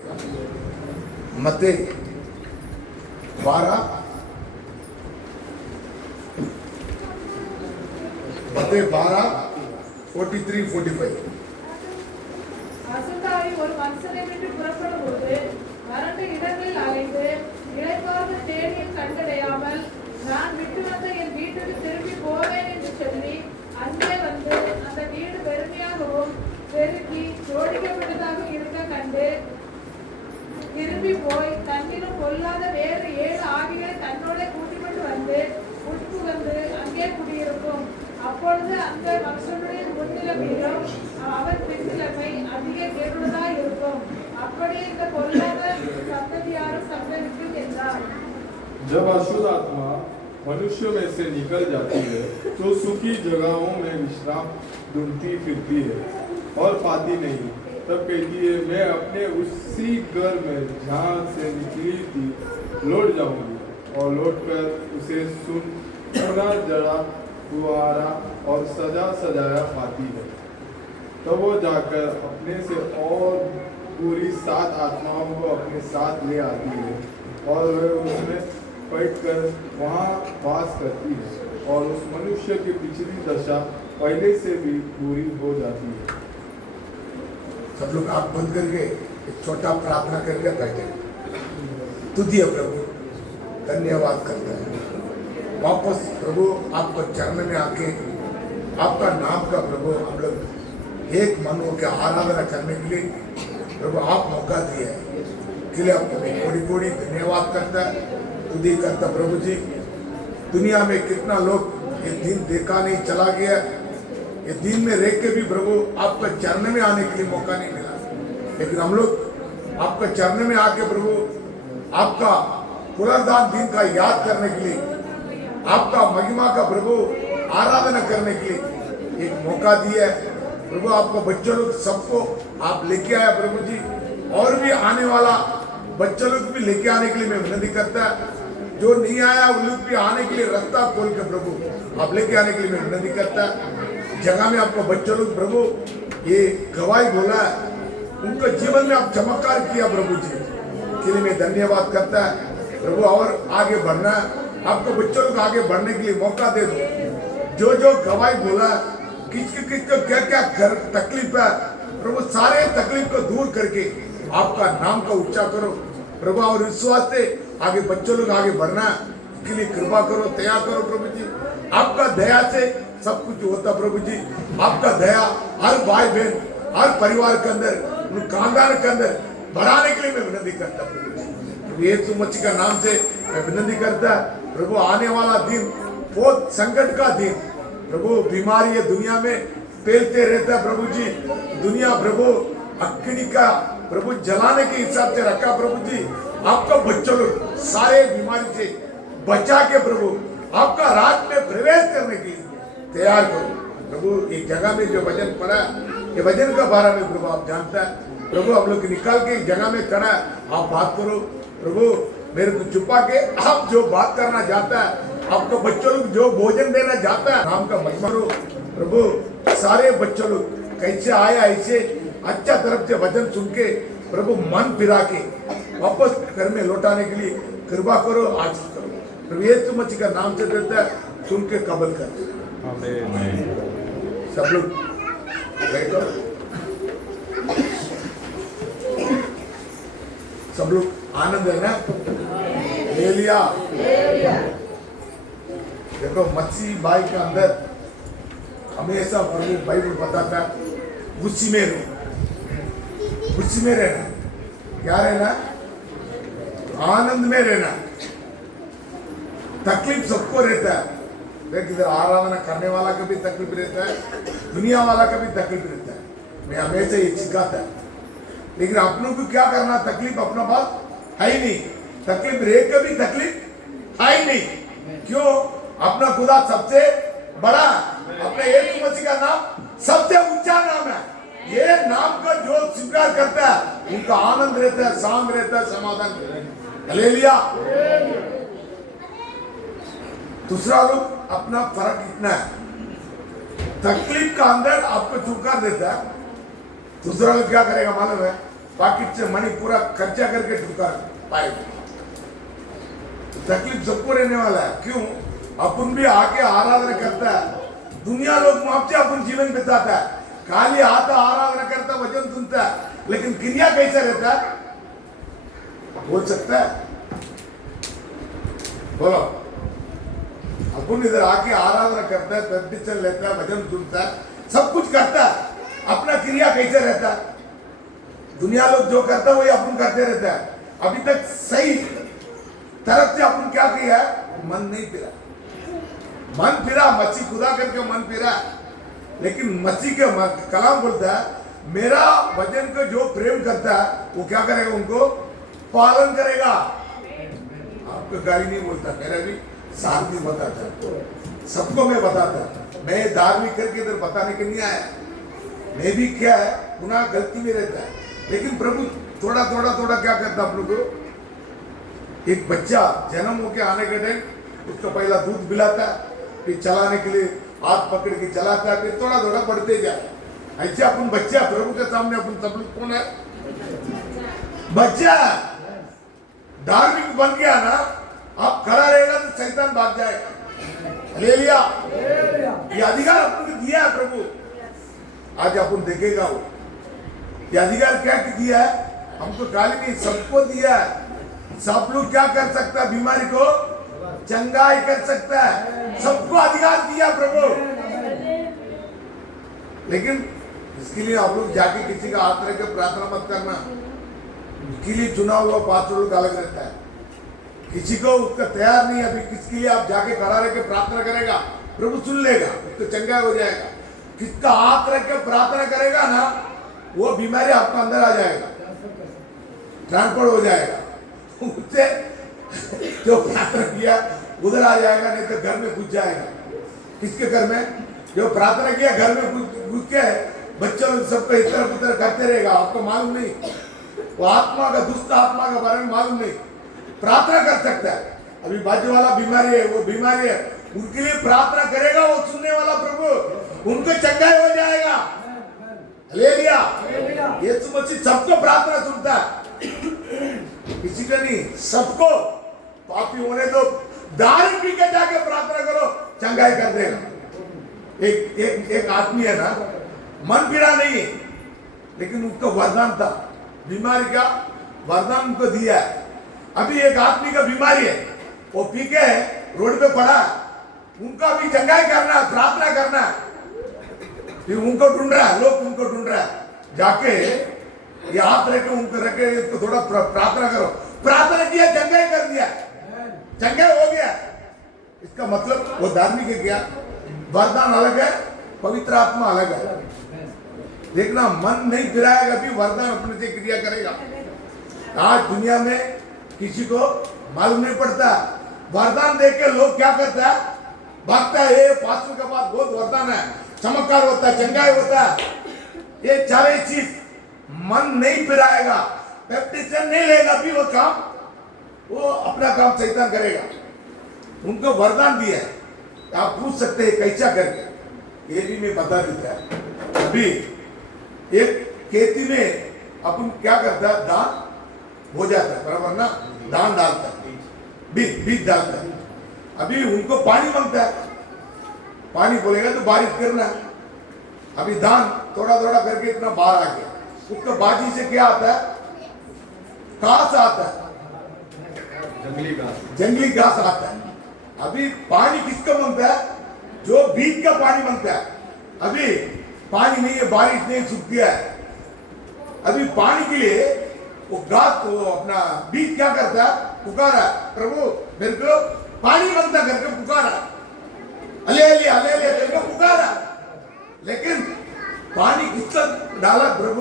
मत्ते 12 43-45 அசுத்தாவி ஒரு மனுஷனை விட்டு புறப்படும் போது வறண்ட இடங்களில் அலைந்து இளைப்பார்ந்த தேடியும் கண்டடையாமல் நான் விட்டு வந்த என் வீட்டுக்கு திரும்பி போவேன் என்று சொல்லி அங்கே வந்து அந்த வீடு வெறுமையாகவும் பெருக்கி ஜோடிக்கப்பட்டதாக இருக்க கண்டு திரும்பி போய் தன்னிலும் பொல்லாத வேறு 7 ஆவிகளை தன்னோட கூட்டிக்கொண்டு வந்து உட்புகந்து அங்கே குடியிருக்கும். அப்பொழுது அந்த மனுஷனுடைய முன்னிலைமையிலும் அவன் பின்னிலைமை அதிக கேடுள்ளதா இருக்கும். அப்படியே இந்த பொல்லாத சந்ததியாரும் சந்ததிக்கும் என்றார். जब अशुद्ध आत्मा मनुष्य में से निकल जाती है तो सूखी जगहों में विश्राम ढूंढती फिरती है और पाती नहीं। तब कहती है मैं अपने उसी घर में जहाँ से निकली थी लौट जाऊंगी और लौटकर उसे सुना जड़ा फुहारा और सजा सजाया पाती है। तब वो जाकर अपने से और पूरी 7 आत्माओं को अपने साथ ले आती है और वह उसमें बैठ कर वहाँ वास करती है और उस मनुष्य की पिछली दशा पहले से भी पूरी हो जाती है। सब लोग आंख बंद करके एक छोटा प्रार्थना करके बैठे। तुझे प्रभु धन्यवाद करता है। वापस प्रभु आपको चरण में आके आपका नाम का प्रभु हम लोग एक मन होकर आराधना करने के लिए प्रभु आप मौका दिया है के लिए आपको मैं कोड़ी कोड़ी धन्यवाद करता है। तुझे करता प्रभु जी। दुनिया में कितना लोग ये दिन देखा नहीं चला गया, ये दिन में रह के भी प्रभु आपका चरण में आने के लिए मौका नहीं मिला, लेकिन हम लोग आपका चरण में आके प्रभु आपका पुनर्दान दिन का याद करने के लिए, आपका महिमा का प्रभु आराधना करने के लिए एक मौका दिया है। प्रभु आपको बच्चों लोग सबको आप लेके आया प्रभु जी, और भी आने वाला बच्चों लोग भी लेके आने के लिए मैं विनती करता है। जो नहीं आया उन लोग भी आने के लिए रास्ता खोल के प्रभु आप लेके आने के लिए मैं विनती करता है। जगह में आपको बच्चों लोग प्रभु ये गवाही बोला है, उनके जीवन में आप चमत्कार किया प्रभु जी के लिए मैं धन्यवाद करता है प्रभु। और आगे बढ़ना आपको बच्चों लोग आगे बढ़ने के लिए मौका दे दो। जो गवाही बोला किसको क्या क्या तकलीफ है प्रभु, सारे तकलीफ को दूर करके आपका नाम का उच्चार करो प्रभु, और विश्वास से आगे बच्चों लोग आगे बढ़ना के लिए कृपा करो, तैयार करो प्रभु जी। आपका दया से सब कुछ होता प्रभु जी। आपका दया हर भाई बहन हर परिवार के अंदर खानदान के अंदर बढ़ाने के लिए मैं विनती करता प्रभु जी। यीशु मसीह का नाम से मैं विनती करता प्रभु। आने वाला दिन बहुत संकट का दिन प्रभु, बीमारी है दुनिया में फैलते रहता है प्रभु जी। दुनिया प्रभु अग्नि का प्रभु जलाने के हिसाब से रखा प्रभु जी। आपका बच्चों लोग सारे बीमारी से बचा के प्रभु आपका रात में प्रवेश करने के लिए तैयार करो प्रभु। एक जगह में जो वजन पड़ा ये वजन का बारे में प्रभु आप जानता है प्रभु। हम लोग निकाल के एक जगह में खड़ा आप बात करो प्रभु, मेरे को छुपा के आप जो बात करना चाहता है, आपको बच्चों लोग जो भोजन देना चाहता है नाम का महिमा करो प्रभु। सारे बच्चों लोग कैसे आया ऐसे अच्छा तरफ से वचन सुन के प्रभु मन फिरा के वापस घर में लौटाने के लिए कृपा करो, आशीष करो प्रभु। यीशु मसीह का नाम से देता है, सुन के कबूल कर। सब लोग बैठो, सब लोग आनंद है ना, ले लिया। देखो मसीह भाई के अंदर हमेशा प्रभु बाइबल बताता है उसी में रहना, खुशी में रहना, क्या रहना, आनंद में रहना। तकलीफ सबको रहता है, लेकिन इधर आराधना करने वाला का भी तकलीफ रहता है, दुनिया वाला का भी तकलीफ रहता है। मैं हमेशा ये सिखाता है, लेकिन अपनों को क्या करना, तकलीफ अपना बात है ही नहीं, तकलीफ रह के भी तकलीफ है ही नहीं। क्यों? अपना खुदा सबसे बड़ा, अपने यीशु मसीह का नाम सबसे ऊंचा नाम है। ये नाम का जो स्वीकार करता है उनका आनंद रहता है, शांत रहता है, समाधान रहता है। हालेलुया। दूसरा लोग अपना फर्क इतना है, तकलीफ का अंदर आपको चुका देता है, दूसरा लोग क्या करेगा मालूम है, पॉकेट से मनी पूरा खर्चा करके चुका पाएगा। तो तकलीफ सबको रहने वाला है। क्यों? अपन भी आके आराधना करता है, दुनिया लोग माप से अपन जीवन बिताता है, खाली आता आराधना करता, वचन सुनता है, लेकिन क्रिया कैसा रहता है बोल सकता है? बोलो। अपन इधर आके आराधना करता है, बैप्टिज्म लेता है, वचन सुनता है, सब कुछ करता है, अपना क्रिया कैसे रहता है? दुनिया लोग जो करता है वही अपन करते रहता है। अभी तक सही तरफ से अपन क्या किया है? मन नहीं फिरा। मन फिरा, मच्छी खुदा करके मन फिरा, लेकिन मसीह के कलाम बोलता है मेरा वचन को जो प्रेम करता है वो क्या करेगा? उनको पालन करेगा। आपको गाली नहीं बोलता, मेरा भी साथ भी बताता है, सबको मैं बताता। मैं धार्मिक करके इधर बताने के नहीं आया, मैं भी क्या है पुनः गलती में रहता है, लेकिन प्रभु थोड़ा थोड़ा थोड़ा क्या करता आप लोग को? एक बच्चा जन्म होके आने के टाइम उसको पहला दूध पिलाता है, फिर चलाने के लिए हाथ पकड़ के चलाता है, फिर थोड़ा थोड़ा बढ़ते जाए। ऐसे अपन बच्चा प्रभु के सामने अपन सब लोग कौन है? बच्चा। धार्मिक बन गया ना, आप खड़ा रहेगा तो शैतान भाग जाएगा। हालेलुया। ये अधिकार अपन को दिया है प्रभु, आज अपन देखेगा वो ये अधिकार क्या दिया है हमको? गाली नहीं, सबको दिया है। सब लोग क्या कर सकता है? बीमारी को चंगाई कर सकता है, सबको अधिकार दिया प्रभु। लेकिन इसके लिए आप लोग जाके किसी का हाथ रख के प्रार्थना मत करना। उसके लिए चुना हुआ पात्र लोग अलग रहता है, किसी को उसका तैयार नहीं। अभी किसके लिए आप जाके खड़ा रह के प्रार्थना करेगा, प्रभु सुन लेगा, उसको चंगा हो जाएगा। किसका हाथ रख के प्रार्थना करेगा ना, वो बीमारी आपका अंदर आ जाएगा, ट्रांसफर हो जाएगा। उससे जो प्रार्थना किया उधर आ जाएगा, नहीं तो घर में घुस जाएगा। किसके घर में? जो प्रार्थना किया घर में घुस के बच्चों सबको इस तरफ उधर करते रहेगा, आपको मालूम नहीं। वो आत्मा का, दुष्ट आत्मा के बारे में मालूम नहीं, प्रार्थना कर सकता है। अभी बाजू वाला बीमारी है, वो बीमारी है, उनके लिए प्रार्थना करेगा वो सुनने वाला प्रभु, उनको चंगाई हो जाएगा। हालेलुया। यीशु मसीह सबको प्रार्थना सुनता है, किसी का नहीं, सबको। पापी होने दो, दारू पी के जाके प्रार्थना करो, चंगाई कर देगा। एक आदमी है ना, मन फिरा नहीं, लेकिन उसका वरदान था, बीमारी का वरदान उनको दिया है। अभी एक आदमी का बीमारी है, वो पी के रोड पे पड़ा, उनका भी चंगाई करना है, प्रार्थना करना है। फिर उनको ढूंढ रहा है, लोग उनको ढूंढ रहा है, जाके ये हाथ रखे उनको रखे, इसको थोड़ा प्रार्थना करो। प्रार्थना किया, चंगाई कर दिया, चंगाई हो गया। इसका मतलब वो धार्मिक है क्या? वरदान अलग है, पवित्र आत्मा अलग है। देखना, मन नहीं फिराएगा भी वरदान अपने से क्रिया करेगा। आज दुनिया में किसी को मालूम नहीं पड़ता, वरदान देख के लोग क्या करता है? भागता है। ये पास्टर के पास बहुत वरदान है, चमत्कार होता है, चंगाई होता है, ये चारे चीज मन नहीं फिराएगा, बैप्टिज्म नहीं लेगा भी वो काम, वो अपना काम शैतान करेगा। उनको वरदान दिया है, आप पूछ सकते हैं कैसा करके, ये भी मैं बता देता है। अभी एक खेती में अपन क्या करता है? दान हो जाता है, बराबर ना? दान डालता है, बीज डालता है। अभी उनको पानी मांगता है, पानी बोलेगा तो बारिश करना है। अभी धान थोड़ा थोड़ा करके इतना बाहर आ गया, उसको बाजी से क्या आता है? घास आता है, जंगली घास आता है। अभी पानी किसका मांगता है? जो बीज का पानी मांगता है। अभी पानी नहीं है, बारिश नहीं, सूख गया है। अभी पानी के लिए वो घास को अपना बीज क्या करता है? पुकारा, प्रभु मेरे को पानी मांगता करके पुकारा, हालेलुया हालेलुया करके पुकारा। लेकिन पानी किसका डाला? प्रभु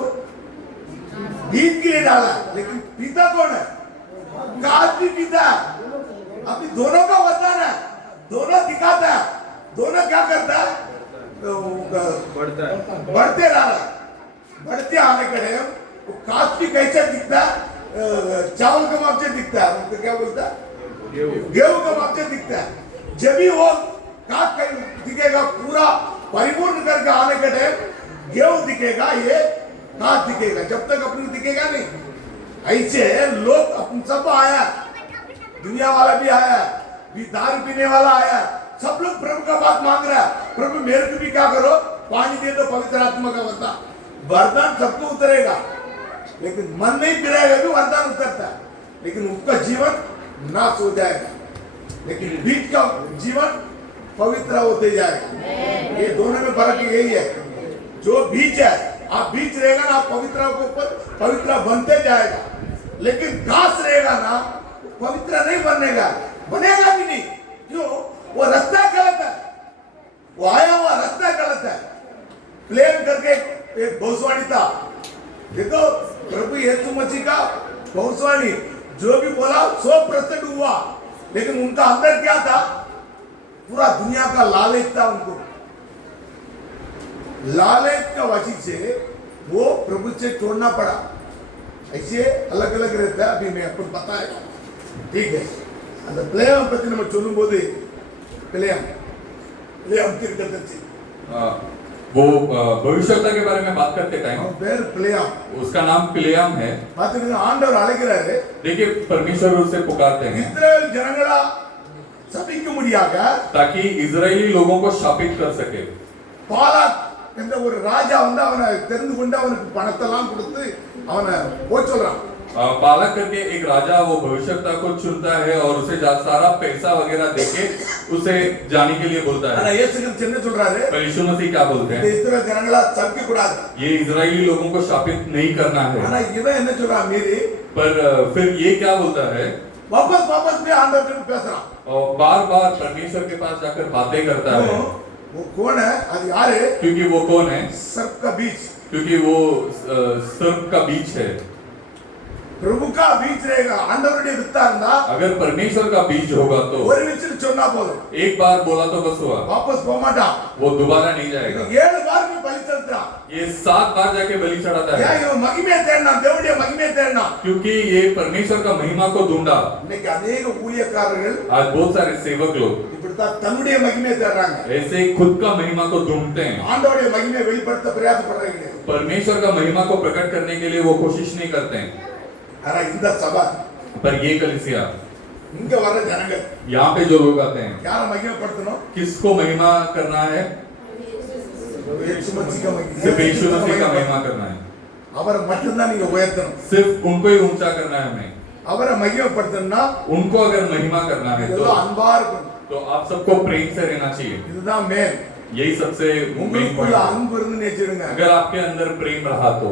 बीज के लिए डाला, लेकिन पीता कौन है? घास भी पीता है। अभी दोनों का वरदान है, दोनों दिखाता है, दोनों क्या करता है? बढ़ते रहा, बढ़ते आने के टाइम घास भी कैसे दिखता है? चावल के माप से दिखता है, उनको क्या बोलता है? गेहूं के माप से दिखता है। जब भी वो घास दिखेगा पूरा परिपूर्ण करके आने के टाइम गेहूं दिखेगा, ये कहाँ दिखेगा? जब तक अपने को दिखेगा नहीं। ऐसे लोग अपन सब आया, दुनिया वाला भी आया, भी दारू पीने वाला आया, सब लोग प्रभु का बात मांग रहा है, प्रभु मेरे को भी क्या करो, पानी दे दो, पवित्र आत्मा का वरदान सबको उतरेगा, लेकिन मन नहीं फिरेगा भी वरदान उतरता है, लेकिन उसका जीवन नाश हो जाएगा, लेकिन बीच का जीवन पवित्र होते जाएगा। ये दोनों में फर्क यही है, जो बीज है, आप बीज रहेगा ना, आप पवित्र के ऊपर पवित्र बनते जाएगा, लेकिन घास रहेगा ना, पवित्र नहीं बनेगा, बनेगा भी नहीं। क्यों? वो रास्ता गलत है, वो आया हुआ रास्ता गलत है। प्लेन करके एक भविष्यवाणी था, देखो प्रभु यीशु मसीह का भविष्यवाणी जो भी बोला 100% हुआ, लेकिन उनका अंदर क्या था? पूरा दुनिया का लालच था उनको, लालच का वजह से वो प्रभु से छोड़ना पड़ा। ऐसे अलग अलग रहता है, अभी मैं आपको बताएगा, ठीक है? அந்த பிளேயம் பத்தி நம்ம சொல்லும்போது பிளேயம் தீர்க்கதரிசி वो भविष्यवक्ता के बारे में बात करते टाइम பேர் பிளேயம், उसका नाम पिलेयाम है। பாத்தீங்கன்னா ஆண்டவர் அழைக்கிறாரு, देखिए परमेश्वर उसे पुकारते हैं இஸ்ரவேல் ஜனங்களா சபிக்கும்படியாக, ताकि इजरायली लोगों को शापित कर सके। பாலாக் என்ற ஒரு ராஜா வந்து அவனை தெரிந்து கொண்டு அவனுக்கு பணத்தெல்லாம் கொடுத்து அவனை போய் சொல்றான்। बालक करके एक राजा वो भविष्यवक्ता को चुनता है और उसे सारा पैसा वगैरह देके उसे जाने के लिए बोलता ஆனா है। இயேசு கிறிஸ்து என்ன சொல்றாரு? पर यीशु मसीह क्या बोलते இந்த हैं? இஸ்ரவேல் ஜனங்களா சபிக்க கூடாது, ये इजरायली लोगों को शापित नहीं करना ஆனா है। இவன் என்ன சொல்றான்? மீறி पर फिर ये क्या बोलता है? वापस भी आंदोलन பேசுறான்। और बार बार परमेश्वर के पास जाकर बातें करता है। वो कौन है? அது யாரு? क्योंकि वो कौन है? सर्प का बीज, क्योंकि वो सर्प का बीज है। प्रभु का बीज रहेगा। ஆண்டவருடைய வித்தா இருந்தா अगर परमेश्वर का बीज होगा तो ஒரு விசில் சொன்னா போதும், एक बार बोला तो बस हुआ, वापस போக மாட்டான்। वो दोबारा नहीं जाएगा। 7 बार भी बलि चढ़ता, ये 7 बार जाके बलि चढ़ाता ஏன் है, இவன் மகிமையை தேடினான்? தேவனுடைய மகிமையை தேடினான்। क्योंकि ये परमेश्वर का महिमा को ढूंढा। இன்னைக்கு अनेक ஊழியக்காரர்கள் आज बहुत सारे सेवक लोग இப்படித்தான் தன்னுடைய மகிமையை தேடுறாங்க, ऐसे खुद का महिमा को ढूंढते हैं। ஆண்டவருடைய மகிமையை வெளிப்படுத்த பிரயாசப்படுறாங்க। परमेश्वर का महिमा को प्रकट करने के लिए वो कोशिश नहीं करते हैं। ஆனா இந்த சபை, पर ये कलीसिया, இங்க வர ஜனங்கள் यहाँ पे जो लोग आते हैं, யாரை மகிமைப்படுத்தணும்? किसको महिमा करना है? இயேசு மसीह सिर्फ यीशु मसीह का महिमा करना है। அவரை மட்டும்தான் நீங்க உயர்த்தணும்। सिर्फ उनको ही ऊंचा करना है हमें। அவரை மகிமைப்படுத்தணும்னா उनको अगर महिमा करना है இதெல்லாம் அன்பா இருக்கணும்। तो आप सबको प्रेम से रहना चाहिए। இதுதான் மேல்। यही सबसे मेन உங்களுக்குள்ள पॉइंट है। அன்பு இருந்து நினைச்சிருங்க। अगर आपके अंदर प्रेम रहा तो,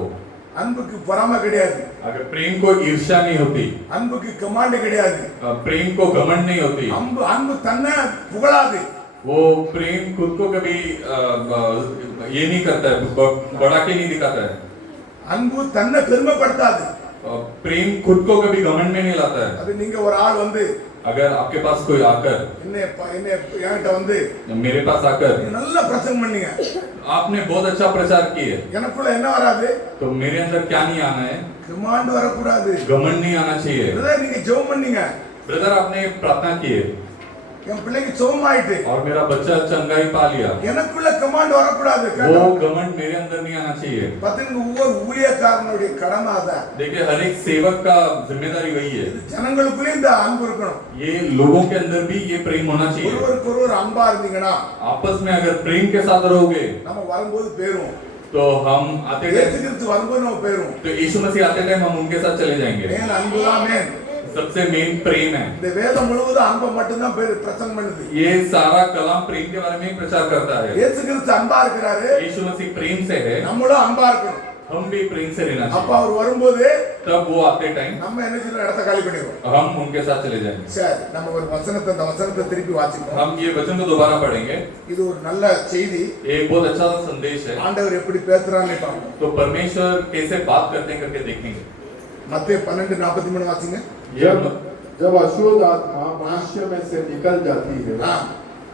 அன்புக்கு பொறாமை கிடையாது, अगर प्रेम को ईर्ष्या नहीं होती, அன்புக்கு கமாண்ட் கிடையாது, प्रेम को घमंड नहीं होती, அன்பு தன்னை புகழாது, वो प्रेम खुद को कभी ये नहीं करता है, बढ़ा के नहीं दिखाता है, அன்பு தன்னை பெருமைப்படுத்தாது। प्रेम खुद को कभी घमंड में नहीं लाता है। அது நீங்க ஒரு ஆள் வந்து अगर आपके पास कोई आकर, என்கிட்ட வந்து मेरे पास आकर நீங்க நல்லா பிரசங்கம் பண்ணீங்க, आपने बहुत अच्छा प्रचार किए, எனக்குள்ள என்ன வராது? तो मेरे अंदर क्या नहीं आना है? கமாண்ட் வரக்கூடாது। घमंड नहीं आना चाहिए। பிரதர் நீங்க ஜெபம் பண்ணீங்க, ब्रदर आपने प्रार्थना किए என் பிள்ளைக்கு சுகமாயிட்டு, और मेरा बच्चा चंगाई पा लिया, எனக்குள்ள கமாண்ட் வரக்கூடாது। वो घमंड मेरे अंदर नहीं आना चाहिए। பாத்தீங்க, ஒவ்வொரு ஊழியக்காரனுடைய கடமை அதான்। देखिए हर एक सेवक का जिम्मेदारी वही है। ஜனங்களுக்குள்ளே இந்த அன்பு இருக்கணும்। ये लोगों के अंदर भी ये प्रेम होना चाहिए। ஒருவருக்கு ஒருவர் அன்பா இருந்தீங்கன்னா आपस में अगर प्रेम के साथ रहोगे நம்ம வரும்போது பேரும், तो हम आते இயேசு टाइम, கிறிஸ்து வரும்போது நம்ம பேரும்। तो यीशु मसीह आते टाइम हम उनके साथ चले जाएंगे। மேன் அன்புதான் மேன்। सबसे मेन प्रेम है। இந்த வேதம் முழுவதும் அன்பை மட்டும்தான் பிரசங்கம் பண்ணுது। ये सारा कलाम प्रेम के बारे में ही प्रचार करता है। இயேசு கிறிஸ்து அன்பா இருக்கிறாரு, यीशु मसीह प्रेम से है, நம்மளும் அன்பா இருக்கணும்। हम भी प्रेम से रहना அப்ப चाहिए। அவர் வரும்போது तब वो आते टाइम நம்ம என்ன செய்யணும்? இடத்த காலி பண்ணிடுவோம்। हम उनके साथ चले जाएंगे। சரி, நம்ம ஒரு வசனத்தை, அந்த வசனத்தை திருப்பி வாசிப்போம்। हम ये वचन को दोबारा पढ़ेंगे। இது ஒரு நல்ல செய்தி। एक बहुत अच्छा संदेश है। ஆண்டவர் எப்படி பேசுறான்னு பார்ப்போம்। तो परमेश्वर कैसे बात करते हैं करके देखेंगे। மத்தேயு 12:43 வாசிங்க। जब अशुद्ध आत्मा मनुष्य में से निकल जाती है हाँ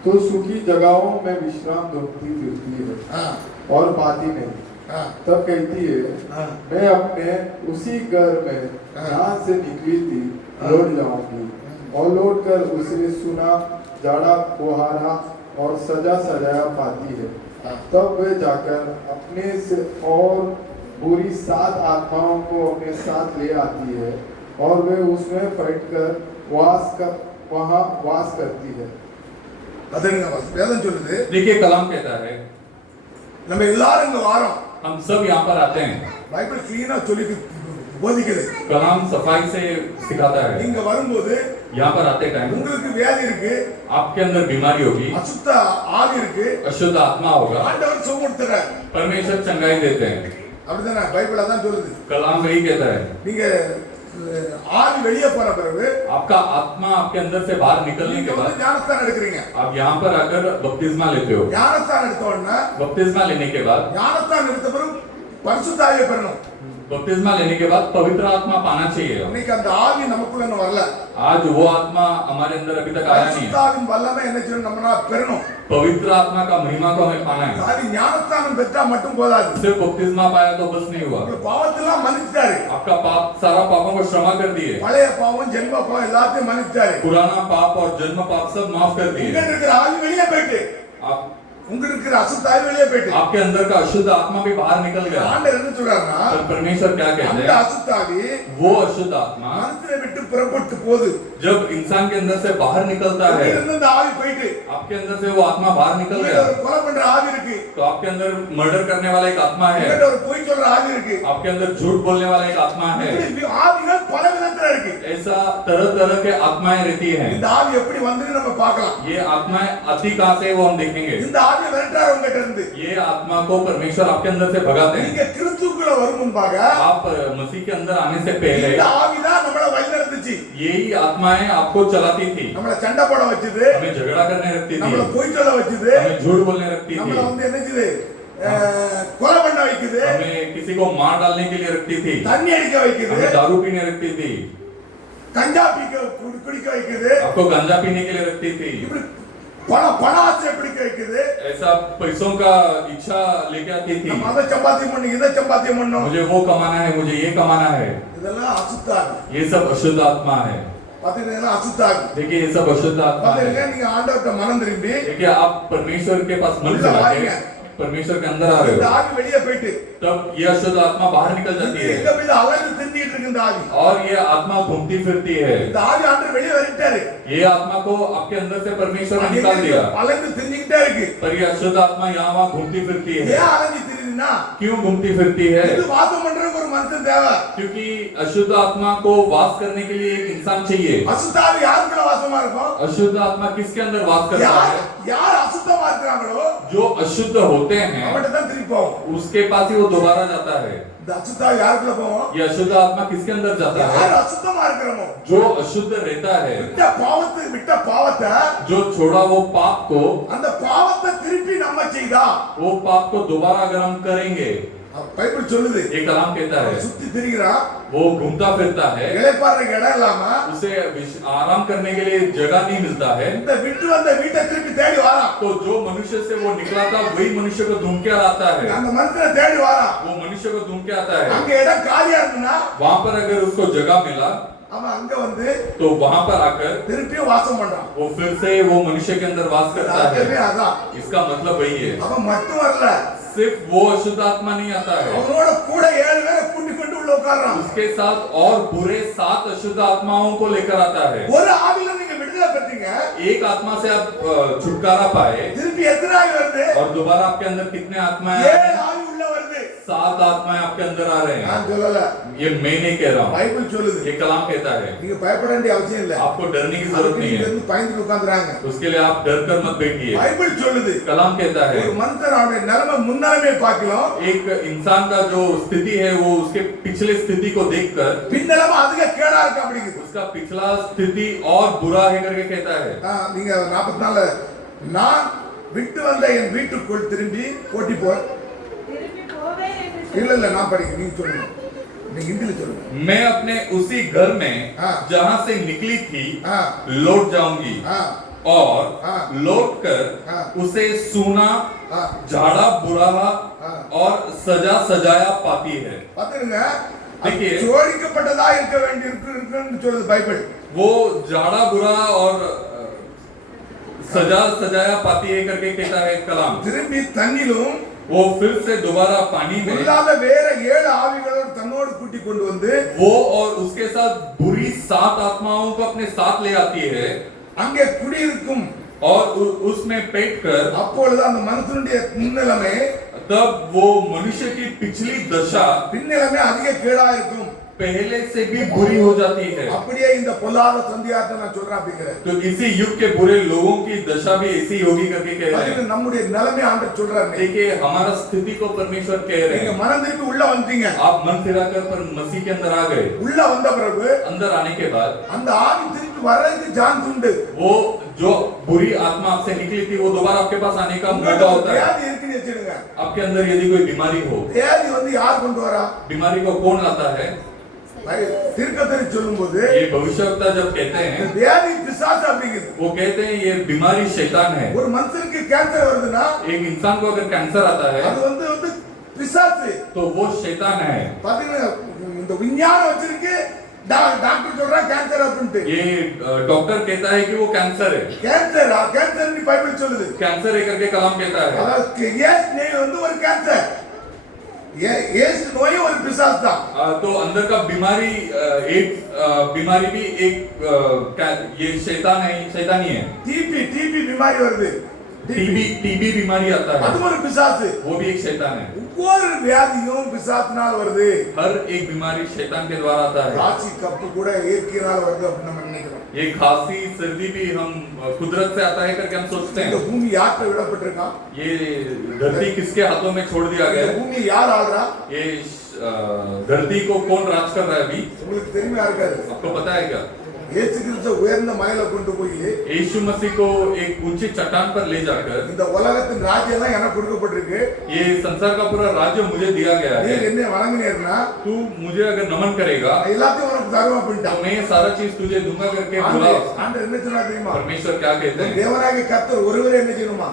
तो सूखी जगहों में विश्राम ढूंढती फिरती है हाँ और पाती नहीं। हाँ तब कहती है, हाँ मैं अपने उसी घर में जहाँ से निकली थी लौट जाऊंगी, और लौट कर उसे सुना जाड़ा बुहारा और सजा सजाया पाती है। हाँ। तब वे जाकर अपने से और बुरी 7 आत्माओं को अपने साथ ले आती है और वे उसमें फटकर वहाँ वास करती है। பதினேழு வேதம் சொல்லுது देखिए कलाम कहता है நம்ம எல்லாரும் இங்க வாரோம், हम सब यहाँ पर आते हैं, பைபிள் கிளீனா சொல்லி போதிக்குது. कलाम सफाई से सिखाता है। இங்க வரும்போது यहाँ पर आते टाइम உங்களுக்கு வியாதி இருக்கு, आपके अंदर बीमारी होगी, அசுத்த ஆவி இருக்கு, अशुद्ध आत्मा होगा, ஆண்டவர் சுகப்படுத்துறார். परमेश्वर चंगाई देते हैं। அப்படிதானே பைபிள் அதான் சொல்லுது. कलाम वही कहता है। நீங்க ஆவி வெளியே போற பிறகு आपका आत्मा आपके अंदर से बाहर निकलने நீங்க के வந்து बाद ஞானஸ்தானம் எடுக்கிறீங்க. आप यहाँ पर आकर बपतिस्मा लेते हो। ஞானஸ்தானம் எடுத்த உடனே बपतिस्मा लेने के बाद ஞானஸ்தானம் எடுத்த பிறகு பரிசுத்த ஆவியை பெறணும். बपतिस्मा लेने के बाद पवित्र आत्मा पाना चाहिए। இன்னைக்கு அந்த ஆவி நமக்குள்ள இன்னும் வரல. आज वो आत्मा हमारे अंदर अभी तक आया नहीं பரிசுத்த है। ஆவியின் வல்லமை என்ன செய்யணும், நம்ம பெறணும். पवित्र आत्मा का महिमा को हमें पाना है। அது ஞானஸ்தானம் பெற்றா மட்டும் போதாது. सिर्फ बपतिस्मा पाया तो बस नहीं हुआ। உங்க பாவத்தெல்லாம் மன்னிச்சாரு. आपका पाप, सारा पापों को क्षमा कर दिए। பழைய பாவம் ஜென்ம பாவம் எல்லாத்தையும் மன்னிச்சாரு. पुराना पाप और जन्म पाप सब माफ कर दिए। உங்க இருக்கிற ஆவி வெளியே போயிட்டு, आप உங்களுக்கு இருக்கிற அசுத்த ஆவி வெளியே போயிட்டு, आपके अंदर का अशुद्ध आत्मा भी बाहर निकल गया। ஆண்டவர் என்ன சொல்றாருன்னா, पर परमेश्वर क्या कहते அந்த हैं? அசுத்த ஆவி वो अशुद्ध आत्मा மனசுல விட்டு புறப்பட்டு போகுது. जब इंसान के अंदर से बाहर निकलता है, இருந்து அந்த ஆவி போயிட்டு, आपके अंदर से वो आत्मा बाहर निकल உங்க गया, ஒரு கொலை பண்ற ஆவி இருக்கு, तो आपके अंदर मर्डर करने वाला एक आत्मा है, உங்க ஒரு பொய் சொல்ற ஆவி இருக்கு. आपके अंदर झूठ बोलने वाला एक आत्मा है। இப்படி ஆவிகள் பல விதத்துல இருக்கு. ऐसा तरह तरह के आत्माएं रहती हैं। இந்த ஆவி எப்படி வந்ததுன்னு நம்ம பார்க்கலாம். ये आत्माएं आती कहाँ से वो हम देखेंगे। இந்த ஆவி விரட்டாரு உங்ககிட்ட இருந்து. ये आत्मा को परमेश्वर आपके अंदर से भगाते हैं। நீங்க கிறிஸ்துக்குள்ள வரும் முன்பாக आप मसीह के अंदर आने से पहले இந்த ஆவி தான் நம்மள வழிநடத்துச்சு. यही आत्माएं आपको चलाती थी, நம்மள சண்டை போட வச்சது, हमें झगड़ा करने रखती थी, நம்மள பொய் சொல்ல வச்சது, हमें झूठ बोलने रखती நம்மள थी, வந்து என்ன செய்யுது, கொலை பண்ண வைக்குது, हमें किसी को मार डालने के लिए रखती थी, தண்ணி அடிக்க வைக்குது, हमें दारू पीने रखती थी, கஞ்சா குடிக்க வைக்குது, आपको गांजा पीने के लिए रखती थी, இப்படி பண ஆசை பிடிக்க வைக்குது. ऐसा पैसों का इच्छा लेके आती थी, நம்ம அதை சம்பாத்தியம் பண்ணி இதை சம்பாத்தியம் பண்ணோம். मुझे वो कमाना है, मुझे ये कमाना है। இதெல்லாம் அசுத்தாவி. ये सब अशुद्ध आत्मा है। பாத்தீங்கன்னா அசுத்தாவி. देखिए ये सब अशुद्ध आत्मा है। பாத்தீங்கன்னா நீங்க ஆண்டவர்ட்ட மனம் திரும்பி देखिए आप परमेश्वर के पास मन उल्टा चला के आएंगे। परमेश्वर के अंदर आ रहे இந்த हो, ஆவி வெளியே போயிட்டு तब ये अशुद्ध आत्मा बाहर निकल जाती எங்க है போய் அலைந்து திரிஞ்சிட்டு இருக்கு இந்த ஆவி. और ये आत्मा घूमती फिरती है। இந்த ஆவி ஆண்டவர் வெளியே வரட்டாரு. ये आत्मा को आपके अंदर से परमेश्वर ने निकाल दिया, அலைந்து திரிஞ்சிட்டே இருக்கு. पर ये अशुद्ध आत्मा यहाँ वहाँ घूमती फिरती है। ஏன் அலைஞ்சு திரியுதுன்னா, क्यों घूमती फिरती है? இது வாசம் பண்றதுக்கு ஒரு மனுஷன் தேவை. क्योंकि अशुद्ध आत्मा को वास करने के लिए एक इंसान चाहिए। அசுத்த ஆவி யாருக்குள்ள வாசமா இருக்கும்? अशुद्ध आत्मा किसके अंदर वास करता யார் है? யார் அசுத்தமா இருக்கிறாங்களோ जो अशुद्ध होते हैं அவன்கிட்ட தான் திருப்பி போவோம். उसके पास ही वो दोबारा जाता है। இந்த அசுத்த ஆவி யாருக்குள்ள போவோம்? ये अशुद्ध आत्मा किसके अंदर जाता है? யார் அசுத்தமா இருக்கிறோமோ, जो अशुद्ध रहता है, விட்ட பாவத்தை जो छोड़ा वो पाप को, அந்த பாவத்தை திருப்பி நம்ம செய்தா, वो पाप को दोबारा अगर हम करेंगे, பைபிள் சொல்லுது, ये कलाम कहता है, சுத்தி திரிகிறான், वो घूमता फिरता है, இளைப்பாறுறதுக்கு இடம் இல்லாம उसे आराम करने के लिए जगह नहीं मिलता है, இந்த விட்டு வந்த வீட்டை திருப்பி தேடி வாரான். तो जो मनुष्य से वो निकला था वही मनुष्य को ढूंढ के आता है, அந்த மனுஷனை தேடி வாரான். वो मनुष्य को ढूंढ के आता है। அங்க இடம் காலியா இருக்குன்னா वहां पर अगर उसको जगह मिला அவன் அங்க வந்து तो वहां पर आकर திருப்பி வாசம் பண்றான். वो फिर से वो मनुष्य के अंदर वास करता அர்த்தமே है। அதான். इसका मतलब वही है, அவன் மட்டும் வரல, सिर्फ वो अशुद्ध आत्मा नहीं आता है, அவனோட கூட 7 பேரை கூட்டி கொண்டு உள்ள உட்கார்றான். उसके साथ और बुरे 7 अशुद्ध आत्माओं को लेकर आता है। ஒரு ஆவில நீங்க விடுதலை பெற்றீங்க, एक आत्मा से आप छुटकारा पाए திருப்பி எத்தனை ஆவி வருது? और दोबारा आपके अंदर कितने आत्माएं 7 ஆவி உள்ள வருது. 7 आत्माएं आपके अंदर आ रहे हैं। நான் சொல்லல, ये मैं नहीं कह रहा हूँ, பைபிள் சொல்லுது. ये कलाम कहता है। நீங்க பயப்பட வேண்டிய அவசியம் இல்ல. आपको डरने की जरूरत नहीं है, இருந்து பயந்து உட்கார்ந்துறாங்க. उसके लिए आप डर कर मत बैठिए। பைபிள் சொல்லுது, कलाम कहता है ஒரு மனுஷனுடைய நிலைமை முன்னாலே பார்க்கலாம், एक इंसान का जो स्थिति है वो उसके पिछले स्थिति को देखकर பின்னலமா அதுக்கு கேடா இருக்கு அப்படிங்குது. उसका पिछला स्थिति और बुरा है करके कहता है। நீங்க 44 நான் விட்டு வந்த என் வீட்டுக்குள் திரும்பி ஓட்டி போ. திரும்பி போவேன் என்று இல்ல இல்ல நான் படிக்க, நீங்க சொல்லுங்க, நீங்க ஹிந்தில சொல்லுங்க. मैं अपने उसी घर में हाँ। जहाँ से निकली थी हाँ। लौट जाऊंगी हाँ और हाँ। लौट कर हाँ। उसे सूना, हाँ। झाड़ा बुरा हाँ। और सजा सजाया पाती है। பாத்துங்க, देखिए। ஜோடிக்கப்பட்டதா இருக்க வேண்டி இருக்குன்னு சொல்லுது பைபிள். वो झाड़ा बुरा और सजा सजाया पाती है करके कहता है कलाम। திரும்பி தண்ணிலும் वो फिर से दोबारा पानी में இல்லாத வேற 7 ஆவிகளோடு தன்னோடு கூட்டி கொண்டு வந்து वो और उसके साथ बुरी 7 आत्माओं को अपने साथ ले आती है அங்கே குடியிருக்கும். और उसमें पेट कर அப்பொழுது அந்த மனுஷனுடைய முன்னிலைமை तब वो मनुष्य की पिछली दशा பின்னிலைமை அதிக கேடா இருக்கும். पहले से भी बुरी हो जाती है. அப்படியே இந்த பொல்லாத சந்தியார்த்த நான் சொல்றேன் அப்படிங்கிறேன். तो इसी युग के बुरे लोगों की दशा भी ऐसी होगी करके कह रहे हैं. நம்முடைய நிலைமை ஆண்டவர் சொல்றாரு. देखिए हमारा स्थिति को परमेश्वर कह रहे நீங்க हैं. மனம் திருப்பி உள்ள வந்தீங்க. आप मन फिराकर पर मसीह के अंदर आ गए. உள்ள வந்த பிறகு अंदर आने के बाद அந்த ஆவி திருப்பி வர்றதுக்கு சான்ஸ் உண்டு. वो जो बुरी आत्मा आपसे निकली थी वो दोबारा आपके पास आने का मौका होता है. வியாதி இருக்குன்னு வச்சிடுங்க. आपके अंदर यदि कोई बीमारी हो, வியாதி வந்து யார் கொண்டு வரா? बीमारी को कौन लाता है? தீர்க்கதரிசி சொல்லும்போது ये भविष्यवक्ता जब कहते हैं வியாதி பிசாசு அப்படிங்குது. वो कहते हैं ये बीमारी शैतान है. ஒரு மனுஷனுக்கு கேன்சர் வருதுன்னா एक इंसान को अगर कैंसर आता है அது வந்து பிசாசு. तो वो शैतान है. பாத்தீங்கன்னா இந்த விஞ்ஞானம் வச்சிருக்கு. டாக்டர் சொல்றா கேன்சர் அப்படின்ட்டு. ये डॉक्टर कहता है कि वो कैंसर है. கேன்சர் நீ பைபிள் சொல்லுது. कैंसर है करके कलाम कहता है. அதாவது ஏஸ் நோய் வந்து ஒரு கேன்சர். ஏஸ் நோய் ஒரு பிசாசு தான். तो अंदर का बीमारी एक बीमारी भी एक ये शैतान है, शैतानी है. டிபி बीमारी வருது. टीबी बीमारी आता है, அது ஒரு பிசாசு. वो भी एक शैतान है. ஒவ்வொரு வியாதியும் பிசாசினால் வருது. हर एक बीमारी शैतान के द्वारा आता है. ராசி கப்பு கூட இயற்கையினால் வருது அப்படின்னு நம்ம நினைக்கிறோம். ये खांसी सर्दी भी हम कुदरत से आता है करके हम सोचते இந்த हैं. பூமி யார்கிட்ட விடப்பட்டிருக்கான்? ये धरती किसके हाथों में छोड़ दिया गया இந்த है? பூமி யார் ஆள்றா? ये धरती को कौन राज कर रहा है अभी? உங்களுக்கு தெரியுமா இருக்காது? आपको पता है क्या? இயேசு கிறிஸ்து உயர்ந்த மலையில கொண்டு போய் यीशु मसीह को एक ऊंची चट्टान पर ले जाकर இந்த உலகத்தின் ராஜ்யம் தான் எனக்கு கொடுக்கப்பட்டிருக்கு. ये संसार का पूरा राज्य मुझे दिया गया நீ है. என்ன வணங்கினீர்னா तू मुझे अगर नमन करेगा எல்லாத்தையும் உனக்கு தருவேன் तो அப்படின்ட்டான். मैं ये सारा चीज तुझे दूंगा करके बोला. ஆண்டவர் என்ன சொன்னா தெரியுமா? परमेश्वर क्या कहते हैं? தேவனாகிய கர்த்தர் ஒருவரே என்ன செய்யணுமா?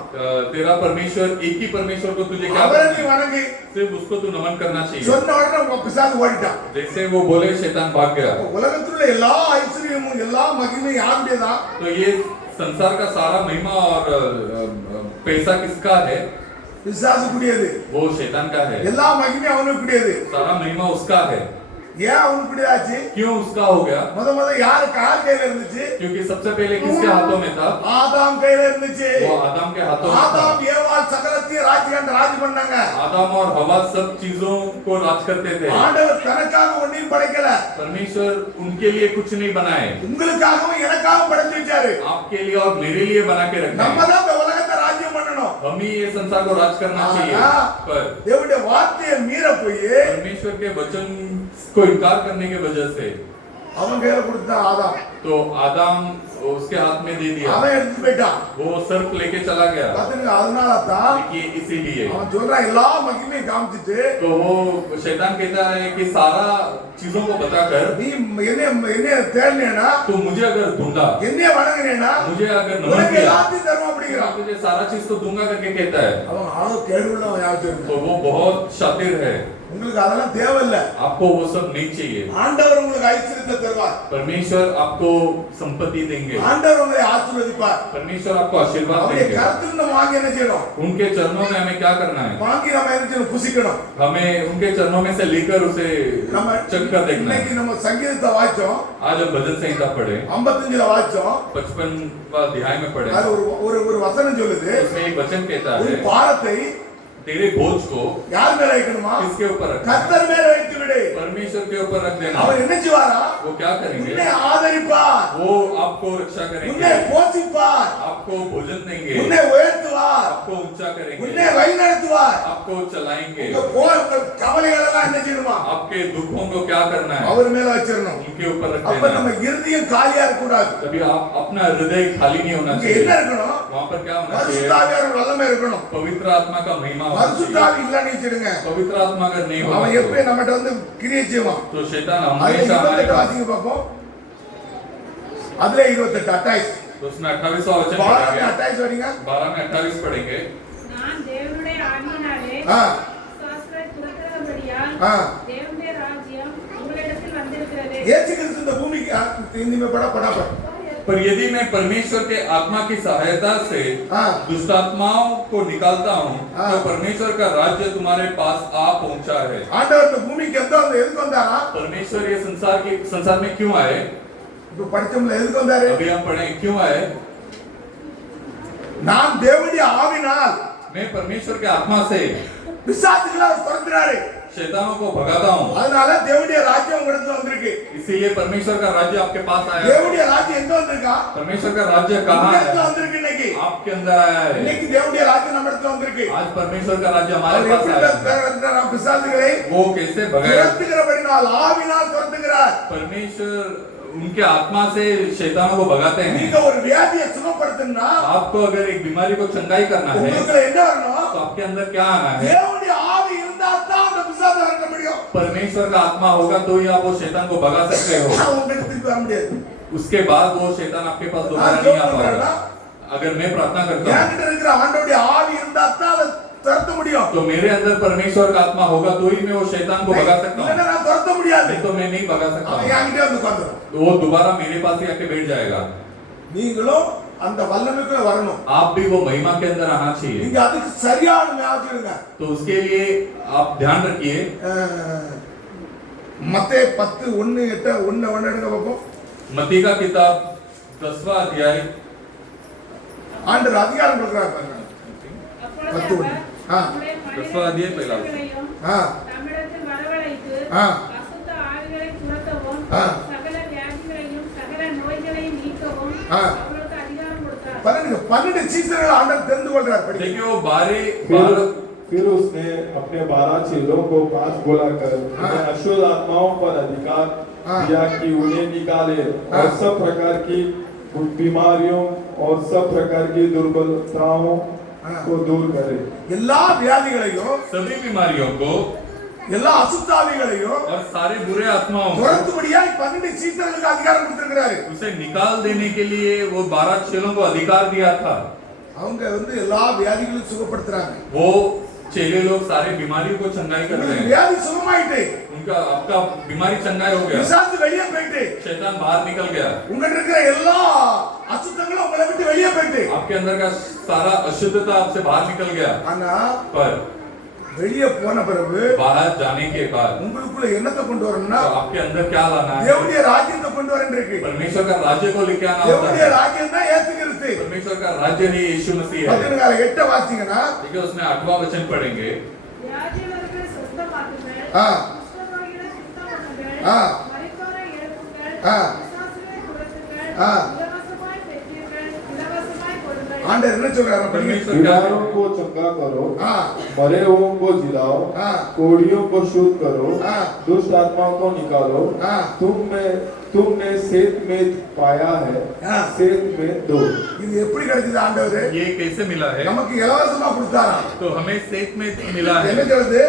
तेरा परमेश्वर एक ही परमेश्वर को तुझे क्या அவரை करना நீ है? வணங்கி सिर्फ उसको तू नमन करना चाहिए. சொன்ன உடனே உன் பிசாசு ஓடிட்டான். जैसे वो बोले शैतान भाग गया. உலகத்துல உள்ள எல்லா ஐஸ்வர்யமும் எல்லா மகிமையும் யாருடையதான்? तो ये संसार का सारा महिमा और पैसा किसका है? பிசாசு கூடியது. वो शैतान का है. எல்லா மகிமையும் அவனுக்கு கூடியது. सारा महिमा उसका है. ஏன் அவனுக்கு கூடியதாச்சு? क्यों उसका हो गया? முத யார் கையில இருந்துச்சு? क्योंकि सबसे पहले किसके हाथों में था? ஆதாம் கையில இருந்துச்சு. वो आदम के हाथों में था. ஆதாம் ஏவாள் சகலத்தையும் ராஜ் பண்ணாங்க. आदम और हवा सब चीजों को राज करते थे. ஆண்டவர் தனக்காக ஒண்ணையும் படைக்கல. परमेश्वर उनके लिए कुछ नहीं बनाए. உங்களுக்காகவும் எனக்காகவும் படைச்சு வச்சாரு. आपके लिए और मेरे लिए बना के रखे. நம்ம தான் இந்த உலகத்தை ராஜ்யம் பண்ணணும். हम ही ये संसार को राज करना चाहिए. पर தேவனுடைய வார்த்தையை மீற போய் परमेश्वर के वचन को इनकार करने की वजह से அவன் கையில கொடுத்தான் ஆதாம். तो आदम उसके हाथ में दे दिया. அவன் எடுத்து போயிட்டான். वो सर्प लेके चला गया. பாத்தீங்க அதனால தான் देखिए इसीलिए அவன் சொல்றான் எல்லா மகிமையும் காமிச்சிட்டு तो वो शैतान कहता है कि सारा चीजों को बताकर நீ என்ன தேடினேனா तो मुझे अगर ढूंढा, என்ன வணங்கினேனா मुझे अगर नमन உனக்கு किया எல்லாத்தையும் தருவோம் मैं அப்படிங்கிறான். तुझे सारा चीज तो दूंगा करके कहता है. அவன் ஆளோ கேடுள்ளவன் யாச்சும். तो वो बहुत शातिर है. உங்களுக்கு அதெல்லாம் தேவையில்லை. आपको वो सब नहीं चाहिए. ஆண்டவர் உங்களுக்கு ஐஸ்வரியத்தை தருவார். परमेश्वर आपको संपत्ति देंगे. ஆண்டவர் உங்களை ஆசீர்வதிப்பார். परमेश्वर आपको आशीर्वाद அவருடைய देंगे. கருத்துல நம்ம வாங்கி என்ன செய்யணும்? उनके चरणों में हमें क्या करना है? வாங்கி நம்ம என்ன செய்யணும்? புசிக்கணும். हमें उनके चरणों में से लेकर उसे நம்ம चख कर देखना है. இன்னைக்கு நம்ம சங்கீதத்தை வாசிச்சோம். आज हम भजन संहिता पढ़े, 55ல வாசிச்சோம். 55वां अध्याय में पढ़े. அது ஒரு வசனம் சொல்லுது. उसमें एक वचन कहता ஒரு है பாரத்தை तेरे बोझ को யார் மேல வைக்கணுமா? किसके ऊपर रखना है? கர்த்தர் மேல வைத்து விடு. परमेश्वर के ऊपर रख देना. அவர் என்ன செய்வாரா? वो क्या करेंगे? உன்னை ஆதரிப்பார். वो आपको रक्षा உன்னை करेंगे, போஷிப்பார். आपको भोजन देंगे, உன்னை உயர்த்துவார். आपको ऊंचा करेंगे, உன்னை வழிநடத்துவார். आपको चलाएंगे. உங்க கவலைகள் எல்லாம் என்ன செய்யணுமா? आपके दुखों को क्या करना है? அவர் மேல வச்சிரணும். उनके ऊपर रख அப்ப देना. நம்ம இருதயம் காலியா இருக்க கூடாது. तभी आप अपना हृदय खाली नहीं होना இங்க चाहिए. என்ன இருக்கணும்? वहाँ पर क्या होना चाहिए? பரிசுத்தாவியார் வல்லமை இருக்கணும். पवित्र आत्मा का महिमा होना चाहिए. பரிசுத்தாவி இல்லன்னு வச்சிடுங்க. पवित्र आत्मा अगर नहीं அவன் होगा எப்பவே நம்மட்ட வந்து கிரியை செய்வான். तो शैतान அதுல हमेशा हमारे 28 पास. வாசிங்க பாப்போம். அதுல 28 28 तो उसमें 28वां वचन 12 पढ़ेंगे. 28 வரீங்க. 12 में 28 पढ़ेंगे. நான் தேவனுடைய ஆவியினாலே ஆ விசுவாசத்தை துரத்துகிறபடியால் ஆ தேவனுடைய ராஜ்யம் உங்களிடத்தில் வந்திருக்கிறது. இயேசு கிறிஸ்து இந்த பூமிக்கு இனிமே பட पर यदि मैं परमेश्वर के आत्मा की सहायता से हाँ। दुष्ट आत्माओं को निकालता हूँ हाँ। तो परमेश्वर का राज्य तुम्हारे पास आ पहुंचा है। ஆண்டவர் இந்த பூமிக்கு எதுக்கு வந்தாரா? परमेश्वर ये संसार में क्यों आए? இப்ப படிச்சோம்ல எதுக்கு வந்தாரு? अभी हम पढ़े क्यों आए? நான் தேவனுடைய ஆவினால் मैं परमेश्वर के आत्मा से பிசாசுகளை துரத்துறாரு. शैतानों को भगाता हूँ, அதனால தேவனுடைய ராஜ்யம் உங்களுக்கு வந்திருக்கு. इसीलिए परमेश्वर का राज्य आपके पास आया है। தேவனுடைய ராஜ்யம் எங்க வந்திருக்கா? परमेश्वर का राज्य कहाँ உங்களுக்கு है? வந்திருக்கு இன்னைக்கு. आपके अंदर आया है। இன்னைக்கு தேவனுடைய ராஜ்யம் நம்ம இடத்துல வந்திருக்கு. आज परमेश्वर का राज्य हमारे அவர் पास எப்படி आया है। துரத்துறாரா பிசாசுகளை? वो कैसे भगाया? துரத்துகிறபடினால் ஆவினால் துரத்துகிறார். परमेश्वर उनके आत्मा से शैतानों को भगाते हैं। நீங்க ஒரு வியாதியை சுகப்படுத்தணும்னா आपको अगर एक बीमारी को चंगाई करना है உங்களுக்கு என்ன வரணும்? तो आपके अंदर क्या आना है? தேவனுடைய ஆவி இருந்தா தான் அந்த பிசாசை விரட்ட முடியும். परमेश्वर का आत्मा होगा तो ही आप वो शैतान को भगा सकते हो। உங்களுக்கு திருப்பி வர முடியாது. उसके बाद वो शैतान आपके पास दोबारा नहीं आ पाएगा। अगर मैं प्रार्थना करता हूँ என்கிட்ட இருக்கிற ஆண்டவருடைய ஆவி இருந்தா தான் அதை துரத்த முடியும். तो मेरे अंदर परमेश्वर का आत्मा होगा तो ही मैं वो शैतान को भगा सकता இல்லைன்னா हूँ, நான் துரத்த முடியாது. नहीं तो मैं नहीं भगा सकता அவன் हूँ। என்கிட்ட வந்து உட்கார்ந்துரும். तो वो दोबारा मेरे पास ही आके बैठ जाएगा। நீங்களும் அந்த வல்லமைக்குள்ள வரணும். आप भी वो महिमा के अंदर आना चाहिए। நீங்க அதுக்கு சரியான ஞாபகம். तो उसके लिए आप ध्यान रखिए। மத்தேயு 10:1-8 எடுங்க பாப்போம். मत्ती का किताब 10वां अध्याय ஆண்டவர் அதிகாரம் கொடுக்கிறார் பாருங்க. அப்பொழுது பத்து அவர் ஒன்று. ஆ. தம்முடைய दसवां अध्याय पहला वचन। மனிதர்களையும் ஆ தம்மிடத்தில் வரவழைத்து ஆ. அசுத்த ஆவிகளை துரத்தவும் ஆ. சகல வியாதிகளையும் சகல நோய்களையும் நீக்கவும் ஆ. அவர்களுக்கு அதிகாரம் கொடுத்தார். பாருங்க 12 சீசர்கள் ஆண்டவர் தெரிந்து கொள்றார். படிங்க. देखिए वो 12 फिर उसने अपने 12 चेलों को पास बुलाकर उन्हें अशुद्ध आत्माओं पर अधिकार हाँ। दिया कि उन्हें निकाले हाँ। और सब प्रकार की बीमारियों और सब प्रकार की दुर्बलताओं हाँ। को दूर करे। எல்லா வியாதிகளையும் सभी बीमारियों को எல்லா அசுத்தாவிகளையும் और सारे बुरे आत्माओं को துரத்தும்படியா 12 சீசர்களுக்கு அதிகாரம் கொடுத்திருக்கிறாரு. उसे निकाल देने के लिए वो 12 चेलों को अधिकार दिया था। அவங்க எல்லா வியாதிகளையும் சுகப்படுத்துறாங்க. वो चेले लोग सारे बीमारियों को चंगाई कर रहे உங்களுக்கு हैं। வியாதி சுகமாயிட்டு. उनका आपका बीमारी चंगाई हो गया, பிசாசு வெளியே போயிட்டு. शैतान बाहर निकल गया, உங்ககிட்ட இருக்கிற எல்லா அசுத்தங்களும் உங்களை விட்டு வெளியே போயிட்டு. आपके अंदर का सारा अशुद्धता आपसे बाहर निकल गया। ஆனா पर வெளியே போன பிறகு बाहर जाने के बाद உங்களுக்குள்ள என்னத்தை கொண்டு तो வரணும்னா आपके अंदर क्या लाना है? தேவனுடைய ராஜ்யத்தை கொண்டு வரேன் இருக்கு. परमेश्वर का राज्य को लेके आना होता தேவனுடைய है। ராஜ்யம் தான் இயேசு கிறிஸ்து. परमेश्वर का राज्य ही यीशु मसीह है। 8 வாசிங்கன்னா देखिए उसमें 8वां वचन पढ़ेंगे। வியாதியவர்களை சுத்தமாக்குங்கள், ஆ. குஷ்டரோகிகளை சுத்தம் பண்ணுங்கள், ஆ. மரித்தோரை எழுப்புங்கள், ஆ. பிசாசுகளை துரத்துங்கள், ஆ. இலவசமாய் பெற்றீர்கள், இலவசமாய் கொடுங்கள். ஆண்டவர் என்ன சொல்றாரு படிங்க. परमेश्वर क्या बीमारों को चंगा करो, ஆ मरे हुओं को जिलाओ, हाँ। कोढ़ियों को शुद्ध करो, हाँ। दुष्ट आत्माओं को निकालो। हाँ। तुमने सेत में पाया है, हाँ। सेत में दो। இது எப்படி கிடைச்சது ஆண்டவர்? ये कैसे मिला है? நமக்கு இலவசமா கொடுத்தாராம். तो हमें सेत में मिला है। என்ன சொல்றது?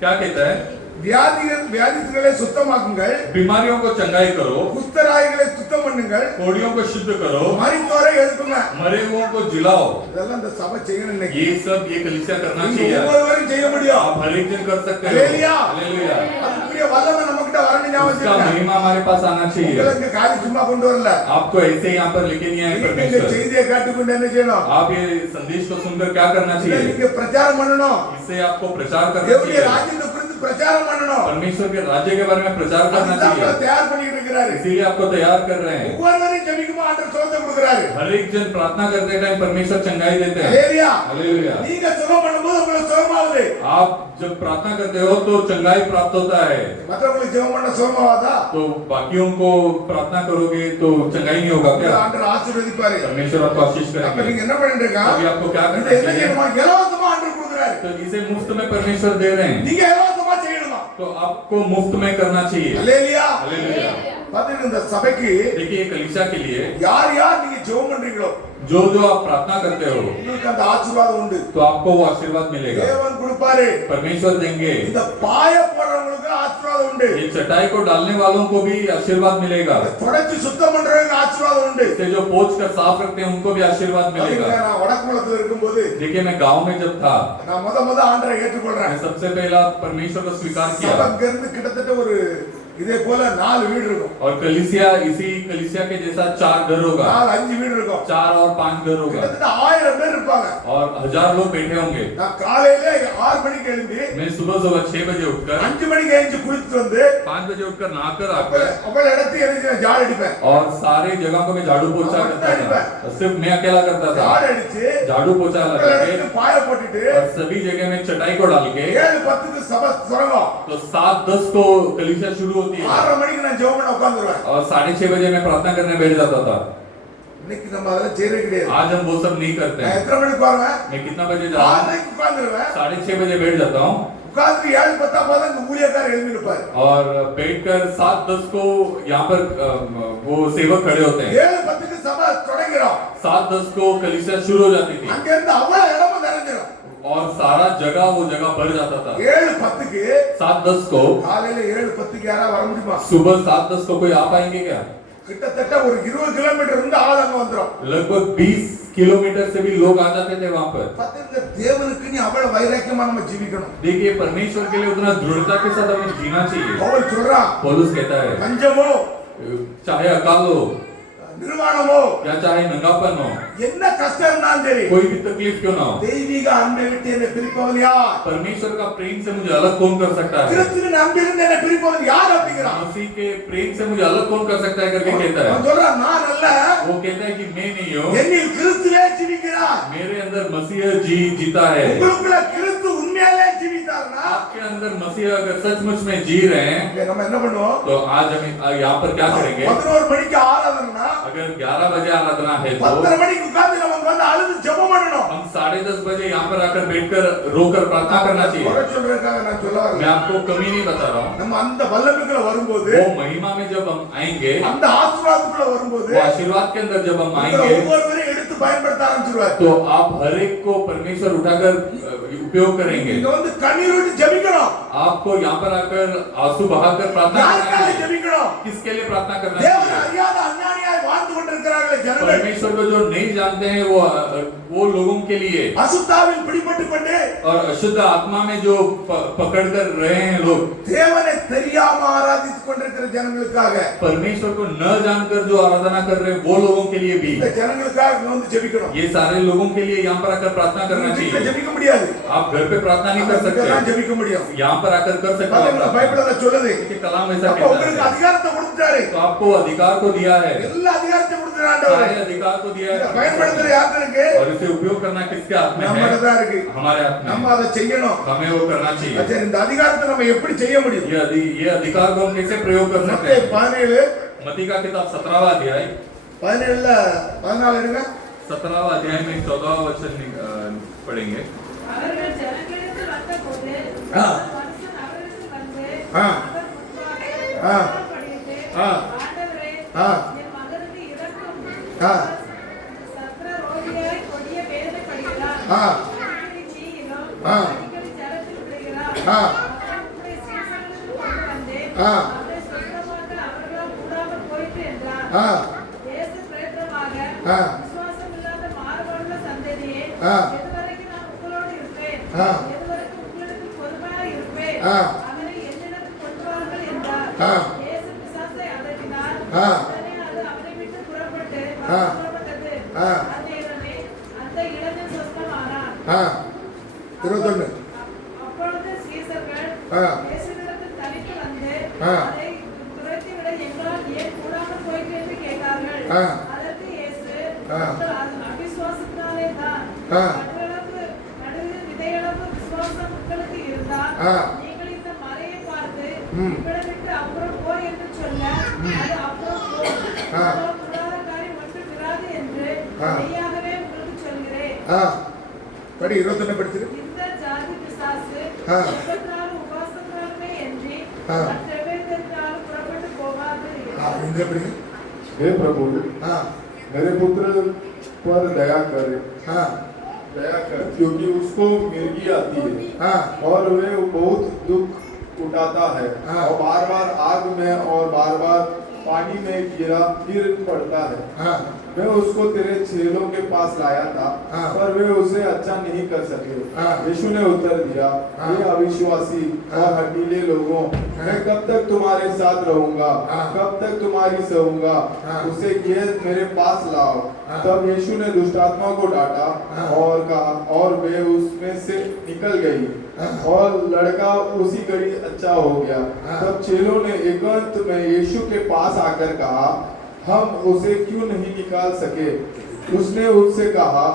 क्या कहता है? வியாதிகளை சுத்தமாக்குங்கள், बीमारियों को चंगाई करो, குஷ்டராயிகளை சுத்தம் பண்ணுங்கள், कोढ़ियों को शुद्ध करो, மரித்தோரை எழுப்புங்க. मरे हुओं को जिलाओ। இதெல்லாம் இந்த சபை செய்யணும் இன்னைக்கு. ये सब ये कलीसिया करना நீங்க चाहिए। ஒவ்வொருவரும் செய்ய முடியும். आप हर एक दिन कर सकते हो। हालेलुया। हालेलुया। அதுக்குரிய வல்லமை நம்மகிட்ட வரணும். ஞாபகம் उसका வச்சுக்கோங்க. महिमा हमारे पास आना चाहिए। உங்களை இங்க காலி சும்மா கொண்டு வரல. आपको ऐसे यहाँ पर लेके नहीं आए நீங்க இந்த परमेश्वर। செய்தியை கேட்டுக்கொண்டு என்ன செய்யணும்? आप ये संदेश को सुनकर क्या करना இதை चाहिए? நீங்க பிரச்சாரம் பண்ணணும். इससे आपको प्रचार करना தேவனுடைய चाहिए। ராஜ்யத்தை குறித்து பிரச்சாரம் பண்ணணும். परमेश्वर के राज्य के बारे में प्रचार करना அதுதான் உங்களை चाहिए। தயார் பண்ணிட்டு இருக்கிறாரு. इसीलिए आपको तैयार कर रहे हैं। ஒவ்வொருவரையும் ஜெபிக்குமா ஆண்டவர் சுகத்தை கொடுக்கிறாரு. हर एक जन प्रार्थना करते टाइम परमेश्वर चंगाई देते हैं। ஹalleluya. हालेलुया। நீங்க சுகம் பண்ணும்போது உங்களுக்கு சுகமாகுது. आप जब प्रार्थना करते हो तो चंगाई प्राप्त होता है। மற்றவங்களுக்கு ஜெபம் பண்ண சுகமாவாதா? तो बाकियों को प्रार्थना करोगे तो चंगाई नहीं होगा क्या? ஆண்டவர் ஆசீர்வதிப்பாரு. परमेश्वर आपको आशीष அப்ப करेंगे। நீங்க என்ன பண்ணிட்டு இருக்கீங்க? अभी आपको क्या இது करना என்ன चाहिए? செய்யணுமா? இலவசமா ஆண்டவர் கொடுக்கிறாரு. तो इसे मुफ्त में परमेश्वर दे रहे हैं, நீங்க இலவசமா செய்யணுமா? तो आपको मुफ्त में करना चाहिए। ஹalleluya. हालेलुया। பாத்தீங்க இந்த சபைக்கு देखिए कलीसिया के लिए யார் யார் நீங்க ஜெபம் பண்றீங்களோ जो जो आप प्रार्थना करते हो உங்களுக்கு அந்த ஆசீர்வாதம் உண்டு. तो आपको वो आशीर्वाद मिलेगा। தேவன் கொடுப்பாரு. परमेश्वर देंगे। இந்த பாய போடுறவங்களுக்கு ஆசீர்வாதம் உண்டு. ये चटाई को डालने वालों को भी आशीर्वाद मिलेगा। தொடச்சி சுத்தம் பண்றவங்களுக்கு ஆசீர்வாதம் உண்டு. इसे जो पोंछ कर साफ रखते हैं उनको भी आशीर्वाद பாத்தீங்களா, मिलेगा। நான் வடக்குளத்துல இருக்கும்போது देखिए मैं गांव में जब था நான் முத ஆண்டரை ஏற்றுக்கொள்றேன். मैं सबसे पहला परमेश्वर को स्वीकार किया। சபைக்கு இருந்து கிட்டத்தட்ட ஒரு இதே போல 4 வீடு இருக்கும், और कलीसिया इसी कलीसिया के जैसा 4 घर होगा, 4-5 வீடு இருக்கும், 4 और 5 घर होगा கிட்டத்தட்ட 1000 பேர் இருப்பாங்க. और 1000 लोग बैठे होंगे। நான் காலையில 6 மணிக்கு எழும்பி मैं सुबह सुबह 6 बजे उठकर 5 மணிக்கு எழுந்து குளிச்சுட்டு வந்து 5 बजे उठकर नहाकर आकर அவ்வளவு இடத்துக்கு எழுதி ஜாடி அடிப்பேன். और सारे जगह को मैं झाड़ू पोछा करता था, सिर्फ मैं अकेला करता था। ஜாடி அடிச்சு झाड़ू पोछा அவ்வளவு लगा के இடத்துக்கு பாய போட்டுட்டு और सभी जगह में चटाई को डाल के 7:10க்கு சபை தொடங்கும். तो 7:10 को कलीसिया शुरू होती है 6:30 மணிக்கு நான் ஜெபம் பண்ண உட்கார்ந்துருவேன். और 6:30 बजे मैं प्रार्थना करने बैठ जाता था। இன்னைக்கு நம்ம அதெல்லாம் செய்யறது கிடையாது. आज हम वो सब नहीं करते நான் हैं। எத்தனை மணிக்கு வருவேன்? मैं कितना बजे जा रहा हूँ? 6:30க்கு உட்கார்ந்துருவேன். 6:30 बजे बैठ जाता हूँ உட்கார்ந்து 7:10 அப்பதான் இந்த ஊழியக்காரர் எழும்பி இருப்பாரு. और बैठकर 7:10 को यहाँ पर वो सेवक खड़े होते हैं। 7:10க்கு சபை தொடங்கிறோம். 7:10 को कलीसिया शुरू हो जाती थी அங்க இருந்து அவ்வளவு இடமும் நிறைஞ்சிரும். और सारा जगह वो जगह भर जाता था। 7:10க்கு 7:10 को காலையில 7:10க்கு யாரா வர முடியுமா? सुबह 7:10 को कोई आ पाएंगे क्या? கிட்டத்தட்ட ஒரு 20 கிலோமீட்டர் இருந்து ஆள் அங்க வந்துரும். लगभग 20 किलोमीटर से भी लोग आ जाते थे वहां पर। பாத்தீங்க தேவனுக்கு நீ அவ்வளவு வைராக்கியமா நம்ம ஜீவிக்கணும். देखिए परमेश्वर के लिए उतना दृढ़ता के साथ हमें जीना चाहिए। பவுல் சொல்றான், पौलुस कहता है பஞ்சமோ चाहे अकाल हो நிர்வாணமோ या चाहे नंगापन हो, என்ன கஷ்டம் இருந்தாலும் சரி कोई भी तकलीफ क्यों ना हो, தெய்வீக அன்பை விட்டு என்னை பிரிப்பவன் யார்? परमेश्वर का प्रेम से मुझे अलग कौन कर सकता है? கிறிஸ்துவின் அன்பிலிருந்து என்னை பிரிப்பவன் யார் அப்படிங்கிறான். मसीह के प्रेम से मुझे अलग कौन कर सकता है करके कहता है। அவன் சொல்றான், நான் அல்ல, वो कहता है कि मैं नहीं हूँ, என்னில் கிறிஸ்துவே ஜீவிக்கிறார். मेरे अंदर मसीह जीता है। உங்களுக்குள்ள கிறிஸ்து உண்மையாலே ஜீவித்தார்னா आपके अंदर मसीह अगर सचमुच में जी रहे हैं நம்ம என்ன பண்ணுவோம்? तो आज हम यहाँ पर क्या करेंगे? 11 மணிக்கு ஆராதனைனா अगर 11 बजे आराधना है तो 10 மணிக்கு உட்கார்ந்து நம்ம வந்து அழுது ஜெபம் பண்ணணும். हम 10:30 बजे यहाँ पर आकर बैठकर रोकर प्रार्थना करना चाहिए। குறை சொல்றதுக்காக நான் சொல்ல வரல. मैं आपको कमी नहीं बता रहा हूँ। நம்ம அந்த வல்லமைக்குள்ள வரும்போது वो महिमा में जब हम आएंगे, அந்த ஆசீர்வாதத்துக்குள்ள வரும்போது वो आशीर्वाद के अंदर जब हम உங்களை आएंगे ஒவ்வொருவரையும் எடுத்து பயன்படுத்த ஆரம்பிச்சிருவார். तो आप हर एक को परमेश्वर उठाकर उपयोग करेंगे। நீங்க வந்து கண்ணீர் விட்டு ஜெபிக்கணும். आपको यहाँ पर आकर आंसू बहाकर प्रार्थना करना யாருக்காக चाहिए। ஜெபிக்கணும்? किसके लिए प्रार्थना करना தேவன் चाहिए? அறியாத அஞ்ஞானியாய் வாழ்ந்து கொண்டிருக்கிறார்களே ஜனங்கள், परमेश्वर को जो नहीं जानते हैं वो लोगों के लिए, அசுத்தாவில் பிடிபட்டுக் கொண்டு और अशुद्ध आत्मा में जो पकड़ कर रहे हैं लोग, தேவனை தெரியாம ஆராதித்துக் கொண்டிருக்கிற ஜனங்களுக்காக, परमेश्वर को न जानकर जो आराधना कर रहे हैं वो लोगों के लिए भी, இந்த ஜனங்களுக்காக வந்து ஜெபிக்கணும். ये सारे लोगों के लिए यहाँ पर आकर प्रार्थना करना வீட்டுல चाहिए। ஜெபிக்க முடியாது, आप घर पे प्रार्थना नहीं कर இதெல்லாம் सकते, ஜெபிக்க முடியும். यहाँ पर आकर कर सकते பாத்தீங்களா, हो। பைபிள் அதை சொல்லுது. देखिए कलाम ऐसा அப்ப कहता உங்களுக்கு है, அதிகாரத்தை கொடுத்தாரு, तो आपको अधिकार को दिया है, எல்லா அதிகாரத்தையும் கொடுத்தாரு ஆண்டவர். सारे अधिकार को दिया இதை है, பயன்படுத்துற யாருக்கு இருக்கு? और इसे उपयोग करना किसके हाथ में நம்மகிட்ட है? தான் இருக்கு. हमारे हाथ में நம்ம है। அதை செய்யணும். हमें वो करना चाहिए। சரி, இந்த அதிகாரத்தை நம்ம எப்படி செய்ய முடியும்? ये अधिकार को हम कैसे प्रयोग कर सकते மத்தேயு हैं? 17 मत्ती का किताब 17वां अध्याय, 17ல 14 எடுங்க. 17वां अध्याय में 14वां वचन पढ़ेंगे। அவர்கள் ஜனங்களிடத்தில் வந்தபோது ஆ. மனுஷன் அவரிடத்தில் வந்து ஆ. அவர் முன்பாக ஆ. படியிட்டு, ஆ. ஆண்டவரே, ஆ. என் மகனுக்கு இரக்கம். ஆ. சத்திர ரோகியாய் கொடிய வேதனைப்படுகிறார். ஆ. அடிக்கடி தீயிலும், ஆ. அடிக்கடி ஜலத்தில் விழுகிறார். ஆ. அவரை உம்முடைய சீசனுக்கு கொண்டு வந்தேன். ஆ. அவரை சுத்தமாக்க அவர்களால் கூடாமல் போயிற்று என்றார். ஆ. இயேசு பிரேத்தமாக, ஆ. விசுவாசமில்லாத மாறுபாடுள்ள சந்ததியே, ஆ. எதுவரைக்கும் நான் உங்களோடு இருப்பேன்? ஆ. எதுவரைக்கும் உங்களுக்கு பொறுமையாய் இருப்பேன்? ஆ. அவனை என்னிடத்தில் கொண்டு வாருங்கள் என்றார். ஆ. இயேசு பிசாசை அதட்டினார். ஆ. உடனே அது அவனை விட்டு புறப்பட்டு ஆ. புறப்பட்டது. ஆ. அந்நேரமே அந்த இளைஞன் சொஸ்தமானான். ஆ. 21. அப்பொழுது சீசர்கள் ஆ. இயேசுவினிடத்தில் தனித்து வந்து, ஆ. அதை துரத்திவிட எங்களால் ஏன் கூடாமல் போயிற்று என்று கேட்டார்கள். ஆ. அதற்கு இயேசு, ஆ. உங்கள் அவிசுவாசத்தினாலே தான். ஆ. நடுவில் விதையளவு விசுவாசம் உங்களுக்கு இருந்தால், ஆ. நீங்கள் இந்த மலையை பார்த்து ம். இவ்விடம் விட்டு அப்புறம் போ என்று சொல்ல, அது அப்புறம் போம். ஆ. உங்களால் கூடாத காரியம் ஒன்றும் இராது என்று ஆ. மெய்யாகவே உங்களுக்கு சொல்கிறேன். ஆ. படி 21 படிச்சிரு. இந்த ஜாதி பிசாசு ஆ. 24 உபவாசத்தினாலுமே அன்றி ஆ. மற்றெவ்விதத்தினாலும் புறப்பட்டு போகாது. ஆ, இங்க எப்படி? हे प्रभु, ஆ. मेरे पुत्र पर दया कर, ஆ. क्योंकि उसको मिर्गी आती है ஆ. और वे बहुत दुख उठाता है हाँ। और बार बार आग में और बार बार पानी में गिर पड़ता है। हाँ मैं उसको तेरे चेलों के पास लाया था, हाँ। पर वे उसे अच्छा नहीं कर सके। हाँ। यीशु ने उत्तर दिया, हाँ। ये अविश्वासी हाँ। और हठीले लोगों, हाँ। मैं कब तक तुम्हारे साथ रहूंगा, हाँ। कब तक तुम्हारी सहूंगा, हाँ। उसे ये मेरे पास लाओ। हाँ। तब यीशु ने दुष्टात्मा को डांटा हाँ। और कहा, और वे उसमें से निकल गई हाँ। और लड़का उसी घड़ी अच्छा हो गया। हाँ। तब चेलों ने एकांत में यीशु के पास आकर कहा, हम उसे क्यों नहीं निकाल सके? उसने उससे कहा,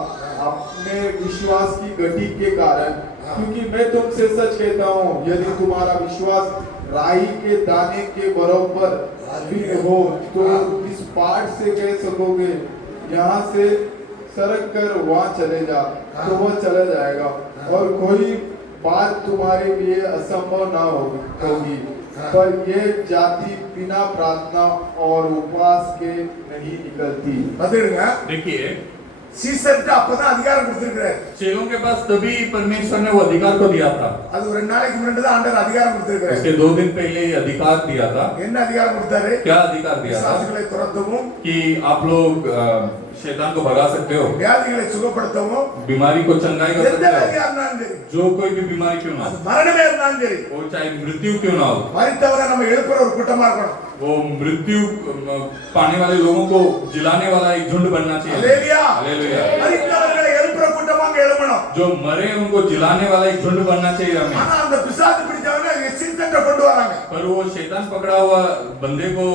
अपने विश्वास की गति के कारण, क्योंकि मैं तुमसे सच कहता हूँ, यदि तुम्हारा विश्वास राई के दाने के बराबर भी हो तो इस पहाड़ से कह सकोगे, यहाँ से सरक कर वहाँ चले जा, तो वह चला जाएगा, और कोई बात तुम्हारे लिए असंभव ना होगी। पर ये जाति बिना प्रार्थना और उपवास के नहीं निकलती। பாத்துடுங்க देखिए சீசருக்கு அப்பதான் அதிகாரம் கொடுத்திருக்கிறார் चेलों के पास तभी परमेश्वर ने वो अधिकार को दिया था। அது ஒரு 2 நாளைக்கு முன்னாடி தான் ஆண்டவர் அதிகாரம் கொடுத்திருக்கிறார் उसके 2 दिन पहले ये अधिकार दिया था। என்ன அதிகாரம் கொடுத்தாரு क्या अधिकार दिया था? பிசாசுகளை துரத்தவும் कि आप लोग शैतान को भगा सकते हो, வியாதிகளை சுகப்படுத்தவும் बीमारी को चंगाई कर எந்த सकते हो, வியாதியா இருந்தாலும் சரி जो कोई भी बीमारी क्यों ना அது हो, மரணமே இருந்தாலும் சரி वो चाहे मृत्यु क्यों ना हो, மரித்தவரை நம்ம எழுப்புற ஒரு கூட்டமா இருக்கணும் वो मृत्यु पाने वाले लोगों को जिलाने वाला एक झुंड बनना चाहिए। Hallelujah hallelujah. மரித்தவர்களை எழுப்புற கூட்டமா அங்க எழும்பணும் जो मरे उनको जिलाने वाला एक झुंड बनना चाहिए हमें। ஆனா அந்த பிசாசு பிடிச்சவங்க சீசத்தை கொண்டு வராங்க पर वो शैतान पकड़ा हुआ बंदे को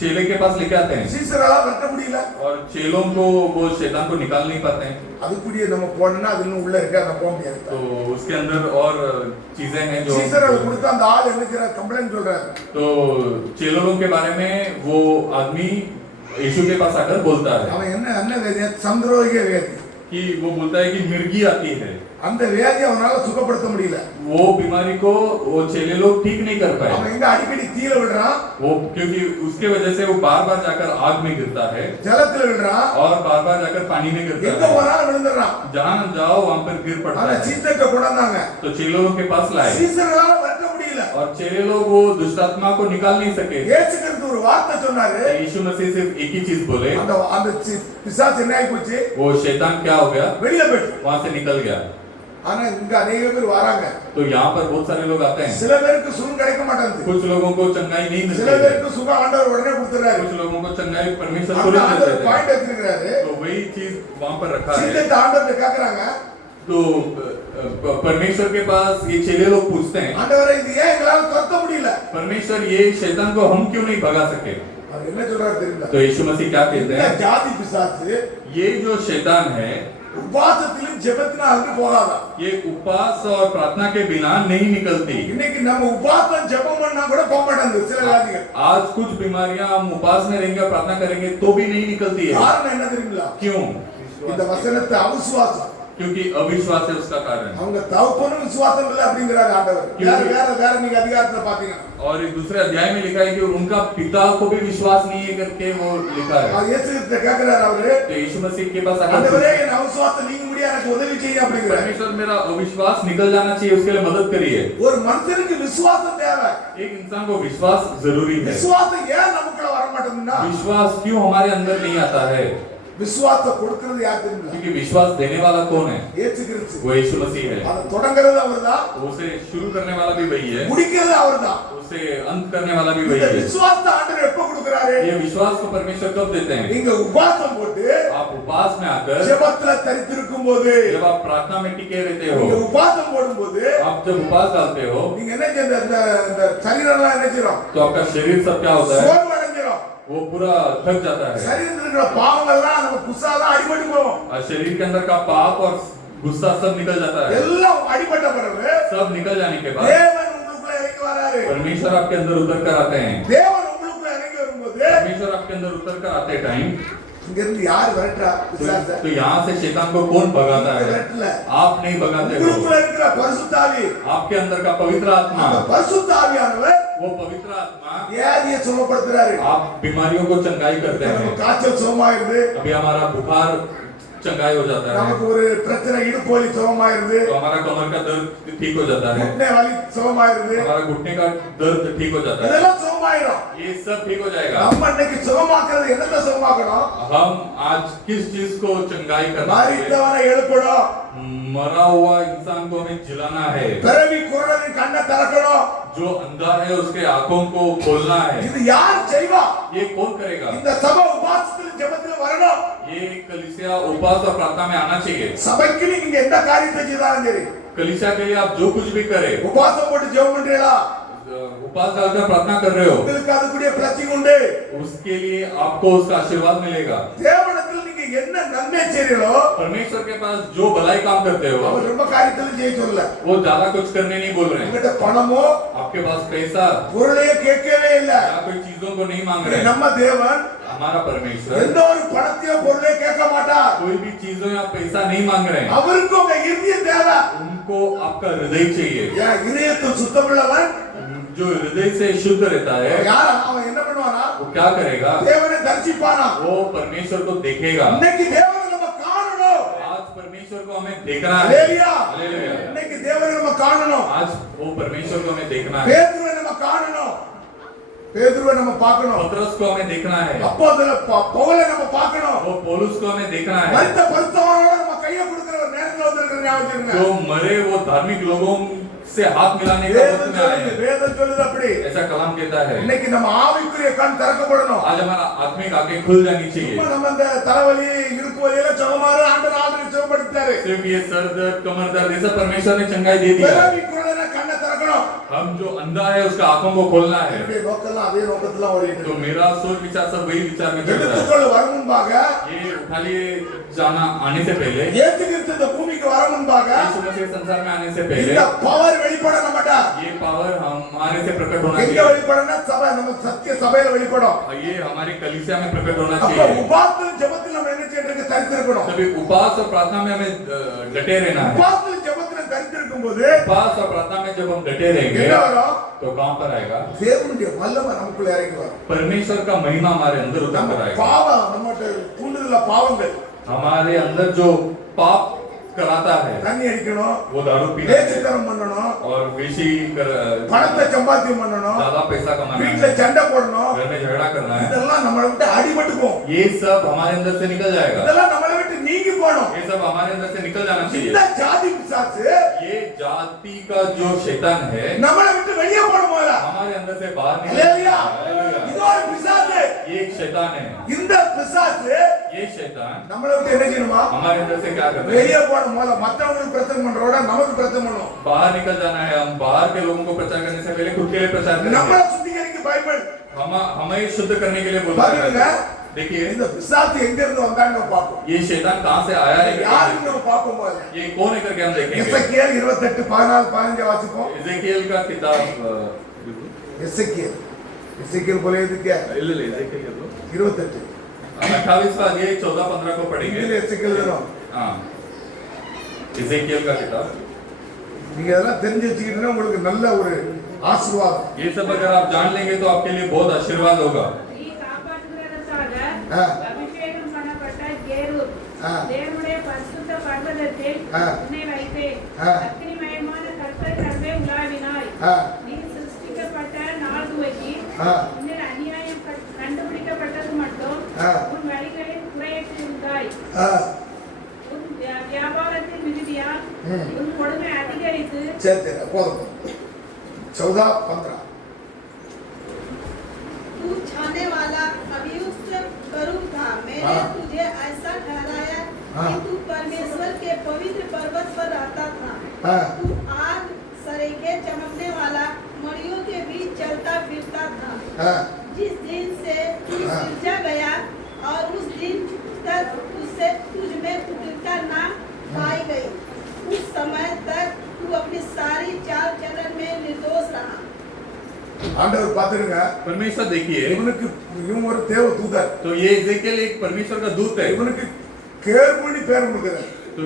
चेले के पास लेके आते हैं சீசரால வெட்ட முடியல और चेलों को वो शैतान को निकाल नहीं पाते हैं। அதுக்குரிய நம்ம போனா அது இன்னும் உள்ள இருக்கு அத போக முடியாது तो उसके अंदर और चीजें हैं जो சீசர் அது கொடுத்த அந்த ஆள் என்ன செய்யற கம்ப்ளைன்ட் சொல்றாரு तो चेलों के बारे में वो आदमी यीशु के पास आकर बोलता है அவன் என்ன என்ன வேதியா சந்திரோகிய வேதி कि वो बोलता है कि मिर्गी आती है। அந்த வியாதி அவனால சுகப்படுத்த முடியல वो बीमारी को वो चेले लोग ठीक नहीं कर पाए। அவன் எங்க அடிக்கடி தீல விடுறான் वो क्योंकि उसके वजह से वो बार बार जाकर आग में गिरता है ஜலத்துல விடுறான் और बार बार जाकर पानी में गिरता எங்க है। போனாலும் விழுந்துறான் जहाँ जाओ वहाँ पर गिर पड़ता அவன் है। சீசத்தை கொண்டாந்தாங்க तो चेलों के पास लाए சீசரால வெட்ட முடியல और चेले लोग वो दुष्टात्मा को निकाल नहीं सके। இயேசு கிறிஸ்து ஒரு வார்த்தை சொன்னாரு यीशु मसीह सिर्फ एक ही चीज बोले, அந்த அந்த பிசாசு என்ன ஆகி போச்சு वो शैतान क्या हो गया, வெளியில போயிட்டு वहां से निकल गया। ஆனா இங்க अनेक பேர் வராங்க तो यहाँ पर बहुत सारे लोग आते हैं, சில பேருக்கு சுகம் கிடைக்க மாட்டேங்குது कुछ लोगों को चंगाई नहीं சில मिलती है, பேருக்கு சுகம் ஆண்டவர் உடனே கொடுத்துறாரு कुछ लोगों को चंगाई परमेश्वर அந்த तुरंत ஆண்டவர் देते हैं। பாயிண்ட் எடுத்துக்கிறாரு तो वही चीज वहां पर रखा है। சீசத்தை ஆண்டவர் கேக்குறாங்க तो परमेश्वर के पास ये चेले लोग पूछते हैं, ஆண்டவரே இது ஏன் எங்களால துரத்த முடியல परमेश्वर ये शैतान को हम क्यों नहीं भगा सके? அவர் என்ன சொல்றாரு தெரியுமா तो यीशु मसीह क्या कहते இந்த हैं, ஜாதி பிசாசு ये जो शैतान है உபாசத்திலும் ஜெபத்தினாலும் போகாதா ये उपवास और प्रार्थना के बिना नहीं निकलती। இன்னைக்கு நம்ம உபாசம் ஜெபம் பண்ணா கூட போக மாட்டேங்குது சில வியாதிகள் आज कुछ बीमारियां हम उपवास में रहेंगे, प्रार्थना करेंगे तो भी नहीं निकलती है। காரணம் என்ன தெரியுங்களா क्यों? இந்த வசனத்தை அவிசுவாசம் क्योंकि अविश्वास है उसका कारण। அவங்க தகப்பனும் விசுவாசம் இல்லை அப்படிங்கிறாரு ஆண்டவர் வேற நீங்க அதிகாரத்துல பாத்தீங்கன்னா और एक दूसरे अध्याय में लिखा है कि उनका पिता को भी विश्वास नहीं है करके वो लिखा है। அவர் இயேசு கிட்ட கேக்குறாரு அவரு तो यीशु मसीह के पास आकर ஆண்டவரே என் அவிசுவாசம் நீங்க முடியா எனக்கு உதவி செய்ய அப்படிங்கிறாரு परमेश्वर मेरा अविश्वास निकल जाना चाहिए, उसके लिए मदद करिए। ஒரு மனுஷனுக்கு விசுவாசம் தேவை एक इंसान को विश्वास जरूरी है। விசுவாசம் ஏன் நமக்குள்ள வர மாட்டேங்குதுன்னா विश्वास क्यों हमारे अंदर नहीं आता है? விசுவாசம் கொடுக்கிறது யார் தெரியுங்களா क्योंकि विश्वास देने वाला कौन है? இயேசு கிறிஸ்து वो यीशु मसीह है। அதை தொடங்குறது அவர்தான் उसे शुरू करने वाला भी वही है, முடிக்கிறது அவர்தான் उसे अंत करने वाला भी वही இந்த है। விசுவாசத்தை ஆண்டவர் எப்ப கொடுக்கறாரு ये विश्वास को परमेश्वर कब देते हैं? நீங்க உபாசம் போட்டு आप उपवास में आकर, ஜெபத்துல தரித்திருக்கும் போது जब आप प्रार्थना में टिके रहते நீங்க हो, உபாசம் போடும்போது आप जब उपवास डालते हो நீங்க என்ன செய்ய இந்த சரீரம்லாம் என்ன செய்றோம் तो आपका शरीर सब क्या होता है? சோர்வு அடைஞ்சிரும் वो पूरा थक जाता है சரீரத்துல இருக்கிற பாவங்கள்லாம் நம்ம குசாலாம் அடிபட்டு போவோம் और शरीर के अंदर का पाप और गुस्सा सब निकल जाता है। எல்லாம் அடிபட்ட பிறகு सब निकल जाने के बाद தேவன் உங்களுக்குள்ள இறங்கி வராரு परमेश्वर आपके अंदर उतर कर आते हैं। தேவன் உங்களுக்குள்ள இறங்கி வரும்போது परमेश्वर आपके अंदर उतर कर आते टाइम இங்க இருந்து யார் விரட்டா பிசாசை तो यहाँ से शैतान को कौन भगाता है? விரட்டல आप नहीं भगाते हो, உங்களுக்குள்ள இருக்கிற பரிசுத்த ஆவி आपके अंदर का पवित्र आत्मा, அந்த பரிசுத்த ஆவியானவர் वो पवित्र आत्मा வியாதியை சுகப்படுத்துறாரு आप बीमारियों को चंगाई करते நம்ம हैं। காய்ச்சல் சுகமாயிருது अभी हमारा बुखार चंगाई हो जाता है, நமக்கு ஒரு பிரச்சனை இடுப்பு வலி சுகமாயிருது, तो हमारा कमर का दर्द ठीक हो जाता है, घुटने वाली சுகமாயிருது, हमारा घुटने का दर्द ठीक हो जाता है, இதெல்லாம் சுகமாயிரும். ये सब ठीक हो जाएगा। நம்ம இன்னைக்கு சுகமாக்குறது என்னத்தை சுகமாக்கணும்? हम आज किस चीज को चंगाई करना है? மரித்தவனை எழுப்பணும், मरा हुआ इंसान को हमें जिलाना है, பிறவி குருடனின் கண்ணை திறக்கணும். जो अंधा है उसके आंखों को खोलना है। இது யார் செய்வா? ये कौन करेगा? இந்த சபை உபாசத்தில் ஜெபத்தில் வரணும். ये कलीसिया उपवास और प्रार्थना में आना चाहिए। சபைக்கு நீங்க எந்த காரியத்தை செய்தாலும் சரி, कलीसिया के लिए आप जो कुछ भी करें, உபாசம் போட்டு ஜெபம் பண்றீங்களா, उपवास डालकर प्रार्थना कर रहे हो, உங்களுக்கு அதுக்குரிய பிரச்சனை உண்டு. उसके लिए आपको उसका आशीर्वाद मिलेगा। தேவனிடத்தில் நீங்க என்ன நன்மை செய்றீங்களோ परमेश्वर के पास जो भलाई काम करते हो, அவர் ரொம்ப காரியத்தில் செய்ய சொல்லல. वो ज्यादा कुछ करने नहीं बोल रहे हैं। உங்ககிட்ட பணமோ आपके पास पैसा பொருளையே கேட்கவே இல்ல. या कोई चीजों को नहीं मांग रहे हैं। நம்ம தேவன் हमारा परमेश्वर எந்த ஒரு பணத்தையோ பொருளையோ கேட்க மாட்டார். कोई भी चीजों या पैसा नहीं मांग रहे हैं, அவருக்கு உங்க இருதயம் தேவை. उनको आपका हृदय चाहिए। என் இதயத்தில் சுத்தமுள்ளவன் जो हृदय से शुद्ध रहता है, யார் அவன் என்ன பண்ணுவானா? वो क्या करेगा? தேவனை தரிசிப்பானா. वो परमेश्वर को देखेगा। இன்னைக்கு தேவனை நம்ம காணணும். आज परमेश्वर को हमें देखना है। ஹalleluya. हालेलुया। இன்னைக்கு தேவனை நம்ம காணணும். आज वो परमेश्वर को हमें देखना है। பேதுருவை நம்ம காணணும். பேதுருவை நம்ம பார்க்கணும். पतरस को हमें देखना है। அப்போஸ்தல பவுலை நம்ம பார்க்கணும். वो पौलुस को हमें देखना है। மரித்த பரிசுத்தவானோட நம்ம கையை கொடுக்கிற ஒரு நேரத்துல வந்திருக்கிற ஞாபகம் जो இருக்குங்க. मरे वो धार्मिक लोगों से हाथ मिलाने का वक्त में आए हैं। வேதம் சொல்லுது அப்படி. ऐसा कलाम कहता है। இன்னைக்கு நம்ம ஆவிக்குரிய கண் திறக்கப்படணும். आज हमारा आत्मिक आंखें खुल जानी चाहिए। சும்மா நம்ம இந்த தலைவலி இடுப்பு வலியில சுகமாறு ஆண்டவர் ஆல்ரெடி சுகப்படுத்திட்டாரு. सिर्फ ये सर दर्द, कमर दर्द, ये सब परमेश्वर ने चंगाई दे दिया है। பிறவி குருடனை கண்ணை திறக்கணும். हम जो अंधा है उसका आंखों को खोलना है। என்னுடைய நோக்கெல்லாம் அதே நோக்கத்துல ஓடிட்டு तो இருக்கு. मेरा सोच विचार सब वही विचार में चल रहा है। எடுத்துக்கொள்ள வரும் முன்பாக ये उठा लिए जाना आने से पहले, இயேசு கிறிஸ்து இந்த பூமிக்கு வரும் முன்பாக यीशु मसीह संसार में आने से पहले இந்த பவர் வெளிப்பட நம்மட்ட ये पावर हमारे से प्रकट होना எங்க चाहिए। வெளிப்படனா சபை நம்ம சத்திய சபையில வெளிப்படும். और ये हमारी कलीसिया में प्रकट होना அப்ப चाहिए। உபாசத்தில் ஜெபத்தில் நம்ம என்ன செய்யறதுக்கு தரித்திருக்கணும். तभी उपवास और प्रार्थना में हमें डटे रहना है। உபாசத்தில் ஜெபத்தில் தரித்திருக்கும் போது उपवास और प्रार्थना में जब हम डटे रहेंगे என்ன வரும்? तो कहां पर आएगा? தேவனுடைய வல்லமை நமக்குள்ள இறங்கி வரும். परमेश्वर का महिमा हमारे अंदर उतर நம்ம कर आएगा। பாவம் நம்மட்ட தூண்டுதல பாவங்கள் हमारे अंदर जो पाप कराता है, தண்ணி அடிக்கணும், वो दारू पीना है பேச்சுத்தரம் பண்ணணும், और वेशी பணத்தை சம்பாத்தியம் பண்ணணும், ज्यादा पैसा कमाना வீட்டுல है, சண்டை போடணும், घर में झगड़ा करना है, இதெல்லாம் நம்மளை விட்டு அடிபட்டு போகும். ये सब हमारे अंदर से निकल जाएगा। இதெல்லாம் நம்மளை விட்டு நீங்கி போகணும். ये सब हमारे अंदर से निकल जाना இந்த चाहिए। ஜாதி பிசாசு ये जाति का जो शैतान है நம்மளை விட்டு வெளியே போடும் போல. हमारे अंदर से बाहर निकल ஹalleluya. हालेलुया। இது ஒரு பிசாசு. ये एक शैतान है। இந்த பிசாசு ये शैतान நம்மளை விட்டு என்ன செய்யணுமா? हमारे अंदर से क्या करता है? வெளியே போடும் போல மற்றவங்களுக்கு பிரச்சனை பண்றோட நமக்கு பிரச்சனை பண்ணும். बाहर निकल जाना है। हम बाहर के लोगों को प्रचार करने से पहले खुद के लिए प्रचार நம்மள करेंगे। சுத்திகரிக்க பைபிள் हमें शुद्ध करने के लिए बोलता பாருங்க. है। देखिए இந்த பிசாசு எங்க இருந்து வந்தாங்க பாப்போம். ये शैतान कहां से आया है, யாருக்கு நம்ம பாப்போம். ये कौन है करके हम देखेंगे। எசேக்கியேல் 28 14 15 வாசிப்போம். एजेकियल का किताब எசேக்கியேல் எசேக்கியேல் बोले இது क्या है? ले 28 28वां अध्याय 14-15 को पढ़ेंगे। இங்கில எசேக்கியேல் வேணும். हाँ, एजेकियल का किताब। நீங்க அதெல்லாம் தெரிஞ்சு வச்சுக்கிட்டீங்கன்னா உங்களுக்கு நல்ல ஒரு ஆசீர்வாதம். ये सब अगर आप जान लेंगे तो आपके लिए बहुत आशीर्वाद होगा। நீ காப்பாற்றுகிறதற்காக ஆ. அபிஷேகம் பண்ணப்பட்ட கேருப் ஆ. தேவனுடைய பரிசுத்த பர்வதத்தில் ஆ. உன்னை வைத்தேன். ஆ. அக்கினிமயமான கர்த்தர் நடுவே உலாவினாய். ஆ. நீ சிருஷ்டிக்கப்பட்ட நாள் துவக்கி ஆ. உன்னில் அநியாயம் கண்டுபிடிக்கப்பட்டது மட்டும் ஆ. உன் வழிகளில் குறையற்றிருந்தாய். ஆ. உன் வியாபாரத்தில் மிகுதியால் ம். உன் கொடுமை அதிகரித்து சரி போதும். 14-15 तू छाने वाला अभियुक्त करूब था। मैंने हाँ। तुझे ऐसा ठहराया हाँ। कि तू परमेश्वर के पवित्र पर्वत पर रहता था। हाँ। तू आग सरेखे चमकने वाला मड़ियों के बीच चलता फिरता था। हाँ। जिस दिन से तू हाँ। सिरजा गया और उस दिन तक उससे तुझ में कुटिलता ना पाई गई। उस समय तक तू अपनी सारी चाल चलन में निर्दोष रहा। ஆண்டவர் பாத்துருங்க. परमेश्वर देखिए, இவனுக்கு இவன் ஒரு தேவ தூதர். तो ये एजेकियल एक परमेश्वर का दूत है। இவனுக்கு கேருபுனி பேர் கொடுக்கிறார். तो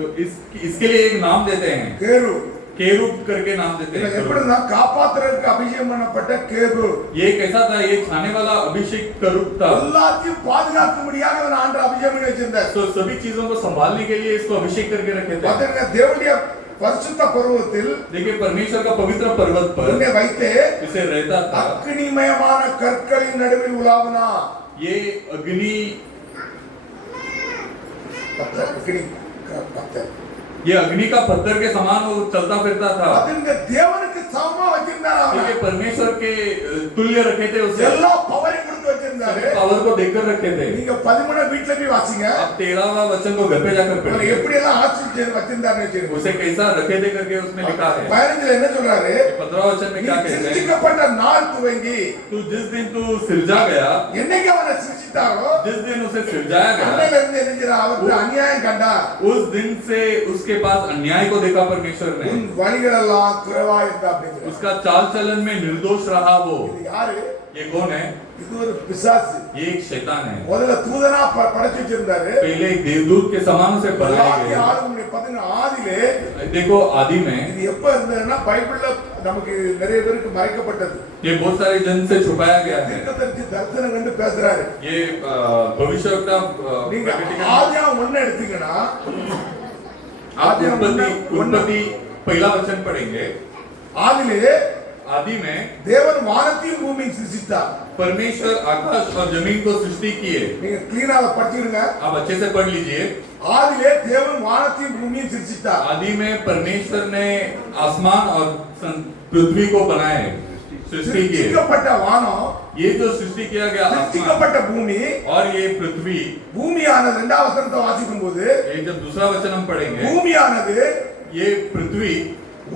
इसके लिए एक नाम देते हैं, கேரு. केरूब करके नाम देते இவன் हैं। எப்படின்னா காப்பாத்துறதுக்கு அபிஷேகம் பண்ணப்பட்ட கேரு. ये कैसा था? ये छाने वाला अभिषेक करूब था। எல்லாத்தையும் பாதுகாக்கும்படியாக அவன் ஆண்டவர் அபிஷேகம் பண்ணி வச்சிருந்தார். வச்சிருந்தார். तो सभी चीजों को संभालने के लिए इसको अभिषेक करके रखे थे. பாத்தீங்கன்னா தேவனுடைய பரிசுத்த பர்வதத்தில் देखिए परमेश्वर का पवित्र पर्वत पर உன்னை வைத்து इसे रहता था. அக்னிமயமான கற்களின் நடுவில் உலாவினா. ये अग्नि பத்தர் ये अग्नि का पत्थर के समान वो चलता फिरता था. பாத்தீங்க தேவனுக்கு சமமா வச்சிருந்தார் ये அவரை. परमेश्वर के तुल्य रखे थे उसे. எல்லா பவரையும் கொடுத்து வச்சிருந்தாரு. सभी पावर को देकर रखे थे. நீங்க 13 வீட்ல போய் வாசிங்க. अब 13वां वचन को घर पे जाकर அவரை पढ़िए. எப்படி எல்லாம் ஆசீர்வதிச்சு வச்சிருந்தாருன்னு வச்சிருக்கோம். उसे कैसा रखे थे करके उसमें लिखा है. 15 என்ன சொல்றாரு? 15 वचन में நீ क्या कहते हैं? சிருஷ்டிக்கப்பட்ட நாள் துவங்கி तू जिस दिन तू सिरजा गया, என்னைக்கு அவனை சிருஷ்டித்தாரோ जिस दिन उसे सिरजाया गया, அன்னையில இருந்து என்ன செய்யறான்? அவருக்கு அநியாயம் கண்டா. उस दिन से उसके पास अन्याय को देखा परमेश्वर ने. உன் வழிகளெல்லாம் குறைவா இருந்தா அப்படிங்கிற. उसका चाल चलन में निर्दोष रहा वो. இது யாரு? ये कौन है? இது ஒரு பிசாசு. ये एक शैतान है. முதல்ல தூதனா படைச்சு வச்சிருந்தாரு. पहले एक देवदूत के समान उसे बनाए ஆதி गए. ஆளுடைய 14 ஆதியிலே देखो आदि में இது எப்ப இருந்ததுன்னா பைபிள்ல நமக்கு நிறைய பேருக்கு மறைக்கப்பட்டது. ये बहुत सारे जन से छुपाया गया है. தீர்க்கதரிசி தரிசனம் கண்டு பேசுறாரு. ये भविष्यवक्ता நீங்க प्रकटीकरण ஆதியாகமம் 1 எடுத்தீங்கன்னா आप उत्पत्ति पहला वचन पढ़ेंगे. ஆதியிலே आदि में தேவன் வானத்தையும் பூமியையும் சிருஷ்டித்தார். परमेश्वर आकाश और जमीन को सृष्टि किए. நீங்க क्लीனா அதை படிச்சிருங்க. आप अच्छे से पढ़ लीजिए. ஆதியிலே தேவன் வானத்தையும் பூமியையும் சிருஷ்டித்தார். आदि में परमेश्वर ने आसमान और पृथ्वी को बनाए, सृष्टि किए. சிருஷ்டிக்கப்பட்ட வானம், ये जो सृष्टि किया गया आसमान சிருஷ்டிக்கப்பட்ட பூமி, और ये पृथ्वी, பூமியானது இரண்டாவது வசனத்தை வாசிக்கும்போது ये जब दूसरा वचन हम पढ़ेंगे, பூமியானது ये पृथ्वी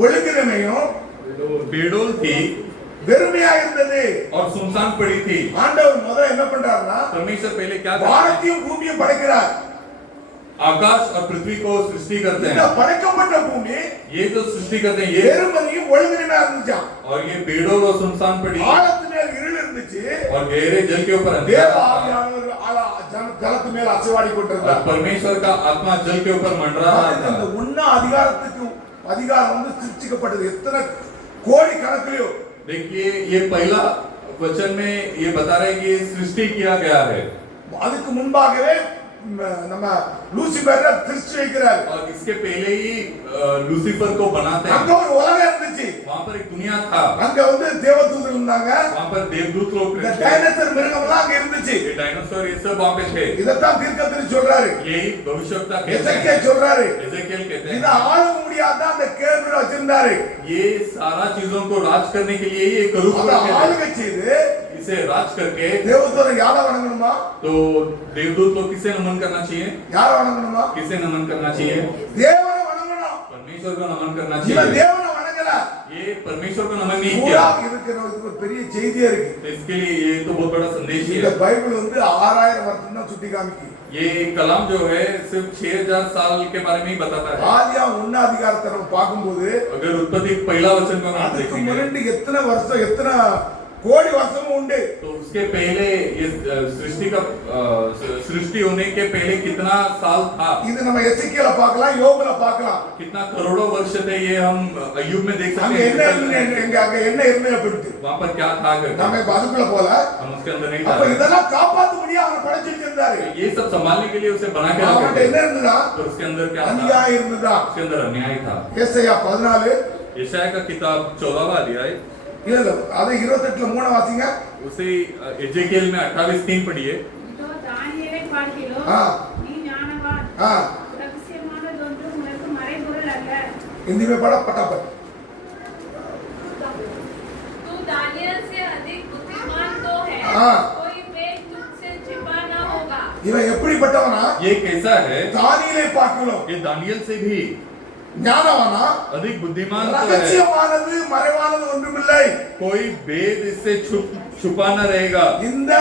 ஒழுங்கினமையும் बेडोल थी வெறுமையா இருந்தது. और सुनसान पड़ी थी. ஆண்டவர் முதல்ல என்ன பண்றாருன்னா परमेश्वर पहले क्या करते हैं? வானத்தையும் பூமியும் படைக்கிறார். आकाश और पृथ्वी को सृष्टि करते இந்த हैं. படைக்கப்பட்ட பூமி ये जो सृष्टि करते हैं ये, வெறுமையும் ஒழுங்கினமா இருந்துச்சாம். और ये बेडोल और सुनसान पड़ी ஆழத்து மேல் இருள் இருந்துச்சு. और गहरे जल के ऊपर தேவ अंधेरा था. ஆவியானவர் ஜலத்து மேல் அசைவாடி और கொண்டிருந்தார். परमेश्वर का आत्मा जल के ऊपर मंडरा रहा இந்த था. உண்ண அதிகாரம் வந்து சிருஷ்டிக்கப்பட்டது. எத்தனை கோடி கணக்கிலோ. देखिए ये पहला वचन में ये बता रहे हैं कि ये सृष्टि किया गया है. அதுக்கு முன்பாகவே நம்ம லூசிபர் சிருஷ்டி வைக்கிறார். और इसके पहले ही लूसीफर को बनाते அங்க हैं. ஒரு உலகம் இருந்துச்சு. वहाँ पर एक दुनिया था. அங்க வந்து தேவதூதர்கள் இருந்தாங்க. वहाँ पर देवदूत लोग இந்த रहते थे. டைனோசர் மிருகம்லாம் அங்க இருந்துச்சு. ये डायनासोर ये सब वहाँ पे थे. இதத்தான் தீர்க்கதரிசி சொல்றாரு. यही भविष्यवक्ता कहते எசேக்கியேல் हैं. சொல்றாரு. एजेकिएल कहते இத हैं. ஆள முடியாத அந்த கேபிர வச்சிருந்தாரு. ये सारा चीजों को राज करने के लिए ये करूब அத रखे थे. ஆளுகை செய்து इसे राज करके தேவதூதரை யார வணங்கணுமா? तो देवदूत को किसे नमन करना चाहिए? யார வணங்கணுமா? किसे नमन करना चाहिए? தேவனை வணங்கணும். परमेश्वर को नमन करना இவன் चाहिए. தேவனை வணங்கல. ये परमेश्वर को नमन नहीं பூரா किया. இருக்கிறதுக்கு ஒரு பெரிய செய்தியா இருக்கு. तो इसके लिए ये तो बहुत बड़ा संदेश இந்த है. பைபிள் வந்து 6000 வருஷம் தான் சுட்டி காமிக்குது. ये कलाम जो है सिर्फ 6000 साल के बारे में ही बताता है. ஆதியா 1 அதிகாரத்தை நம்ம பார்க்கும்போது अगर उत्पत्ति पहला वचन को हम அதுக்கு देखेंगे முன்னாடி எத்தனை வருஷம் எத்தனை கோடி வருஷமும் உண்டு. तो उसके पहले ये सृष्टि होने के पहले कितना साल था, இது நம்ம எசேக்கியேல பார்க்கலாம், யோபுல பார்க்கலாம். कितना करोड़ों वर्ष थे ये हम अय्यूब में देख அங்க सकते என்ன हैं. இருந்து அங்க என்ன இருந்தது அப்படிட்டு वहाँ पर क्या था करके நாம இப்ப அதுக்குள்ள போல. हम उसके अंदर नहीं அப்ப था. இதெல்லாம் காப்பாத்த முடியாது அவனை படைச்சு வச்சிருந்தாரு. ये सब संभालने के लिए उसे बना के அவன்கிட்ட रखे என்ன थे. இருந்ததா? तो उसके अंदर क्या था? அநியாயம் இருந்ததா? उसके अंदर अन्याय था. ஏசாயா 14 यशायाह का किताब 14वां अध्याय, இல்ல அது 28ல 3 வாசிங்க. उसे एजेकिएल में 28:3 पढ़िए. இதோ தானியேலை பார்க்கிலோ, ஆ. நீ ஞானவான். ஆ ரகசியமானதொன்றும் உனக்கு மறைபொருள் அல்ல. हिंदी में पढ़ा फटाफट. तू दानियल से अधिक बुद्धिमान तो है. हाँ. कोई भेद तुझसे छिपा न होगा. இவன் எப்படிப்பட்டவனா? ये कैसा है? தானியேலை பார்க்கிறோம். ये दानियल से भी ஞானவானா? अधिक बुद्धिमान तो है. ரகசியமானது மறைவானது ஒன்றுமில்லை. कोई भेद इससे छुपा न रहेगा. இந்த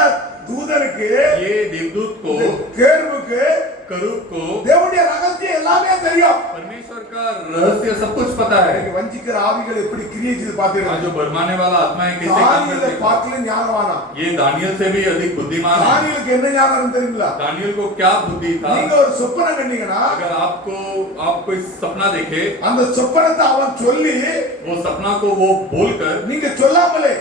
தூதனுக்கு ये देवदूत को, கேர்வுக்கு करूब को தேவனுடைய ரகசியம் எல்லாமே தெரியும். परमेश्वर का रहस्य सब कुछ पता है. வஞ்சிக்கிற ஆவிகள் எப்படி கிரியை செய்து பார்த்தீர்கள்? आज जो भरमाने वाला आत्मा है कैसे काम தானியேலை करते हैं. பார்க்கல ஞானவானா? ये दानियल से भी अधिक बुद्धिमान है. தானியேலுக்கு என்ன ஞானம் தெரியுங்களா? दानियल को क्या बुद्धि था? நீங்க ஒரு சொப்பனம் கண்டீங்கன்னா अगर आप कोई सपना देखे, அந்த சொப்பனத்தை அவன் சொல்லி वो सपना को वो बोलकर, நீங்க சொல்லாமலே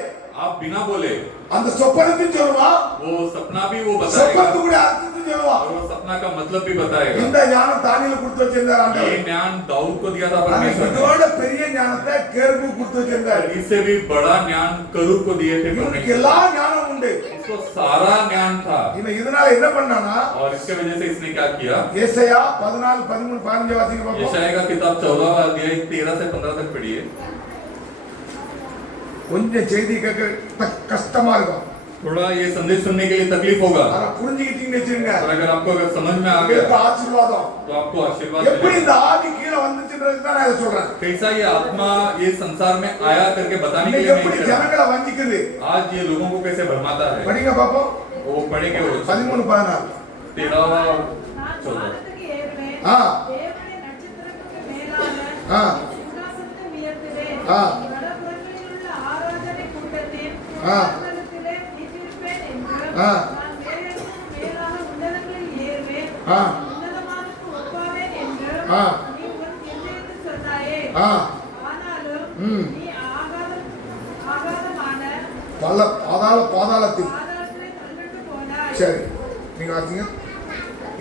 आप बिना बोले அந்த சொப்பனத்தையும் சொல்லுவான், वो सपना भी वो बताएगा சொப்பனத்துக்குடைய அர்த்தத்தையும் சொல்லுவான். और वो सपना का मतलब भी बताएगा। இந்த ஞானம் தானியேலுக்கு கொடுத்து வச்சிருந்தார் ये ஆண்டவர். ज्ञान दाऊद को दिया था ஆனா परमेश्वर ने। இதோட பெரிய ஞானத்தை கேருபு கொடுத்து வச்சிருந்தார். इससे भी बड़ा ज्ञान करूब को दिए थे இவனுக்கு परमेश्वर। எல்லா ஞானம் உண்டு. इसको सारा ज्ञान था இவன் இதனால என்ன பண்ணானா, और इसके वजह से इसने क्या किया? ஏசாயா 14 13 15 வாசிங்க பாப்போம். यशायाह का किताब 14वां अध्याय 13 से 15 तक पढ़िए। கொஞ்சம் செய்தி கேட்க கஷ்டமா இருக்கும். थोड़ा ये संदेश सुनने के लिए तकलीफ होगा, ஆனா புரிஞ்சுக்கிட்டீங்கன்னு வச்சுங்க, और अगर आपको अगर समझ में आ உங்களுக்கு गया ஆசீர்வாதம். तो आपको आशीर्वाद எப்படி मिलेगा। இந்த ஆவி கீழே வந்துச்சுன்றது தான் நான் இதை சொல்றேன். कैसा ये आत्मा ये संसार में आया करके बताने के இன்னைக்கு लिए मैं எப்படி कह रहा हूं। ஜனங்களை வஞ்சிக்குது आज ये लोगों को कैसे भरमाता है, படிங்க பாப்போம். वो पढ़ेंगे। वो 13 14 13वां நான் 14 வானத்துக்கு ஏறுவேன். ஆ. தேவனுடைய நட்சத்திரத்துக்கு மேலான ஆ. சிங்காசனத்தை உயர்த்துவேன். ஆ. வடபுறங்களில் உள்ள ஆராதனை கூட்டத்தின் ஆ. ஆசனத்திலே வீற்றிருப்பேன் என்று ஆ. நான் மேலாக உன்னதங்களில் ஏறுவேன். ஆ. உன்னதமானுக்கு ஒப்பாவேன் என்று ஆ. நீ உன் இதயத்தில் சொன்னாயே. ஆ. ஆனாலும் ம். நீ ஆகாதமான பாதாளத்தில். பாதாளத்திலே தள்ளிட்டு போனாய். சரி, நீங்க வாசிங்க.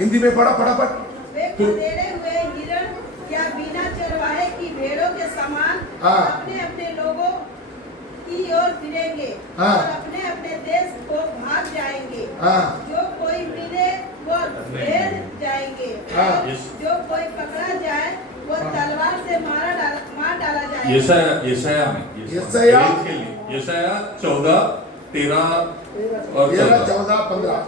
हिंदी में पढ़ा फटाफट. वे खदेड़े हुए हिरण या बिना चरवाहे की भेड़ों के समान हाँ। अपने अपने लोगों की ओर फिरेंगे हाँ। और अपने अपने देश को भाग जाएंगे। हाँ। जो कोई मिले वो ढेर जाएंगे हाँ। और जो कोई पकड़ा जाए वो तलवार से मार डाला जाएगा। यशायाह में यशायाह? यशायाह 14 13 और 13 14। 14 15.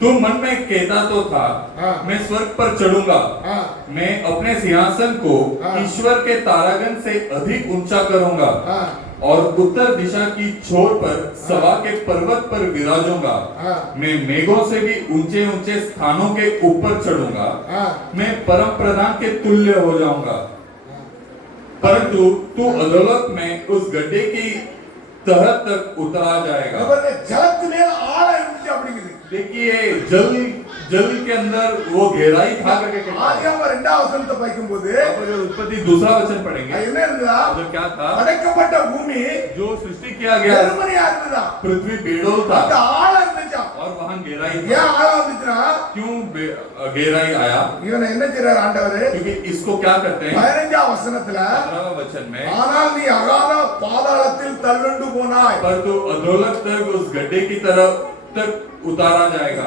तू मन में कहता तो था हाँ। मैं स्वर्ग पर चढ़ूंगा, हाँ। मैं अपने सिंहासन को हाँ। ईश्वर के तारागण से अधिक ऊंचा करूंगा, हाँ। और उत्तर दिशा की छोर पर सभा के पर्वत पर विराजूंगा। हाँ। मैं मेघों से भी ऊंचे ऊंचे स्थानों के ऊपर चढ़ूंगा, हाँ। मैं परम प्रधान के तुल्य हो जाऊंगा। परंतु तू अधोलोक में उस गड्ढे की तह तक उतरा जाएगा। ஜலத்து மேல ஆழம் இருந்துச்சு அப்படிங்குது. देखिए जल के अंदर वो गहराई था करके कहता है। ஆதியாகமம் 2ஆம் வசனத்தை படிக்கும்போது आप अगर उत्पत्ति दूसरा वचन पढ़ेंगे அது என்ன இருந்ததா, तो क्या था? படைக்கப்பட்ட பூமி जो सृष्टि किया गया வெறுமனையா இருந்ததா, पृथ्वी बेडोल அந்த था ஆழம் இருந்துச்சா. और वहां गहराई ஏன் था। ஆழம் இருந்துச்சுன்னா, क्यों गहराई आया? இவனை என்ன செய்றார் ஆண்டவர், क्योंकि इसको क्या करते हैं 15ஆம் வசனத்துல, 15वां वचन में, ஆனால் நீ அகாத பாதாளத்தில் தள்ளுண்டு போனாய். पर तू अधोलोक तक उस गड्ढे की तरफ तक उतारा जाएगा।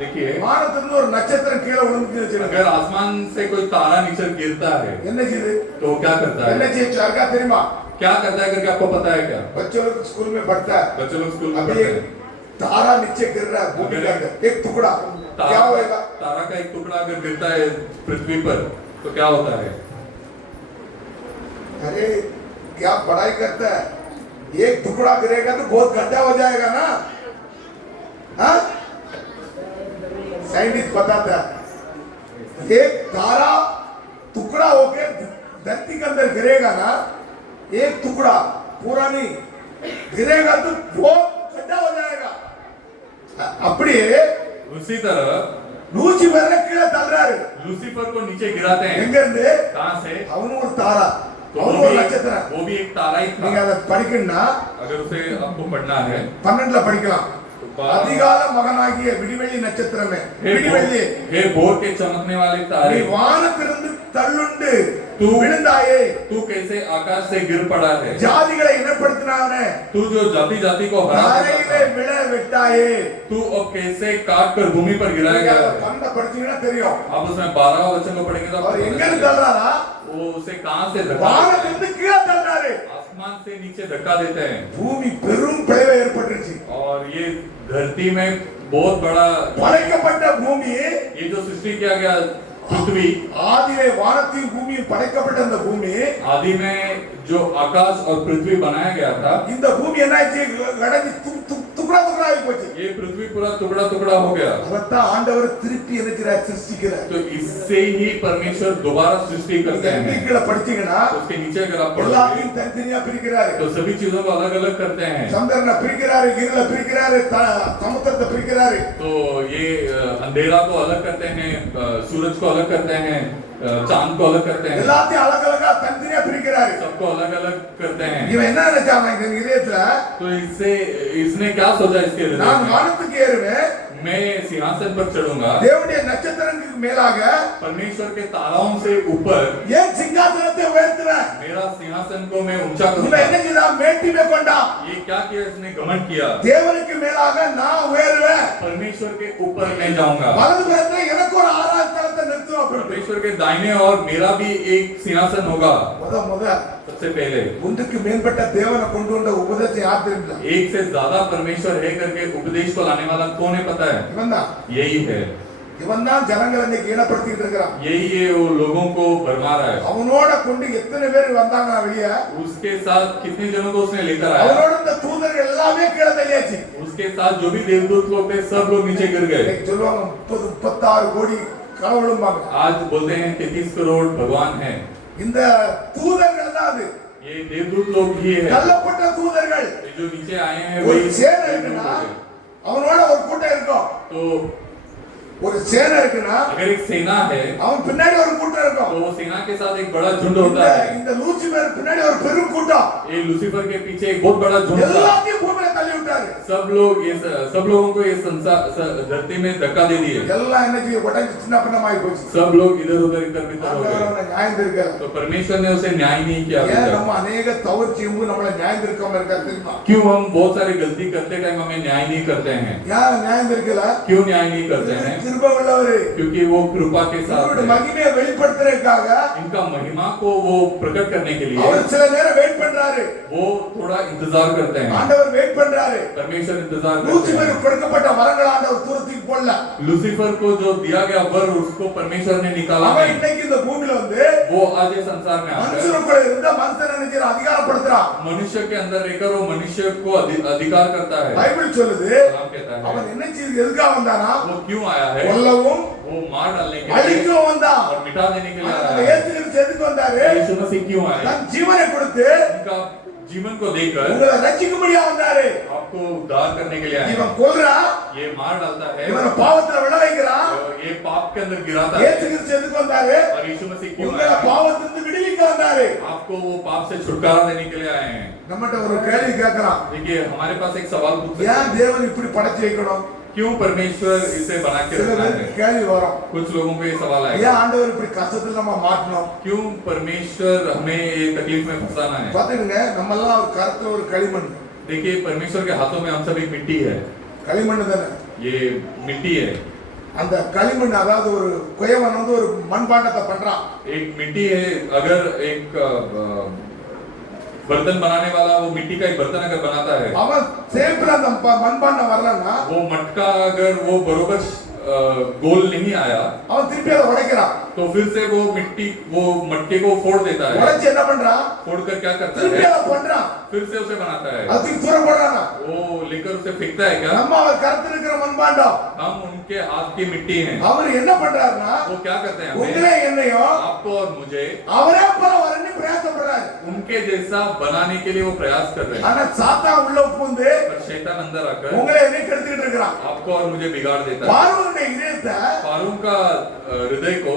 देखिए வானத்திலிருந்து ஒரு நட்சத்திரம் கீழே விழுந்துச்சு. अगर आसमान से कोई तारा नीचे गिरता है என்ன செய்யுது, तो वो क्या करता என்ன है? செய்யுது யாருக்கா தெரியுமா? क्या करता है करके आपको पता है क्या? बच्चे लोग स्कूल में पढ़ता है, बच्चे लोग स्कूल में अभी पढ़ते हैं। तारा नीचे गिर रहा है भूमि के अंदर, एक टुकड़ा, क्या होएगा? तारा का एक टुकड़ा अगर गिरता है पृथ्वी पर तो क्या होता है? अरे क्या पढ़ाई करता है, एक टुकड़ा गिरेगा तो बहुत गड्ढा हो जाएगा ना. हाँ, साइंटिस्ट बताता है एक तारा टुकड़ा होके धरती के अंदर गिरेगा ना, एक टुकड़ा पूरा नहीं गिरेगा तो बहुत गड्ढा हो जाएगा. அப்படியே उसी तरह லூசிபர் கீழே தள்ளுறாரு. लूसीफर को नीचे गिराते हैं। எங்க இருந்து? कहां से? அவனும் ஒரு தாரா, तो அவனும் ஒரு நட்சத்திரம். वो भी एक तारा ही நீங்க था। அதை படிக்கணும்னா अगर उसे आपको पढ़ना है 12ல படிக்கலாம். அதிகால மகனாகிய விடிவெள்ளி நட்சத்திரமே, விடிவெள்ளி हे भोर के चमकने वाले நீ तारे, வானத்திலிருந்து தள்ளுண்டு तू விழுந்தாயே. तू कैसे आकाश से गिर पड़ा है? ஜாதிகளை இனப்படுத்தினானே, तू जो जाति जाति को हरा தரையிலே விழ விட்டாயே. तू अब कैसे काट कर भूमि पर गिराया நீங்க गया அதை है? கண்ண படிச்சீங்கன்னா தெரியும். आप उसमें 12वां वचन को पढ़ेंगे तो அவர் आपको எங்க पता இருந்து चलेगा। தள்ளுறாரா? वो उसे कहां से धक्का வானத்திலிருந்து கீழே தள்ளுறாரு. आसमान से नीचे धक्का देते हैं, பூமி பெரும் பிளவு ஏற்பட்டுருச்சு. और ये धरती में बहुत बड़ा படைக்கப்பட்ட பூமி, ये जो सृष्टि किया गया पृथ्वी, ஆதியிலே வானத்தின் பூமியில் படைக்கப்பட்ட அந்த பூமி, आदि में जो आकाश और पृथ्वी बनाया गया था, இந்த பூமி என்ன ஆச்சு, கடந்து துக்குடா துக்குடா ஆகி போச்சு. ये पृथ्वी पूरा टुकड़ा टुकड़ा हो गया। அதத்தான் ஆண்டவர் திருப்பி நினைக்கிறார், சிருஷ்டிக்கிறார். तो इससे ही परमेश्वर दोबारा सृष्टि करते हैं। கீழே படிச்சீங்கன்னா तो उसके नीचे अगर आप पढ़ोगे எல்லாத்தையும் தனித்தனியா பிரிக்கிறாரு. तो सभी चीजों को अलग अलग करते हैं। சந்திரனை பிரிக்கிறாரு, இருளை பிரிக்கிறாரு, சமுத்திரத்தை பிரிக்கிறாரு. तो ये अंधेरा को अलग करते हैं, सूरज को अलग करते हैं, चांद को अलग करते हैं, எல்லாத்தையும் அழகழகா தனித்தனியா பிரிக்கிறாரு. सबको अलग अलग करते हैं। இவன் என்ன நினைச்சான் இந்த இதயத்துல, तो इससे इसने क्या सोचा इसके हृदय நான் में? வானத்துக்கு ஏறுவேன், मैं सिंहासन पर चढ़ूंगा, தேவனுடைய நட்சத்திரங்களுக்கு மேலாக परमेश्वर के ताराओं से ऊपर ஏன் சிங்காசனத்தை உயர்த்துற? मेरा सिंहासन को मैं ऊंचा இவன் करूंगा। என்ன செய்தா? மேட்டிமே கொண்டா. ये क्या किया इसने? घमंड किया। தேவனுக்கு மேலாக நான் உயருவேன். परमेश्वर के ऊपर मैं जाऊंगा। வலது புறத்துல எனக்கு ஒரு ஆராதனை நிறுத்துவோம். परमेश्वर के दाहिने और मेरा भी एक सिंहासन होगा। முத सबसे पहले ஒன்றுக்கு மேற்பட்ட தேவனை கொண்டு வந்த உபதேசம் யார் தெரியுமா? एक से ज्यादा परमेश्वर है करके उपदेश को लाने वाला कौन है पता है? இவன் தான். यही है, இவன் தான் ஜனங்களை இன்னைக்கு ஈனப்படுத்திட்டு இருக்கிறான். यही है वो लोगों को भरमा रहा है। அவனோட கொண்டு எத்தனை பேர் வந்தாங்க வெளியே? उसके साथ कितने जनों को उसने लेकर आया? அவனோட இந்த தூதர்கள் எல்லாமே கீழே தள்ளியாச்சு. उसके साथ जो भी देवदूत लोग थे सब लोग नीचे गिर गए। இன்னைக்கு சொல்லுவாங்க 36 கோடி கடவுளும்பாங்க. आज बोलते हैं 33 करोड़ भगवान है। இந்த தூதர்கள் தான் அது. ये देवदूत लोग ही है। தள்ளப்பட்ட தூதர்கள். ये जो नीचे आए हैं ஒரு वही சேனை देवदूत இருக்குன்னா लोग हैं। அவனோட ஒரு கூட்டம் இருக்கும். तो ஒரு சேனை இருக்குன்னா अगर एक सेना है அவன் பின்னாடி ஒரு கூட்டம் இருக்கும். तो वो सेना के साथ एक बड़ा झुंड होता है। இந்த லூசிபர் பின்னாடி ஒரு பெரும் கூட்டம். ये लूसीफर के पीछे एक बहुत बड़ा झुंड था। எல்லாத்தையும் பூமியில தள்ளி விட்டாரு. सब लोगों को ये संसार धरती में धक्का दे दिए। எல்லாம் இன்னைக்கு உடஞ்சு சின்ன பின்னமாயி போச்சு. सब लोग इधर उधर इधर बितर हो ஆண்டவர் गए। அவனை நியாயம் தீர்க்கல. तो परमेश्वर ने उसे न्याय नहीं किया अभी ஏன் तक। நம்ம अनेक தவறு செய்யும்போது நம்மள நியாயம் தீர்க்காம இருக்கா தெரியுமா? क्यों हम बहुत सारी गलती करते टाइम हमें न्याय नहीं करते हैं? யார் நியாயம் தீர்க்கல? क्यों न्याय नहीं करते हैं? கிருபை உள்ளவரு. क्योंकि वो कृपा के साथ அவருடைய है। மகிமையை வெளிப்படுத்துறதுக்காக इनका महिमा को वो प्रकट करने के लिए அவர் சில நேரம் வெயிட் பண்றாரு. वो थोड़ा इंतजार करते हैं। ஆண்டவர் வெயிட் பண்றாரு. परमेश्वर इंतजार करते லூசிபருக்கு हैं। கொடுக்கப்பட்ட வரங்கள் ஆண்டவர் தூரத்துக்கு போடல. लूसीफर को जो दिया गया वर उसको परमेश्वर ने निकाला அவன் नहीं। இன்னைக்கு இந்த பூமியில வந்து वो आज ये संसार में आकर மனுஷனுக்குள்ள இருந்த மனுஷனை நினைக்கிற அதிகாரப்படுத்துறான். मनुष्य के अंदर रहकर वो मनुष्य को अधिकार करता है। பைபிள் சொல்லுது कलाम कहता है அவன் என்ன செய்து எதுக்காக வந்தானா? वो क्यों आया है? கொல்லவும் वो मार डालने के लिए அழிக்கவும் வந்தான். और मिटा देने के लिए அந்த आया है। இயேசு கிறிஸ்து எதுக்கு வந்தாரு? यीशु मसीह क्यों आए? தன் ஜீவனை கொடுத்து उनका जीवन को देकर உங்களை ரட்சிக்கும்படியா வந்தாரு. आपको उद्धार करने के लिए आए। இவன் கொல்றான். ये मार डालता है, இவனை பாவத்துல விழ வைக்கிறான். ये पाप के अंदर गिराता இயேசு है। கிறிஸ்து எதுக்கு வந்தாரு? और यीशु मसीह क्यों உங்களை आया? பாவத்திலிருந்து விடுவிக்க வந்தாரு. आपको वो पाप से छुटकारा देने के लिए आए हैं। நம்மட்ட ஒரு கேள்வி கேட்கறான். देखिए हमारे पास एक सवाल पूछ सकते ஏன் हैं, தேவன் இப்படி படைச்சு வைக்கணும்? क्यों परमेश्वर इसे बना के சில रखा பேருக்கு है? கேள்வி வரும். कुछ लोगों को ये सवाल ஏன் आएगा, ஆண்டவர் இப்படி கஷ்டத்துல நம்ம மாட்டணும்? क्यों परमेश्वर हमें ये तकलीफ में फंसाना है? பாத்துக்கங்க, நம்ம எல்லாம் ஒரு கருத்துல ஒரு களிமண். देखिए परमेश्वर के हाथों में हम सब एक मिट्टी है। களிமண் தானே. ये मिट्टी है। அந்த களிமண் அதாவது ஒரு குயவன் வந்து ஒரு மண்பாண்டத்தை பண்றான். एक मिट्टी है। अगर एक बर्तन बनाने वाला वो मिट्टी का एक बर्तन अगर बनाता है, அவன் சேப்ல அந்த மண்பாண்டம் வரலன்னா वो मटका अगर वो बरोबर गोल नहीं आया அவன் திருப்பி அதை உடைக்கிறான். तो फिर से वो मटके को फोड़ देता है। உடைச்சு என்ன பண்றான்? फोड़ कर क्या करता திருப்பி है? அதை பண்றான். फिर से उसे बनाता है। அதுக்கு தூர போடுறானா? वो लेकर उसे फेंकता है क्या? நம்ம அவர் கருத்துல இருக்கிற மண்பாண்டம். हम उनके हाथ की मिट्टी हैं। அவர் என்ன பண்றாருன்னா वो क्या करते हैं? உங்களே हमें, என்னையும் आपको और मुझे அவரே போல வரன்னு பிரயாசப்படுறாரு. उनके जैसा बनाने के लिए वो प्रयास कर रहे हैं। ஆனா சாத்தான் உள்ள புகுந்து पर शैतान अंदर आकर உங்களே என்னை கெடுத்துக்கிட்டு இருக்கிறான். आपको और मुझे बिगाड़ देता है। பார்வோனுடைய இதயத்தை फारून का हृदय को,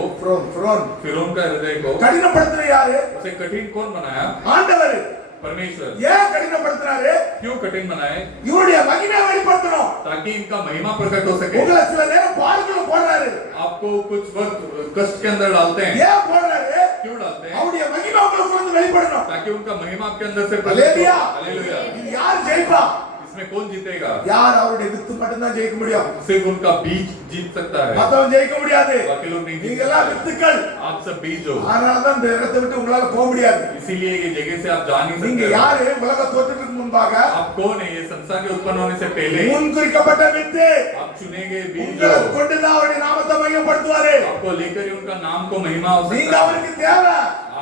फिरौन का हृदय को கடினப்படுத்துற யாரு? उसे कठिन कौन बनाया? ஆண்டவர். परमेश्वर। ஏன் கடினப்படுத்துறாரு? क्यों कठिन बनाए? இவருடைய மகிமையை வெளிப்படுத்தணும். ताकि इनका महिमा प्रकट हो सके। உங்களை சில நேரம் பாடுகளை போடுறாரு. आपको कुछ वक्त कष्ट के अंदर डालते हैं। ஏன் போடுறாரு? क्यों डालते हैं? அவருடைய மகிமை உங்களுக்கு வந்து வெளிப்படணும். ताकि उनका महिमा आपके अंदर से प्रकट हालेलुया. हो। हालेलुया। இது யார் ஜெயிப்பா? इसमें कौन जीतेगा? யார் அவருடைய வித்து மட்டும் தான் ஜெயிக்க முடியும். सिर्फ उनका बीज जीत सकता है, மத்தவன் ஜெயிக்க முடியாது. बाकी लोग नहीं जीत நீங்க எல்லாம் सकते। வித்துக்கள். आप सब बीज हो, அதனால தான் இந்த இடத்தை விட்டு உங்களால போக முடியாது. इसीलिए ये जगह से आप जा नहीं நீங்க सकते। யாரு? உலக தோற்றத்துக்கு முன்பாக आप कौन है? ये संसार के उत्पन्न होने से पहले முன்குறிக்கப்பட்ட வித்து. आप चुने गए बीज உங்களை हो। கொண்டு தான் அவருடைய நாமத்தை மையப்படுத்துவாரு. आपको लेकर ही उनका नाम को महिमा हो நீங்க सकता है। அவருக்கு தேவை.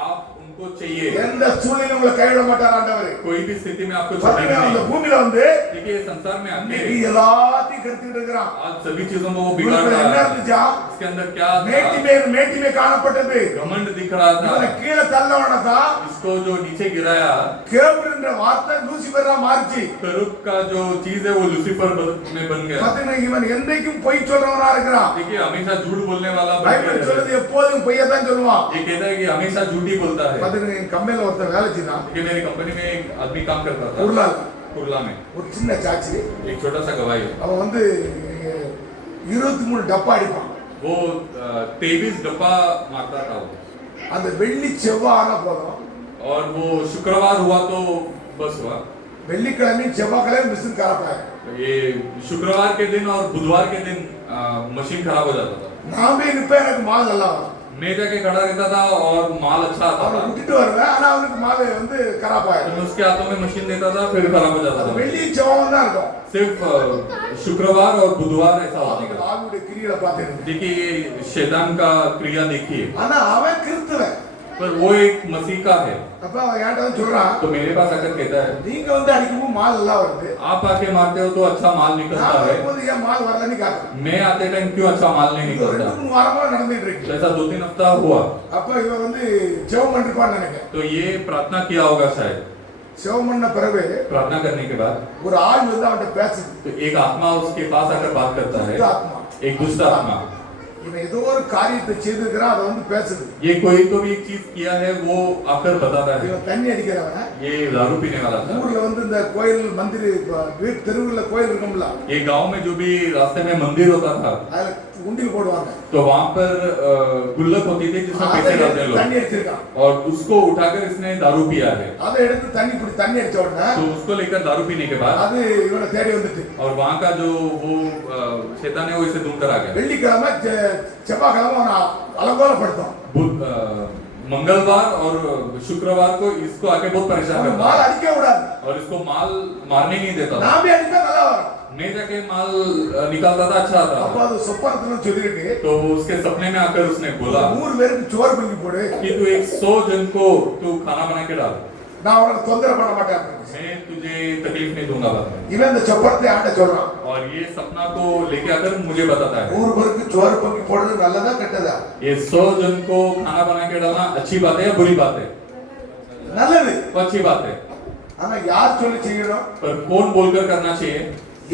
आप उनको चाहिए। எந்த சூழ்நிலையும் உங்களை கைவிட மாட்டார் ஆண்டவர். कोई भी स्थिति में आपको பாத்தீங்கன்னா छोड़ेगा அந்த नहीं। பூமியில வந்து देखिए ये संसार में आके இன்னைக்கு எல்லாத்தையும் கெடுத்துட்டு இருக்கிறான். आज सभी चीजों को वो बिगाड़ உங்களுக்கு रहा என்ன है। இருந்துச்சா? इसके अंदर क्या மேட்டி था? மேட்டிமே காணப்பட்டது. घमंड दिख रहा இவனை था। கீழே தள்ளவன தான் इसको जो नीचे गिराया, கேபுல் என்ற வார்த்தை லூசிபரா மாறிச்சு. करूब का जो चीज है वो लूसीफर में बन गया। பாத்தீங்கன்னா இவன் என்றைக்கும் பொய் சொல்றவனா இருக்கிறான். देखिए हमेशा झूठ बोलने वाला बन பைபிள் गया है। சொல்லுது எப்போதும் பொய்யை தான் சொல்லுவான். ये कहता है कि हमेशा झूठी बोलता है। பாத்தீங்கன்னா என் கம்பெனில ஒருத்தன் வேலை செய்தான். देखिए मेरी कंपनी में एक आदमी काम करता था, உருளால் कुर्ला में। ஒரு சின்ன சாட்சி. एक छोटा सा गवाही है। அவன் வந்து 23 டப்பா அடிப்பான். वो 23 डब्बा मारता था वो, அந்த வெள்ளி செவ்வாய் ஆன போதும் और वो शुक्रवार हुआ तो बस हुआ। வெள்ளிக்கிழமை செவ்வாய்க்கிழமை மிஷின் கலப்பாரு. ये शुक्रवार के दिन और बुधवार के दिन मशीन खराब हो जाता था। நான் போய் நிப்பேன், எனக்கு மால் நல்லா வரும். मैं जाके खड़ा रहता था और माल अच्छा आता அவனை था, விட்டுட்டு வருவேன், ஆனா அவனுக்கு மால் வந்து கராப் तो ஆயிடும். मैं उसके हाथों में मशीन देता था, फिर खराब हो जाता அது था। வெள்ளி செவ்வாய் தான் இருக்கும். सिर्फ शुक्रवार और बुधवार ऐसा होता அவனுக்கு था। ஆவியுடைய கிரியைகளை பார்த்துருங்க. देखिए ये शैतान का क्रिया देखिए, ஆனா அவன் கிறிஸ்துவன். पर वो एक मसीह का है। அப்ப அவன் என்கிட்ட வந்து சொல்றான், तो मेरे पास आकर कहता है, நீங்க வந்து அடிக்கும்போது மால் நல்லா வருது, आप आके मारते हो तो अच्छा माल निकलता நான் है, வரும்போது ஏன் மால் வரலன்னு கேட்கறேன். मैं आते टाइम क्यों अच्छा माल नहीं இது ஒரு निकलता? 2-3 வாரமா நடந்துட்டு இருக்கு. तो ऐसा 2-3 हफ्ता हुआ। அப்ப இவன் வந்து ஜெபம் பண்ணிருப்பான்னு நினைக்கிறேன். तो ये प्रार्थना किया होगा शायद। ஜெபம் பண்ண பிறகு प्रार्थना करने के बाद ஒரு ஆள் வந்து அவன்கிட்ட பேசுது. तो एक आत्मा उसके पास आकर बात करता है, दुष्ट आत्मा. एक दुष्ट आत्मा। இவன் ஏதோ ஒரு காரியத்தை செய்திருக்கிறான், அதை வந்து பேசுது. ये कोई तो भी एक चीज किया है वो आकर बताता है। இவன் தண்ணி அடிக்கிறவன். ये दारू पीने वाला था। ஊர்ல வந்து இந்த கோயில் மந்திரி வீட்டு தெருவுல கோயில் இருக்கும்ல, ये गांव में जो भी रास्ते में मंदिर होता था, அதுல உண்டில் போடுவாங்க. तो वहां पर गुल्लक होती थी जिसमें पैसे डालते हैं தண்ணி लोग, அடிச்சிருக்கான். और उसको उठाकर इसने दारू पिया है। அதை எடுத்து தண்ணி அடிச்ச உடனே तो उसको लेकर दारू पीने के बाद அது இவனை தேடி வந்துட்டு और वहां का जो वो शैतान है वो इसे ढूंढ कर आ गया। வெள்ளிக்கிழமை செவ்வாய்க்கிழமை அவனை அலங்கோலப்படுத்தும். मंगलवार और शुक्रवार को इसको आके बहुत परेशान அவன் करता மால் है அடிக்க விடாது. और इसको माल मारने नहीं देता था। நான் போய் அடிச்சா நல்லா வரும். मैं जाके माल निकालता था, अच्छा आता அப்ப था। அது சொப்பனத்துல சொல்லிட்டு तो उसके सपने में आकर उसने बोला 100 பேருக்கு சோறு பொங்கி போடு, कि तू 100 जन को तू खाना बना के डाल, நான் உனக்கு தொந்தரவு பண்ண மாட்டேன். मैं तुझे तकलीफ नहीं दूंगा बाद में। இவன் இந்த சொப்பனத்தை ஆண்ட சொல்றான். और ये सपना को लेके आकर मुझे बताता है, 100 பேருக்கு சோறு பொங்கி போடுறது நல்லதா கெட்டதா? ये 100 जन को खाना बना के डालना अच्छी बात है या बुरी बात है? நல்லது. तो अच्छी बात है, ஆனா யார் சொல்லி செய்யணும்? पर कौन बोलकर करना चाहिए?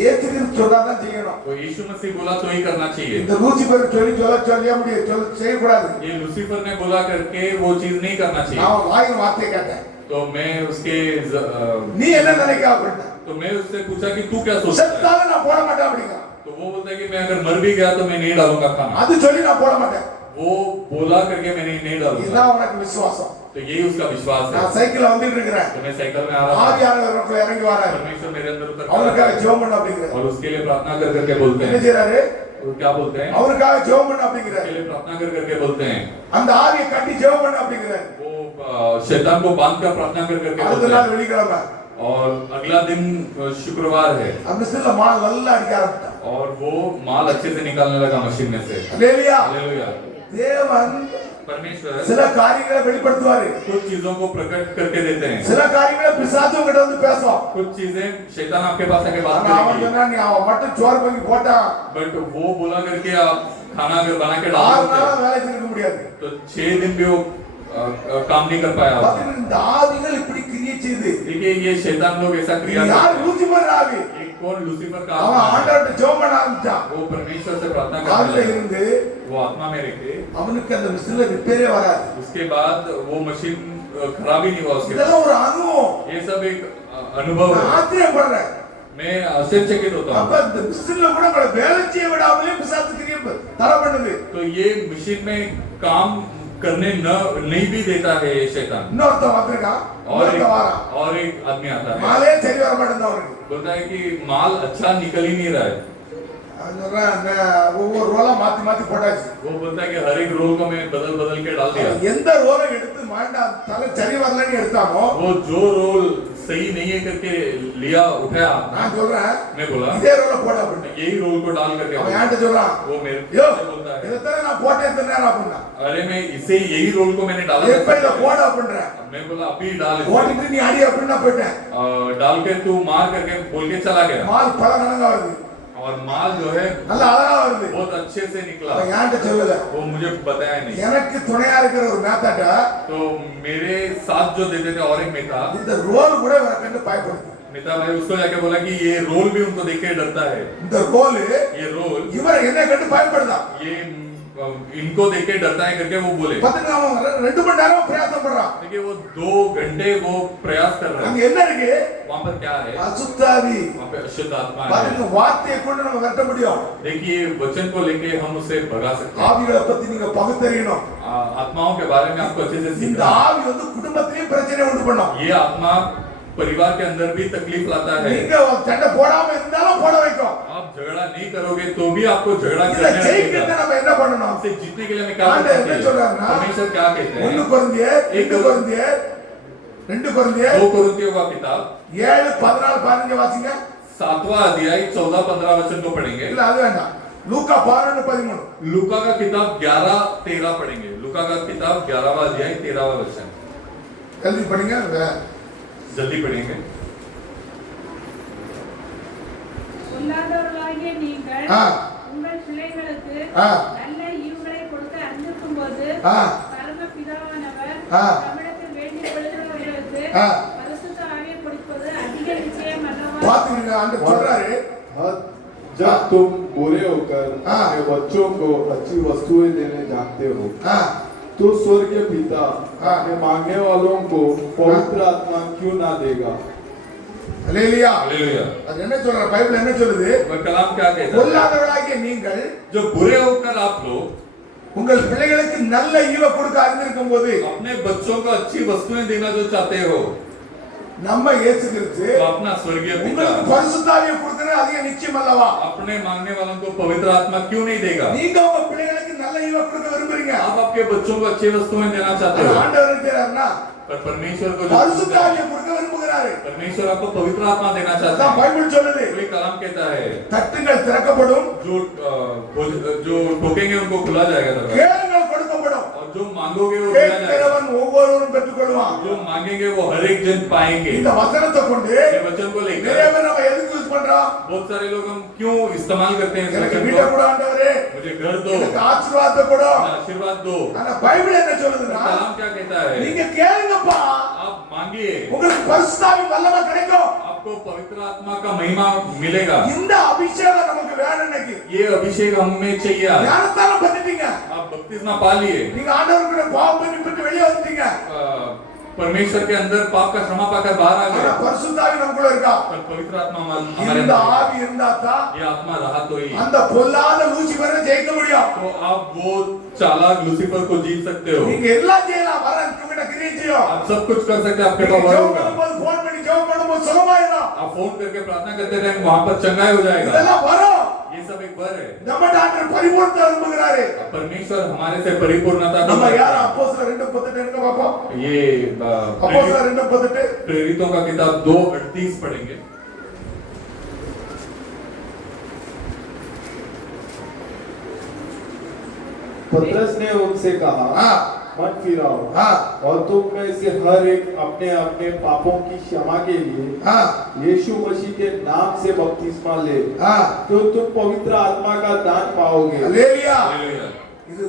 ஏத்துக்கிட்டு சொன்னாதான் செய்யணும். तो यीशु मसीह बोला तो ही करना चाहिए। இந்த லூசிபர் சொல்ல முடியாது, செய்யக்கூடாது. ये लूसीफर ने बोला करके वो चीज नहीं करना चाहिए। நான் வாயின் வார்த்தை கேட்டேன். तो मैं उसके நீ என்ன நினைக்க அப்படின்னா, तो मैं उससे पूछा कि तू क्या सोचता है? செத்தாலும் நான் போட மாட்டேன் அப்படிங்கிறான். तो वो बोलता है कि मैं अगर मर भी गया तो मैं नहीं डालूंगा खाना। அது சொல்லி நான் போட மாட்டேன். वो बोला करके मैंने नहीं डालूंगा। இதுதான் உனக்கு விசுவாசம். तो यही उसका विश्वास है। நான் சைக்கிள்ல வந்துட்டு இருக்கிறேன், तो मैं साइकिल में आ रहा था, ஆவியானவர் எனக்குள்ள இறங்கி வராரு, परमेश्वर मेरे अंदर उतर அவருக்காக कर ஜெபம் பண்ணு அப்படிங்கிறார். और उसके लिए प्रार्थना कर करके बोलते என்ன हैं, செய்றாரு? तो क्या बोलते हैं? அவருக்காக ஜெபம் பண்ணு அப்படிங்கிறார். उसके लिए प्रार्थना कर करके बोलते हैं। அந்த ஆவியை கட்டி ஜெபம் பண்ணு அப்படிங்கிறார். वो शैतान को बांध कर प्रार्थना कर करके அடுத்த बोलते நாள் हैं। வெள்ளிக்கிழமை और अगला दिन शुक्रवार है அந்த மிஷின்ல மால் நல்லா அடிக்க ஆரம்பிச்சான். और वो माल अच्छे से निकालने लगा मशीन में से। அல்லேலூயா. हालेलुया। தேவன் परमेश्वर சில காரியங்களை வெளிப்படுத்துவாரு, कुछ चीजों को प्रकट करके देते हैं, சில காரியங்களை பிசாசு கிட்ட வந்து பேசும். कुछ चीजें शैतान आपके पास आके बात ஆனா அவன் करेगी। சொன்னா நீ அவன் மட்டும் சோறு பொங்கி போட்டா बट वो बोला करके आप खाना अगर बना के 6 डाल நாளா देते வேலை செய்ய முடியாது. तो 6 दिन भी वो काम नहीं कर पाया होता। பாத்தீங்கன்னா இந்த ஆவிகள் இப்படி கிரியை செய்து, देखिए ये शैतान लोग ऐसा இது क्रिया யார்? करते हैं। லூசிபர் ஆவி. एक कौन लूसीफर का அவன் आत्मा है। ஆண்டவர்கிட்ட ஜெபம் பண்ண ஆரம்பிச்சான். वो परमेश्वर से प्रार्थना அதுல करने लगा। இருந்து वो आत्मा में रहते, அவனுக்கு அந்த மிஷின்ல ரிப்பேரே வராது. उसके बाद वो मशीन खराब ही नहीं हुआ उसके बाद। இதெல்லாம் ஒரு அனுபவம். ये सब एक अनुभव நான் है। ஆச்சரியப்படுறேன். मैं आश्चर्यचकित होता அப்ப हूँ। இந்த மிஷின்ல கூட நம்மள வேலை செய்ய விடாமலே பிசாசு கிரியை தடை பண்ணுது. तो ये मशीन में काम करने नहीं भी देता है ये शैतान। இன்னொருத்தன் வந்திருக்கான், இன்னொருத்தன் வாரான். और एक आदमी आता है, மாலே சரி வர மாட்டேங்குது அவனுக்கு. बोलता है कि माल अच्छा निकल ही नहीं रहा है। அவன் சொல்றான், அந்த ஒவ்வொரு ரோலா மாத்தி மாத்தி போட்டாச்சு. वो बोलता है कि हर एक रोल को मैं बदल बदल के डाल दिया। எந்த ரோலை எடுத்து மாண்டா தலை சரி வரலன்னு எடுத்தானோ, वो जो रोल सही नहीं है करके लिया उठाया, நான் சொல்றேன் मैं बोला இதே ரோலை போட அப்படின்னு. यही रोल को डाल करके அவன் बोला। என்கிட்ட சொல்றான், वो मेरे யோ से बोलता है, இதைத்தானே நான் போட்டேன் எத்தனை நேரம் அப்படின்னா, अरे मैं इसे यही रोल को मैंने डाला எப்ப இதை था। போட அப்படின்றேன். मैं बोला अभी डाल इसे। போட்டுட்டு நீ அடி அப்படின்னு நான் போயிட்டேன். डाल के तू मार करके बोल के चला गया। மால் பழகணங்கா வருது, और माल जो है நல்லா அழகா வருது. बहुत अच्छे से निकला। அவன் என்கிட்ட சொல்லல. वो मुझे बताया नहीं। எனக்கு துணையா இருக்கிற ஒரு மேத்தாட்ட तो मेरे साथ जो देते थे और एक मेथा இந்த ரோல் கூட இவரை கண்டு பயப்படுது. भाई उसको जाके बोला कि ये रोल भी उनको देख के डरता है। இந்த ரோல் ये रोल இவரை என்ன கண்டு பயப்படுதா. ये इनको देख के डरता है करके वो बोले। பாத்தீங்கன்னா அவன் 2 மணி நேரம் பிரயாசம் பண்றான். देखिए वो 2 घंटे वो प्रयास कर रहे அங்க हैं। என்ன இருக்கு? वहाँ पर क्या है? அசுத்தாவி. वहाँ पे अशुद्ध आत्मा है। பாத்தீங்கன்னா வார்த்தையை கொண்டு நம்ம வெட்ட முடியும். देखिए वचन को लेके हम उसे भगा सकते हैं। ஆவிகளை பத்தி நீங்க பகுத்தறியணும். आत्माओं के बारे में आपको अच्छे से இந்த सीखना है। ஆவி வந்து குடும்பத்திலேயே பிரச்சனை உண்டு பண்ணும். ये आत्मा परिवार के अंदर भी तकलीफ लाता है। நீங்க சண்டை போடாம இருந்தாலும் போட வைக்கும். आप झगड़ा नहीं करोगे तो भी आपको झगड़ा இத करने ஜெயிக்க लगेगा। நம்ம என்ன பண்ணணும்? आपसे जीतने के लिए हमें क्या ஆண்டவர் करना என்ன चाहिए? சொல்றாருன்னா, परमेश्वर क्या कहते हैं? 1 கொரிந்தியர் 2 கொரிந்தியர் 2 கொரிந்தியர் 2 कोरिन्थियों का किताब 7 14 15 வாசிங்க. 7वां अध्याय 14-15 वचन को पढ़ेंगे। இல்ல அது வேண்டாம். லூக்கா 11:13. लूका का किताब 11-13 पढ़ेंगे। लूका का किताब 11वां अध्याय 13वां वचन। ஜல்தி படிங்க. जल्दी पढ़ेंगे। பொல்லாதவர்களாகிய நீங்கள் ஆ. உங்கள் பிள்ளைகளுக்கு ஆ. நல்ல ஈவுகளை கொடுக்க அஞ்சிக்கும் போது ஆ. பரமபிதாவானவர் ஆ. நம்மிடத்தில் வேண்டிக் கொள்கிறவர்களுக்கு ஆ. பரிசுத்த ஆவியை கொடுப்பது அதிக நிச்சயம் அல்லவா? பாத்துக்கிங்க ஆண்டவர் சொல்றாரு. जब तुम बुरे होकर हाँ। अपने बच्चों को अच्छी वस्तुएं देने जानते हो ஆ. तो स्वर्गीय पिता हाँ। अपने मांगने वालों को पवित्र आत्मा क्यों ना देगा? அல்லேலூயா. हालेलुया। அது என்ன சொல்ற? பைபிள் என்ன சொல்லுது? वह कलाम क्या कहता है? பொல்லாதவர்களாகிய நீங்கள் जो बुरे होकर आप लोग உங்கள் பிள்ளைகளுக்கு நல்ல ஈவ கொடுக்க அறிந்திருக்கும் போது अपने बच्चों को अच्छी वस्तुएं देना जो चाहते हो, நம்ம இயேசு கிறிஸ்து तो अपना स्वर्गीय पिता உங்களுக்கு பரிசுத்தாவியை கொடுக்கறது அதிக நிச்சயம் அல்லவா? अपने मांगने वालों को पवित्र आत्मा क्यों नहीं देगा? நீங்க உங்க பிள்ளைகளுக்கு நல்ல ஈவ கொடுக்க விரும்புறீங்க. आप आपके बच्चों को अच्छी वस्तुएं देना चाहते ஆனா हो, ஆண்டவர் என்ன செய்றாருன்னா पर परमेश्वर को जो பரிசுத்தாவியை கொடுக்க விரும்புகிறாரு. परमेश्वर आपको पवित्र आत्मा देना चाहता அதான் है। பைபிள் சொல்லுது. कोई कलाम कहता है தட்டுங்கள் திறக்கப்படும், जो ठोकेंगे उनको खुला जाएगा दरवाजा, கேளுங்கள் கொடுக்கப்படும், और जो मांगोगे वो दिया जाएगा, கேட்கிறவன் ஒவ்வொருவரும் பெற்றுக்கொள்வான். जो मांगेंगे वो हर एक जन पाएंगे। இந்த வசனத்தை கொண்டு ये वचन को நிறைய लेकर பேர் நம்ம எதுக்கு யூஸ் பண்றோம்? बहुत सारे लोग हम क्यों इस्तेमाल करते हैं इस எனக்கு वचन வீட்டை को? கூட ஆண்டவரே, मुझे घर दो, எனக்கு ஆசீர்வாதத்தை கூட. आशीर्वाद दो। ஆனா பைபிள் என்ன சொல்லுதுன்னா, कलाम क्या कहता है? நீங்க கேளுங்கப்பா, आप मांगिए, உங்களுக்கு பரிசுத்தாவின் வல்லமை கிடைக்கும். आपको पवित्र आत्मा का महिमा मिलेगा। இந்த அபிஷேகம் நமக்கு வேணும் இன்னைக்கு. ये अभिषेक हमें चाहिए आज। ஞானஸ்நானம் பண்ணிட்டீங்க, आप बपतिस्मा पा लिए, நீங்க ஆண்டவருடைய பாவம் மன்னிப்புக்கு வெளியே வந்துட்டீங்க. परमेश्वर के अंदर पाप का क्षमा पाकर बाहर आ ஆனா गए, பரிசுத்தாவி நமக்குள்ள இருக்கா? पर पवित्र आत्मा हमारे இந்த अंदर है। ஆவி இருந்தா தான் ये आत्मा रहा तो ही அந்த பொல்லாத லூசிபரை ஜெயிக்க முடியும். तो आप वो चालाक लूसीफर को जीत सकते हो। நீங்க எல்லாம் செய்யலாம், வர உங்ககிட்ட கிரியை செய்யும். आप सब कुछ कर सकते हैं, आपके நீங்க पास वर ஜெபம் होगा। பண்ணும்போது ஃபோன் பண்ணி ஜெபம் பண்ணும்போது சுகமாயிடும். आप फोन करके प्रार्थना करते रहे, वहां पर चंगाई हो जाएगा। இதெல்லாம் வரும். ये सब एक वर है। நம்ம டாக்டர் பரிபூர்ணத்தை விரும்புகிறாரு. परमेश्वर हमारे से परिपूर्णता को நம்ம चाहता யார்? है। அப்போஸ்தலர் 2:18 பாப்போம். ये அப்போஸ்தலர் 2:18. प्रेरितों का किताब 2:38 पढ़ेंगे। पतरस ने उनसे कहा, हाँ मत फिराओ हाँ और तुम में से हर एक अपने अपने पापों की क्षमा के लिए हाँ यीशु मसीह के नाम से बपतिस्मा ले, हाँ तो तुम पवित्र आत्मा का दान पाओगे। அல்லேலூயா. हालेलुया। இது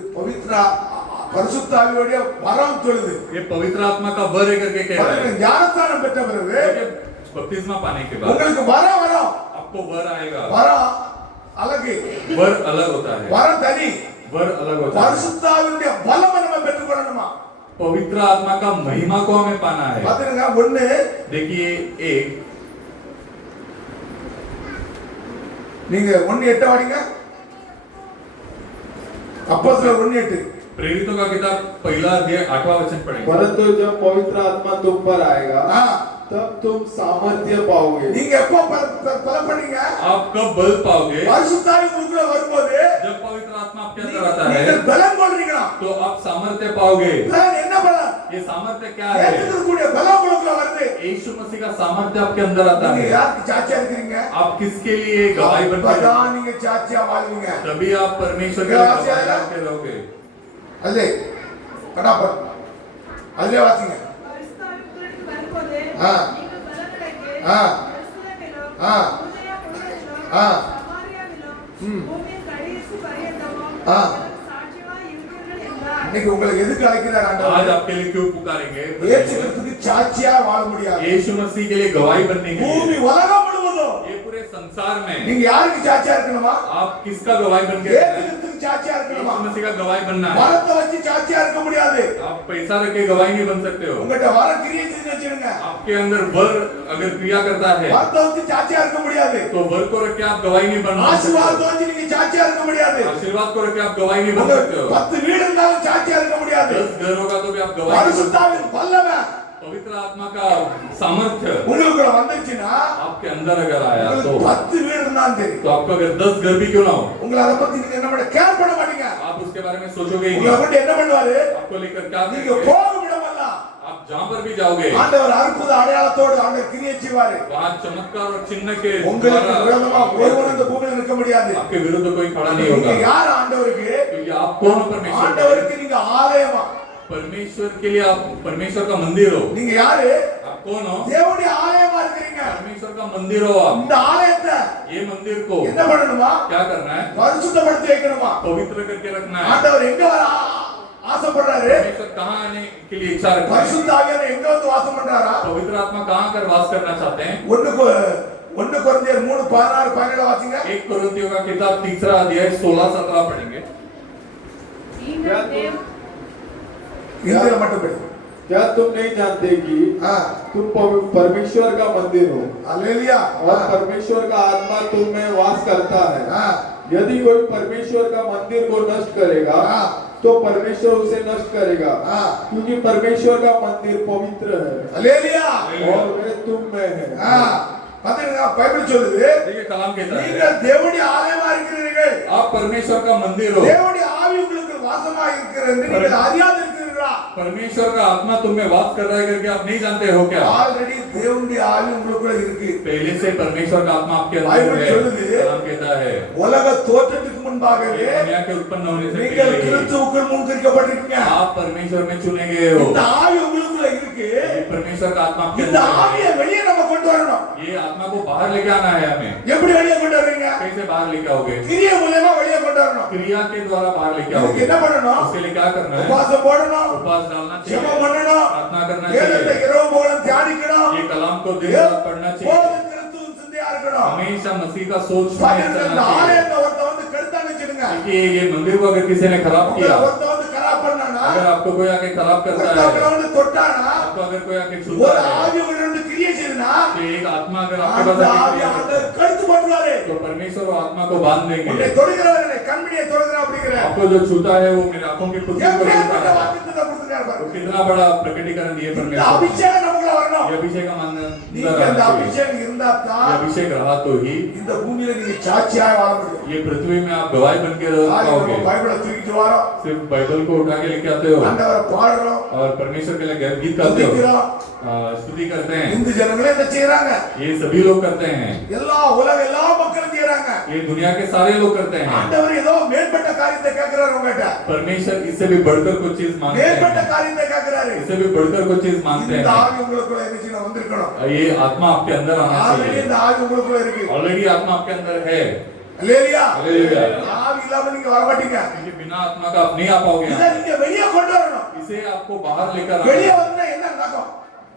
பரிசுத்த ஆவியோட வரம் சொல்லுது. ये पवित्र आत्मा का वर है करके कह रहा है। பாருங்க, ஞானஸ்நானம் பெற்ற பிறகு देखिए, बपतिस्मा पाने के बाद உங்களுக்கு வரம் வரும். आपको वर आएगा। வரம் அழகு, वर अलग होता है, வரம் தனி. वर अलग होता है। பரிசுத்த ஆவியுடைய வல்லமை நம்ம பெற்றுக்கொள்ளணுமா? पवित्र आत्मा का महिमा को हमें पाना है। பாத்தீங்க, ஒண்ணு देखिए, एक நீங்க 1:8 வாடிங்க. அப்போஸ்தலர் 1:8. प्रेरितों का किताब पहला अध्याय 8वां वचन पढ़ेंगे। परंतु जब पवित्र आत्मा तुम पर आएगा हाँ तब तुम सामर्थ्य पाओगे। நீங்க எப்போ பலப்படுறீங்க? आप कब बल पाओगे? பரிசுத்த ஆவி உங்களுக்குள்ள வரும்போது जब पवित्र आत्मा आपके अंदर आता है நீங்க பலம் கொள்றீங்களா? तो आप सामर्थ्य पाओगे। பலம் என்ன பலம்? ये सामर्थ्य क्या है? ஏத்துக்கக்கூடிய பலம் உங்களுக்குள்ள வருது. यीशु मसीह का सामर्थ्य आपके अंदर आता நீங்க है। யாருக்கு சாட்சியா இருக்கீங்க? आप किसके लिए गवाही बनते हो? அப்பதான் நீங்க சாட்சியா வாழ்வீங்க. तभी आप परमेश्वर के क्या लिए वाक्य गवाही आएगा? बनते रहोगे। அல்லே படாபட் அதுல வாசிங்க. பரிசுத்தாவிக்குள்ளுக்கு வரும்போது ஆ. நீங்கள் பலனடைந்து ஆ. எருசலேமிலும் ஆ. யூதேயா முழுவதிலும் ஆ. சமாரியாவிலும் ம். பூமியின் கடைசி பரியந்தமும் ஆ. எனக்கு சாட்சியாய் இருப்பீர்கள் என்றார். இன்னைக்கு உங்களுக்கு எதுக்கு அழைக்கிறார் आज ஆண்டவர்? आपके लिए क्यों पुकारेंगे? இயேசு கிறிஸ்துவுக்கு சாட்சியா வாழ முடியாது. यीशु मसीह के लिए गवाही बनने के பூமி लिए உலகம் முழுவதும் ये पूरे संसार में நீங்க யாருக்கு சாட்சியா இருக்கணுமா? आप किसका गवाही बन के இயேசு रहना है? கிறிஸ்துவுக்கு சாட்சியா இருக்கணும். பண்ணணுமா? यीशु मसीह का गवाही बनना है। வரத்தை வச்சு சாட்சியா இருக்க முடியாது. आप पैसा रख के गवाही नहीं बन सकते हो। உங்ககிட்ட வர கிரியை செஞ்சு வச்சிருங்க. आपके अंदर वर अगर क्रिया करता है வரத்தை வச்சு சாட்சியா இருக்க முடியாது. तो वर को रख के आप गवाही नहीं बन सकते। ஆசீர்வாதத்தை வச்சு நீங்க சாட்சியா இருக்க முடியாது. आशीर्वाद को रख के आप गवाही नहीं बन सकते हो। 10 வீடு இருந்தாலும் சாட்சியா இருக்க முடியாது. 10 घर होगा तो भी आप गवाही नहीं बन सकते। பரிசுத்தாவின் வல்லமை पवित्र आत्मा का सामर्थ्य உங்களுக்குள்ள வந்துச்சுன்னா आपके अंदर अगर आया तो 10 வீடு இருந்தாலும் சரி तो आपको अगर 10 घर भी क्यों ना हो, உங்களை அதை பத்தி நீங்க என்ன பண்ண கேர் பண்ண மாட்டீங்க. आप उसके बारे में सोचोगे ही உங்களை नहीं। கொண்டு என்ன பண்ணுவாரு? आपको लेकर क्या நீங்க करेंगे? போகும் இடமெல்லாம் आप जहाँ पर भी जाओगे ஆண்டவர் அற்புத அடையாளத்தோடு ஆண்டவர் கிரியை செய்வாரு. वहाँ चमत्कार और चिन्ह के உங்களுக்கு द्वारा விரோதமா ஒருவரும் இந்த பூமியில நிற்க முடியாது. आपके विरुद्ध कोई खड़ा नहीं நீங்க होगा, யார் ஆண்டவருக்கு? क्योंकि आप कौन हो? परमेश्वर के। ஆண்டவருக்கு நீங்க ஆலயமா. परमेश्वर के लिए आप परमेश्वर का मंदिर हो। நீங்க யாரு? आप कौन हो? தேவனுடைய ஆலயமா இருக்கீங்க. परमेश्वर का मंदिर हो आप। இந்த ஆலயத்தை ये मंदिर को என்ன பண்ணணுமா? क्या करना है? பரிசுத்தப்படுத்தி வைக்கணுமா? पवित्र करके रखना है। ஆண்டவர் எங்க வர ஆசைப்படுறாரு? परमेश्वर कहाँ आने के लिए इच्छा रखता है? பரிசுத்த ஆவியானவர் எங்க வந்து வாசம் பண்றாரா? पवित्र आत्मा कहाँ कर वास करना चाहते हैं? 1 கொரிந்தியர் 3:16-17 வாசிங்க. 1 कोरिन्थियों का किताब 3 अध्याय 16-17 पढ़ेंगे। நீங்கள் தேவ இந்தியில மட்டும் படி. क्या तुम नहीं जानते कि तुम परमेश्वर का मंदिर हो हालेलुया। और परमेश्वर का आत्मा तुम में वास करता है? यदि कोई परमेश्वर का मंदिर को नष्ट करेगा तो परमेश्वर उसे नष्ट करेगा, क्योंकि परमेश्वर का मंदिर पवित्र है हालेलुया। और वे तुम में है। பாத்தீங்களா? பைபிள் சொல்லுது देखिए कलाम कहता है நீங்கள் தேவனுடைய ஆலயமா இருக்கிறீர்கள். आप परमेश्वर का मंदिर हो। தேவனுடைய ஆவி உங்களுக்கு வாசமா இருக்கிறது என்று நீங்கள் அறியாது இருக்கிறீர்களா? परमेश्वर का आत्मा तुम में वास कर रहा है करके आप नहीं जानते हो क्या? ஆல்ரெடி தேவனுடைய ஆவி உங்களுக்குள்ள இருக்கு. पहले से परमेश्वर का आत्मा आपके अंदर बाइबल है। சொல்லுது, कलाम कहता है உலக தோற்றத்துக்கு முன்பாகவே दुनिया के उत्पन्न होने से நீங்கள் पहले கிறிஸ்துவுக்குள் முன்குறிக்கப்பட்டிருக்கீங்க. आप परमेश्वर में चुने गए हो। இந்த ஆவி உங்களுக்குள்ள இருக்கு. ये परमेश्वर का आत्मा आपके இந்த अंदर ஆவியை है। வெளியே நம்ம கொண்டு வரணும். ये आत्मा को बाहर लेके आना है हमें। எப்படி வெளியே கொண்டு வரீங்க? कैसे बाहर लेके आओगे? கிரியை மூலமா வெளியே கொண்டு வரணும். क्रिया के द्वारा बाहर लेके இதுக்கு आओगे। என்ன பண்ணணும்? उसके लिए क्या करना है? உபவாசம் போடணும், उपवास डालना ஜெபம் चाहिए, பண்ணணும், प्रार्थना करना வேதத்தை चाहिए, இரவு பகலும் தியானிக்கணும். ये कलाम को दिन रात पढ़ना चाहिए, போதும் கிறிஸ்துவின் சிந்தையா இருக்கணும். हमेशा मसीह का सोच में பாத்தீங்கன்னா இந்த चलना चाहिए। ஆலயத்தை ஒருத்தன் வந்து கெடுத்தான்னு வச்சுடுங்க. क्योंकि ये मंदिर को अगर किसी ने खराब உங்களை किया, ஒருத்தன் வந்து கராப் பண்ணானா, अगर आपको कोई आके खराब करता ஒருத்தவங்களை है, வந்து தொட்டானா, आपको अगर कोई आके ஒரு छूता है, ஆவி உங்களை வந்து கிரியை செய்யுதுன்னா, तो एक आत्मा अगर आपके அந்த पास ஆவி आके ஆண்டவர் கழுத்து போட்டுருவாரு. तो परमेश्वर वो आत्मा को बांध உன்னை देंगे। தொடுகிறவரை கண்மணியை தொடுகிறா அப்படிங்கிற आपको जो छूता है वो मेरी आंखों की पुतली को छूता எப்பேற்பட்ட है। வாக்குத்தத்தத்தை கொடுத்திருக்காரு तो பாருங்க. कितना बड़ा प्रकटीकरण दिए இந்த परमेश्वर। அபிஷேகம் நமக்குள்ள வரணும். ये अभिषेक का நீங்க अंदर இந்த रहना चाहिए। அபிஷேகம் இருந்தா ये தான் अभिषेक रहा तो ही இந்த பூமியில நீங்க சாட்சியாய் வாழ முடியும். ये पृथ्वी में आप गवाही बन के रह ஆதி पाओगे। நம்ம பைபிளை தூக்கிட்டு வரோம், सिर्फ बाइबल को उठा के लेके आते हो ஆண்டவரை பாடுறோம், और परमेश्वर के लिए गीत गाते हो, துதிக்கிறோம். स्तुति करते हैं। இந்து ஜனங்களே இதை செய்யறாங்க. ये सभी लोग करते हैं, எல்லா மக்களும் செய்யறாங்க. ये दुनिया के सारे लोग करते हैं। ஆண்டவர் ஏதோ மேற்பட்ட காரியத்தை கேட்கிறாரு உங்ககிட்ட. परमेश्वर इससे भी बढ़कर कुछ चीज मांगते மேற்பட்ட हैं, காரியத்தை கேட்கிறாரு. इससे भी बढ़कर कुछ चीज मांगते இந்த हैं। ஆவி உங்களுக்குள்ள இருந்துச்சுன்னா வந்திருக்கணும். ये आत्मा आपके अंदर आना ஆல்ரெடி चाहिए। இந்த ஆவி உங்களுக்குள்ள இருக்கு. ऑलरेडी आत्मा आपके अंदर है। அல்லேலூயா. हालेलुया। ஆவி இல்லாம நீங்க வர மாட்டீங்க. क्योंकि बिना आत्मा का आप नहीं आ पाओगे இதை यहाँ। நீங்க வெளியே கொண்டு வரணும். इसे आपको बाहर लेकर வெளியே आना। வந்தா என்ன நடக்கும்?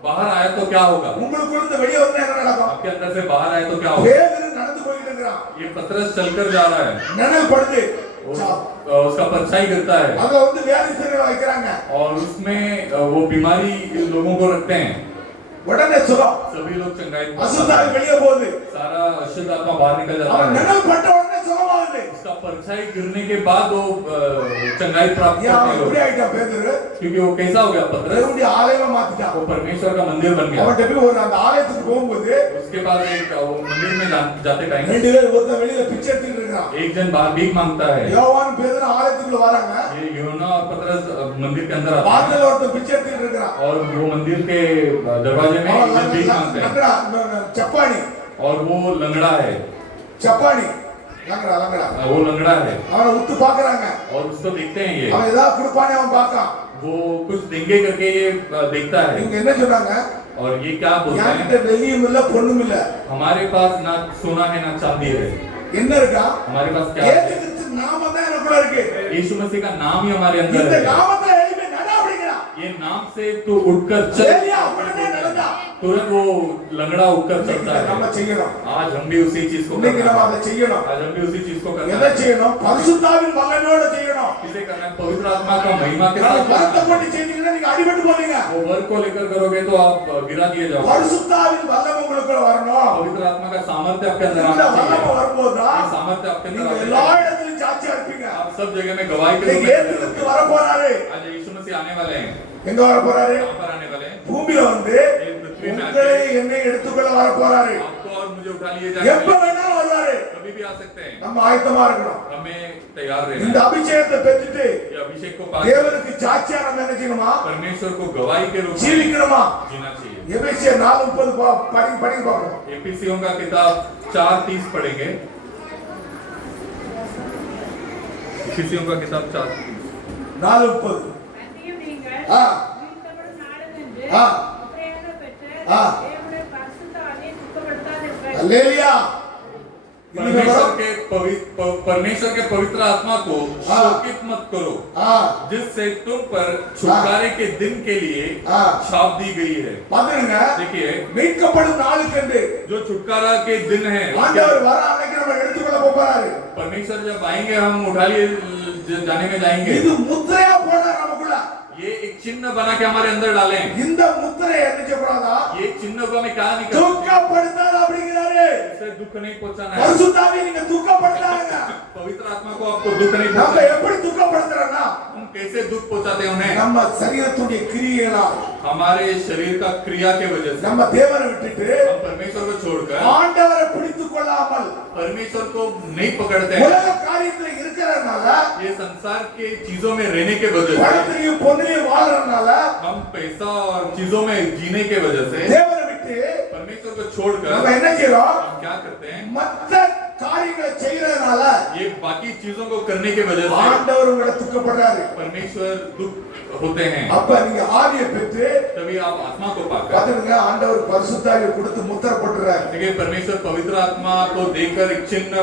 बाहर आया तो क्या होगा? உங்களுக்குள்ள இருந்து வெளியே வந்தா என்ன நடக்கும்? आपके अंदर से बाहर आए तो क्या होगा? பேதுரு நடந்து போயிட்டு இருக்கிறான். ये पतरस चलकर जा रहा है, நிழல் படுது. उसका परछाई करता है அங்க வந்து வியாதி சரி வைக்கிறாங்க. और उसमें वो बीमारी लोगों को रखते हैं। உடனே சுகம். सभी लोग चंगाई அசுத்தாவி வெளியே போகுது. सारा अशुद्ध आत्मा बाहर निकल जाता அவன் है। நிழல் பட்ட உடனே சுகமாகுது. उसका परछाई गिरने के बाद वो चंगाई प्राप्त ஏன் करते இப்படி हैं, ஆயிட்டான் பேதுரு? क्योंकि वो कैसा हो गया? पतरस தேவனுடைய ஆலயமா மாத்திட்டான். वो परमेश्वर का मंदिर बन गया। அவன்கிட்ட போய் ஒரு அந்த ஆலயத்துக்கு போகும்போது उसके बाद एक वो मंदिर में जाते टाइम ரெண்டு பேர் ஒருத்தன் வெளியில பிச்சை எடுத்துட்டு இருக்கான். एक जन बाहर भीख मांगता है। யோவான் பேதுரு ஆலயத்துக்குள்ள வராங்க. ये यूहन्ना और पतरस मंदिर के अंदर आते வாசல்ல ஒருத்தன் பிச்சை எடுத்துட்டு இருக்கான். हैं और वो मंदिर के दरवाजे में एक जन भीख मांगते हैं சப்பானி और वो लंगड़ा है। சப்பானி லங்கடா वो लंगड़ा है அவனை உத்து பாக்குறாங்க. और उसको देखते हैं। ये அவன் ஏதாவது கொடுப்பானே அவன் பார்க்கான். वो कुछ देंगे करके ये देखता है இவங்க என்ன சொல்றாங்க? और ये क्या बोलते என்கிட்ட हैं? வெள்ளியும் இல்ல பொண்ணும் இல்ல. हमारे पास ना सोना है ना चांदी है, என்ன இருக்கா? हमारे पास क्या ஏசு है? கிறிஸ்து நாமம் தான் எனக்குள்ள இருக்கு. यीशु मसीह का नाम ही हमारे இந்த अंदर है। நாமத்தை எழுப்பி நட அப்படிங்கிறான். ये नाम से तू उठकर चल। ஏலியா உடனே நடந்தா. तुरंत वो लंगड़ा उठकर இன்னைக்கு चलता நம்ம है। செய்யணும். आज हम भी उसी चीज को இன்னைக்கு करना நம்ம है। அதை செய்யணும். आज हम भी उसी चीज को करना எதை है। செய்யணும்? பரிசுத்தாவின் வல்லமையோட செய்யணும். इसे करना है पवित्र आत्मा का महिमा के நாளை साथ करना வரத்தை है। கொண்டு செய்தீங்கன்னா நீங்க அடிபட்டு போவீங்க. वो वर्ग को लेकर करोगे तो आप गिरा दिए जाओगे। பரிசுத்தாவின் வல்லமை உங்களுக்குள்ள வரணும். पवित्र आत्मा का सामर्थ्य आपके अंदर இந்த आना வல்லமை चाहिए। வரும்போதுதான் ये सामर्थ्य आपके நீங்க अंदर எல்லா आना चाहिए। இடத்திலும் சாட்சியா இருப்பீங்க. आप सब जगह में गवाही के रूप இன்னைக்கு में ஏத்துக்கிட்டு खड़े வர போறாரு. होंगे। आज यीशु मसीह आने वाले हैं। எங்க வர போறாரு? कहाँ पर आने वाले हैं? பூமியில வந்து உங்களை என்னை எடுத்துக்கொள்ள வர போறாரு. आपको और मुझे उठा लिए எப்ப जाएंगे। வேணாலும் வருவாரு. कभी भी आ सकते हैं। நம்ம ஆயத்தமா இருக்கணும். हमें तैयार இந்த रहना है। அபிஷேகத்தை பெற்றுட்டு ये अभिषेक को पाकर தேவனுக்கு சாட்சியா நம்ம என்ன செய்யணுமா? परमेश्वर को गवाही के रूप में ஜீவிக்கணுமா? जीना चाहिए। எபேசியர் 4:30 படிங்க பார்ப்போம். एपीसीओ का किताब 4:30 पढ़ेंगे। एपीसीओ का किताब 4:30। 4:30. அன்றியும் நீங்கள் ஆ. வீழ்த்தப்படும் நாடென்று ஆ. முத்திரையாக பெற்று ஆ. தேவனுடைய பரிசுத்த ஆவியை துக்கப்படுத்தாதிருங்கள். அல்லேலூயா. परमेश्वर के पवित्र आत्मा को हाँ। शोकित मत करो, ஆ. जिससे तुम पर छुटकारे के दिन के लिए हाँ। छाप दी गई है। பாருங்க. देखिए, மீட்கப்படும் நாளுக்கென்று जो छुटकारा के दिन है, ஆண்டவர் வர அன்னைக்கு நம்ம எடுத்துக்கொள்ள போறாரு. परमेश्वर जब आएंगे हम उठा लिए जाने में जाएंगे। இது முத்திரையா போடுறாரு நமக்குள்ள. ये एक चिन्ह बना के हमारे अंदर डालें। இந்த முத்திரை என்ன செய்யக்கூடாதா? ये चिन्ह को हमें क्या नहीं करना, துக்கப்படுத்தாத அப்படிங்கிறாரு. इससे दुख नहीं पहुंचाना है। பரிசுத்தாவியை நீங்க துக்கப்படுத்தாதீங்க. पवित्र आत्मा को आपको दुख नहीं நம்ம पहुंचाना। எப்படி துக்கப்படுத்துறோம்னா हम कैसे दुख पहुंचाते हैं उन्हें? நம்ம சரீரத்துடைய கிரியைகளால் हमारे शरीर का क्रिया के वजह से। நம்ம தேவனை விட்டுட்டு हम परमेश्वर को छोड़कर ஆண்டவரை பிடித்துக் கொள்ளாமல் परमेश्वर को नहीं पकड़ते हैं। உலக காரியத்துல இருக்கிறதுனால ये संसार के चीजों में रहने के वजह से, பணத்திலையும் பொண்ணிலையும் வாழ்றதுனால हम पैसा और चीजों में जीने के वजह से தேவனை விட்டு परमेश्वर को छोड़कर நம்ம என்ன செய்றோம்? हम क्या करते हैं? மற்ற காரியங்களை செய்யறதுனால ये बाकी चीजों को करने के वजह से ஆண்டவர் உங்களை துக்கப்படுறாரு. परमेश्वर दुख होते हैं। அப்ப நீங்க ஆவியை பெற்று तभी आप आत्मा को पाकर, பாத்துங்க, ஆண்டவர் பரிசுத்தாவியை கொடுத்து முத்திரை போட்டுறாரு. देखिए परमेश्वर पवित्र आत्मा को देकर एक चिन्ह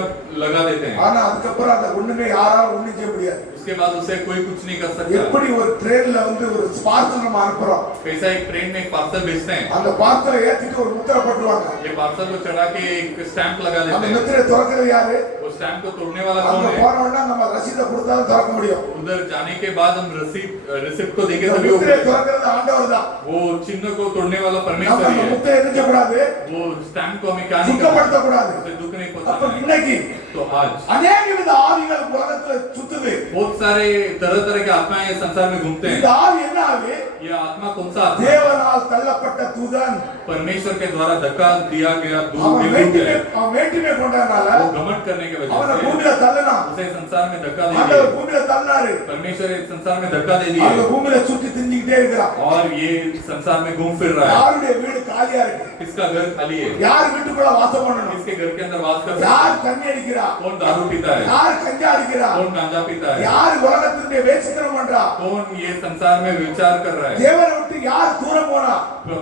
लगा देते हैं। ஆனா அதுக்கப்புறம் அந்த ஒண்ணுமே யாராலும் ஒண்ணும் செய்ய முடியாது. उसके बाद उसे कोई कुछ नहीं कर सकता। எப்படி ஒரு ட்ரெயின்ல வந்து ஒரு பார்சல் நம்ம அனுப்புறோம். पैसा एक ट्रेन में एक पार्सल भेजते हैं। அந்த பார்சலை ஏத்திட்டு ஒரு முத்திரை போட்டுருவாங்க. ये पार्सल को चढ़ा के एक स्टैंप लगा அந்த देते हैं। முத்திரை திறக்கிறது யாரு? वो स्टैंप को तोड़ने वाला कौन அங்க है? போன उடனே நம்ம ரசீதை கொடுத்தாலும் திறக்க முடியும். उधर जाने के बाद हम रिसिप्ट को देके இந்த तभी முத்திரை वो திறக்கிறது ஆண்டவர் தான். वो चिन्ह को तोड़ने वाला நம்ம परमेश्वर அந்த ही है। முத்திரை என்ன செய்யக்கூடாது? वो स्टैम्प को हमें क्या नहीं करना, துக்கப்படுத்த கூடாது. उसे दुख नहीं அப்ப पहुंचाना है। இன்னைக்கு तो आज அநேக வித ஆவிகள் உலகத்துல சுத்துது. बहुत सारे तरह तरह के आत्माएं इस संसार में घूमते இந்த हैं। ஆவி என்ன ஆவி? ये आत्मा कौन सा आत्मा है? தேவனால் தள்ளப்பட்ட தூதன். परमेश्वर के द्वारा धक्का दिया गया दूध அவன் है। மேட்டிமே கொண்டனால वो घमंड करने के वजह அவனை से பூமியில தள்ளனா. उसे संसार में धक्का दे ஆண்டவர் दिया। பூமியில தள்ளாரு. परमेश्वर इस संसार में धक्का दे அந்த दिए பூமியில சுத்தி திரிஞ்சுக்கிட்டே இருக்கிறான். और ये संसार में घूम फिर रहा है। யாருடைய வீடு காலியா இருக்கு? किसका घर खाली है? யார் வீட்டுக்குள்ள வாசம் பண்ணணும்? किसके घर के अंदर वास कर सकता யார் है? தண்ணி அடிக்கிறா? कौन दारू पीता है? யார் கஞ்சா அடிக்கிறா? कौन गांजा पीता है? யார் உலகத்தினுடைய வேசித்தனம் பண்றா? कौन ये संसार में विचार कर रहा है? தேவனை விட்டு யார் தூரம் போனா?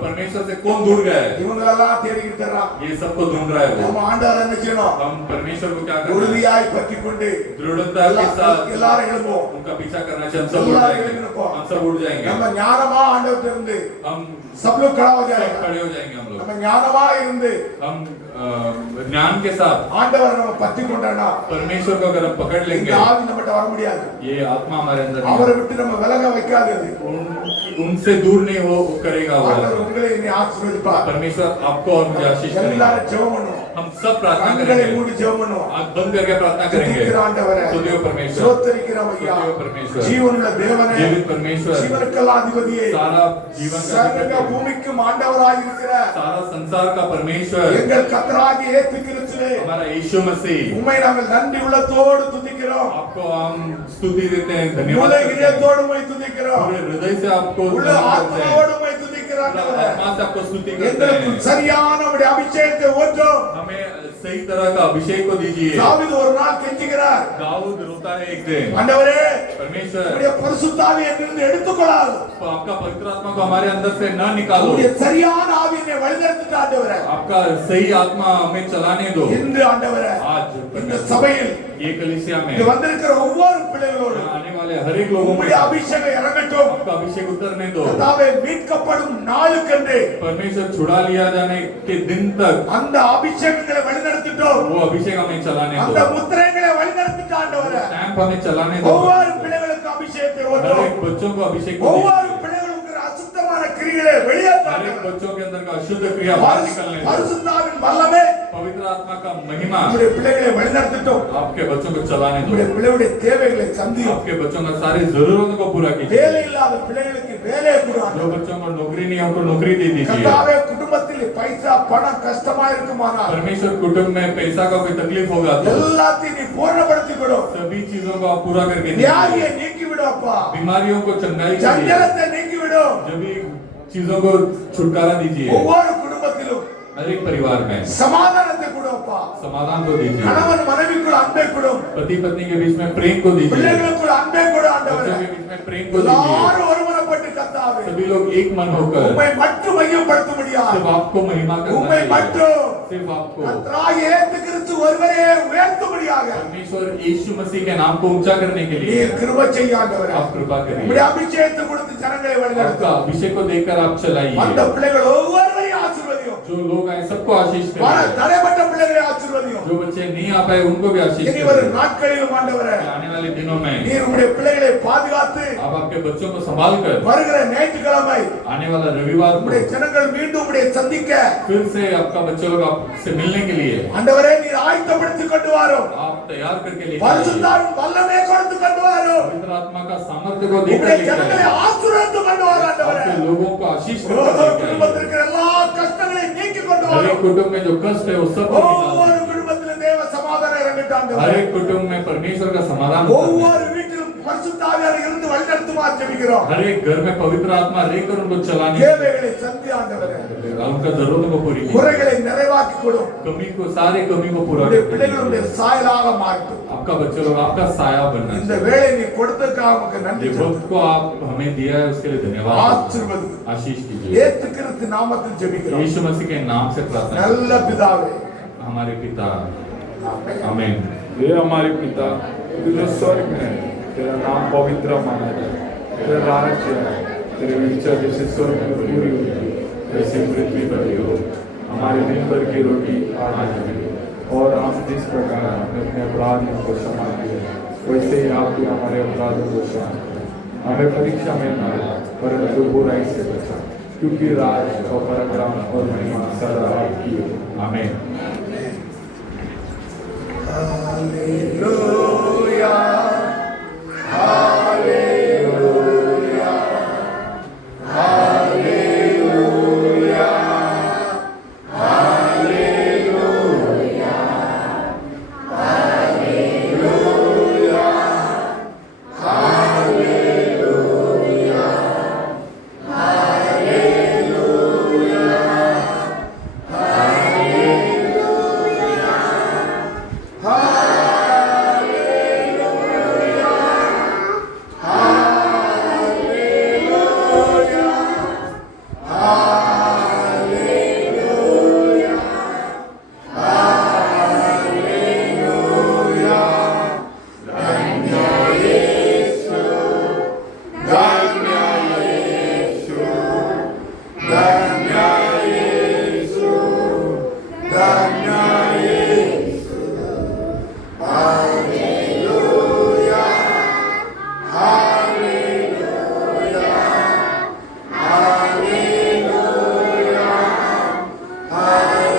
परमेश्वर से कौन दूर गया है? இவங்களெல்லாம் தேடிக்கிட்டு தர்றான். ये सबको ढूंढ रहा है वो। நம்ம ஆண்டவர் என்ன செய்யணும்? हम परमेश्वर को क्या करना है? உறுதியாய் பற்றி கொண்டு दृढ़ता के साथ எல்லாரும் எழும்போம். उनका पीछा करना चाहिए। हम सब उठ जाएंगे। हम सब उठ जाएंगे। நம்ம ஞானமா ஆண்டவர்ட்ட இருந்து हम सब लोग खड़ा हो सब जाएगा. खड़े हो जाएंगे हम लोग। நம்ம ஞானமா இருந்து हम ज्ञान के साथ ஆண்டவரை நம்ம பற்றி கொண்டோம்னா परमेश्वर को अगर हम पकड़ இந்த लेंगे, ஆவி நம்மகிட்ட வர முடியாது. ये आत्मा हमारे अंदर नहीं அவரை விட்டு நம்ம விலக வைக்காதது. उनसे दूर नहीं हो करेगा वो। ஆண்டவர் உங்களை என்னை ஆசீர்வதிப்பார். परमेश्वर आपको और मुझे आशीष करेगा। எல்லாரும் ஜெபம் பண்ணுவோம். हम सब प्रार्थना கண்களை करेंगे। மூடி ஜெபம் பண்ணுவோம். आंख बंद करके प्रार्थना करेंगे। துதிக்கிற ஆண்டவரே, स्तुति हो परमेश्वर, ஸ்தோத்திரிக்கிறோம் ஐயா. स्तुति हो परमेश्वर, ஜீவனுள்ள தேவனே, जीवित परमेश्वर, ஜீவனுக்கெல்லாம் அதிபதியே, सारा जीवन का சர்வ अधिपति, பூமிக்கும் ஆண்டவராய் இருக்கிற सारा संसार का परमेश्वर, எங்கள் கர்த்தராகிய இயேசு கிறிஸ்துவே, हमारा यीशु मसीह, உம்மை நாங்கள் நன்றி உள்ளத்தோடு துதிக்கிறோம். आपको हम स्तुति देते हैं, धन्यवाद முழு करते हैं। இதயத்தோடு உம்மை துதிக்கிறோம். पूरे हृदय से आपको முழு धन्यवाद करते हैं। ஆத்மாவோடு உம்மை துதிக்கிறோம் पूरा ஆண்டவரே. आत्मा से आपको स्तुति करते எங்களுக்கு हैं। சரியான உம்முடைய அபிஷேகத்தை ஊற்றும். हमें सही तरह का अभिषेक को दीजिए। தாவீது ஒரு நாள் கெஞ்சுகிறார், दाऊद रोता है एक दिन, ஆண்டவரே परमेश्वर உம்முடைய பரிசுத்த ஆவியை என்னிலிருந்து எடுத்துக்கொள்ளாது. तो आपका पवित्र आत्मा को हमारे अंदर से न निकालो। உம்முடைய சரியான ஆவியை வழிநடத்துங்க ஆண்டவரே. आपका सही आत्मा हमें चलाने दो। இன்று ஆண்டவரே आज இந்த சபையில் ये कलीसिया में இங்கு வந்திருக்கிற ஒவ்வொரு பிள்ளைகளோடு आने वाले हर एक लोगों में உம்முடைய அபிஷேகம் இறங்கட்டும். आपका अभिषेक उतरने दो। கர்த்தாவே மீட்கப்படும் நாளுக்கென்று परमेश्वर छुड़ा लिया जाने के दिन तक அந்த அபிஷேகங்களை வழிநடத்திட்டோம். वो अभिषेक हमें चलाने அந்த दो, முத்திரைகளை வழிநடத்திட்ட ஆண்டவரே. स्टैंप हमें चलाने दो। ஒவ்வொரு பிள்ளைகளுக்கு அபிஷேகத்தை हर ஊற்றும். एक बच्चों को अभिषेक को ஒவ்வொரு दीजिए। பிள்ளைகளுக்கு அசுத்தமான கிரியைகளை வெளியேற்ற हर एक ஆண்டவரே. बच्चों के अंदर का अशुद्ध क्रिया बाहर निकलने दो। பரிசுத்தாவின் வல்லமை पवित्र आत्मा का महिमा உம்முடைய பிள்ளைகளை வழிநடத்திட்டோம். आपके बच्चों को चलाने உம்முடைய दो। பிள்ளைகளுடைய தேவைகளை சந்தியும். आपके बच्चों का सारी जरूरतों को पूरा कीजिए। வேலை இல்லாத பிள்ளைகளுக்கு வேலையை கொடு जो ஆண்டவரே. बच्चों को नौकरी नहीं है उनको नौकरी दे दीजिए। கர்த்தாவே குடும்பத்தில் பைசா பணம் கஷ்டமா இருக்குமானால் परमेश्वर कुटुंब में पैसा का कोई तकलीफ होगा तो எல்லாத்தையும் நீ பூர்ணப்படுத்தி கொடு. सभी चीजों को आप पूरा करके दीजिए। வியாதியை நீக்கி விடு அப்பா. बीमारियों को चंगाई कीजिए। சஞ்சலத்தை நீக்கி விடு. सभी चीजों को छुटकारा दीजिए। ஒவ்வொரு குடும்பத்திலும் हर एक परिवार में சமாதானத்தை கொடு அப்பா. समाधान को दीजिए। கணவன் மனைவிக்குள் அன்பை கொடு. पति पत्नी के बीच में प्रेम को दीजिए। பிள்ளைகளுக்குள் அன்பை கொடு बच्चों ஆண்டவரே. के बीच में प्रेम को दीजिए। எல்லாரும் ஒருமனப்பட்டு கர்த்தாவே सभी लोग एक मन होकर உம்மை மட்டும் மையப்படுத்த முடியாது. सिर्फ आपको महिमा करना உம்மை चाहिए। மட்டும் सिर्फ आपको கர்த்தராகிய இயேசு கிறிஸ்து ஒருவரே உயர்த்தும்படியாக परमेश्वर यीशु मसीह के नाम को ऊंचा करने के लिए நீர் கிருபை செய்ய ஆண்டவரே. आप कृपा करिए। உம்முடைய அபிஷேகத்தை கொடுத்து ஜனங்களை आपका வழிநடத்தும். अभिषेक को देकर आप चलाइए। அந்த பிள்ளைகள் ஒவ்வொருவரையும் ஆசீர்வதியும். जो लोग आए सबको आशीष வர करिए। தடைப்பட்ட பிள்ளைகளை ஆசீர்வதியும். जो बच्चे नहीं आ पाए उनको भी आशीष இனி வரும் करिए। நாட்களிலும் ஆண்டவரே आने वाले दिनों में நீர் உம்முடைய பிள்ளைகளை பாதுகாத்து आप आपके बच्चों को संभाल कर வருகிற ஞாயிற்றுக்கிழமை आने वाला रविवार உம்முடைய को ஜனங்கள் மீண்டும் உம்முடைய சந்திக்க फिर से आपका बच्चे लोग आपसे मिलने के लिए ஆண்டவரே நீர் ஆயத்தப்படுத்தி கொண்டு வாரும். आप तैयार करके लेकर आइए। பரிசுத்தாவின் வல்லமை கொடுத்து கொண்டு வாரும். पवित्र आत्मा का सामर्थ्य को देकर உம்முடைய लेकर ஜனங்களை आइए। ஆசீர்வதித்து கொண்டு வாரும் ஆண்டவரே. आपके लोगों को आशीष ஓ, करके लेकर आइए। குடும்பத்தில் இருக்கிற எல்லா கஷ்டங்களையும் நீக்கி கொண்டு हर एक வாரும். कुटुंब में जो कष्ट है वो सब को निकाल ஒவ்வொரு दीजिए। குடும்பத்திலும் தேவ சமாதானம் இறங்கட்டும் हर ஆண்டவரே. एक कुटुंब में परमेश्वर का समाधान होता है। ஒவ்வொரு வீட்டிலும் பரிசுத்தாவியார் இருந்து வழிநடத்துமாறு ஜெபிக்கிறோம். हर एक घर में पवित्र आत्मा रहकर उनको चलाने தேவைகளை சந்தி ஆண்டவரே. उनका जरूरतों को पूरी कीजिए। குறைகளை நிறைவாக்கி கொடும். कमी को सारे कमी को पूरा உம்முடைய कीजिए। பிள்ளைகளுடைய சாயலாக மாறட்டும். आपका बच्चे लोग आपका साया बनना இந்த चाहिए। வேளை நீ கொடுத்ததுக்காக உமக்கு நன்றி ये சொல்லுகிறோம். वक्त को आप हमें दिया है उसके लिए धन्यवाद। ஆசீர்வதி. आशीष कीजिए। இயேசு கிறிஸ்து நாமத்தில் ஜெபிக்கிறோம். यीशु मसीह के नाम से प्रार्थना நல்ல பிதாவே. करते हैं। हमारे पिता ஆமென். आमीन। हे हमारे पिता तू जो स्वर्ग में है, तेरा नाम पवित्र माना जाए, तेरा राज्य है, तेरी इच्छा जैसे स्वर्ग में पूरी होती है वैसे पृथ्वी पर भी हो। हमारे दिन भर की रोटी आज हमें दे, और हम जिस प्रकार हमने अपने अपराधियों को क्षमा किया वैसे ही आप भी हमारे अपराधों को क्षमा करें। हमें परीक्षा में न लाओ, परंतु बुराई से बचाओ, क्योंकि राज और पराक्रम और महिमा सदा आपकी हो। आमीन। Hallelujah. Hallelujah. Hallelujah. Hallelujah. Hallelujah. Hallelujah.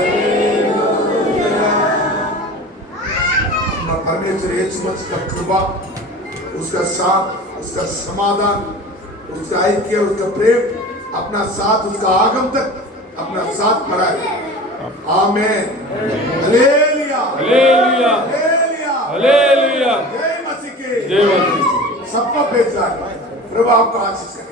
अपना परमेश्वर यीशु मसीह का कृपा, उसका साथ, उसका समाधान, उसका ऐक्य, उसका प्रेम अपना साथ, उसका आगम तक अपना साथ बढ़ाए। आमीन। हालेलुया। हालेलुया। हालेलुया। हालेलुया। जय मसीह की। जय मसीह। सबको भेज रहा है। प्रभु आपको आशीष करे।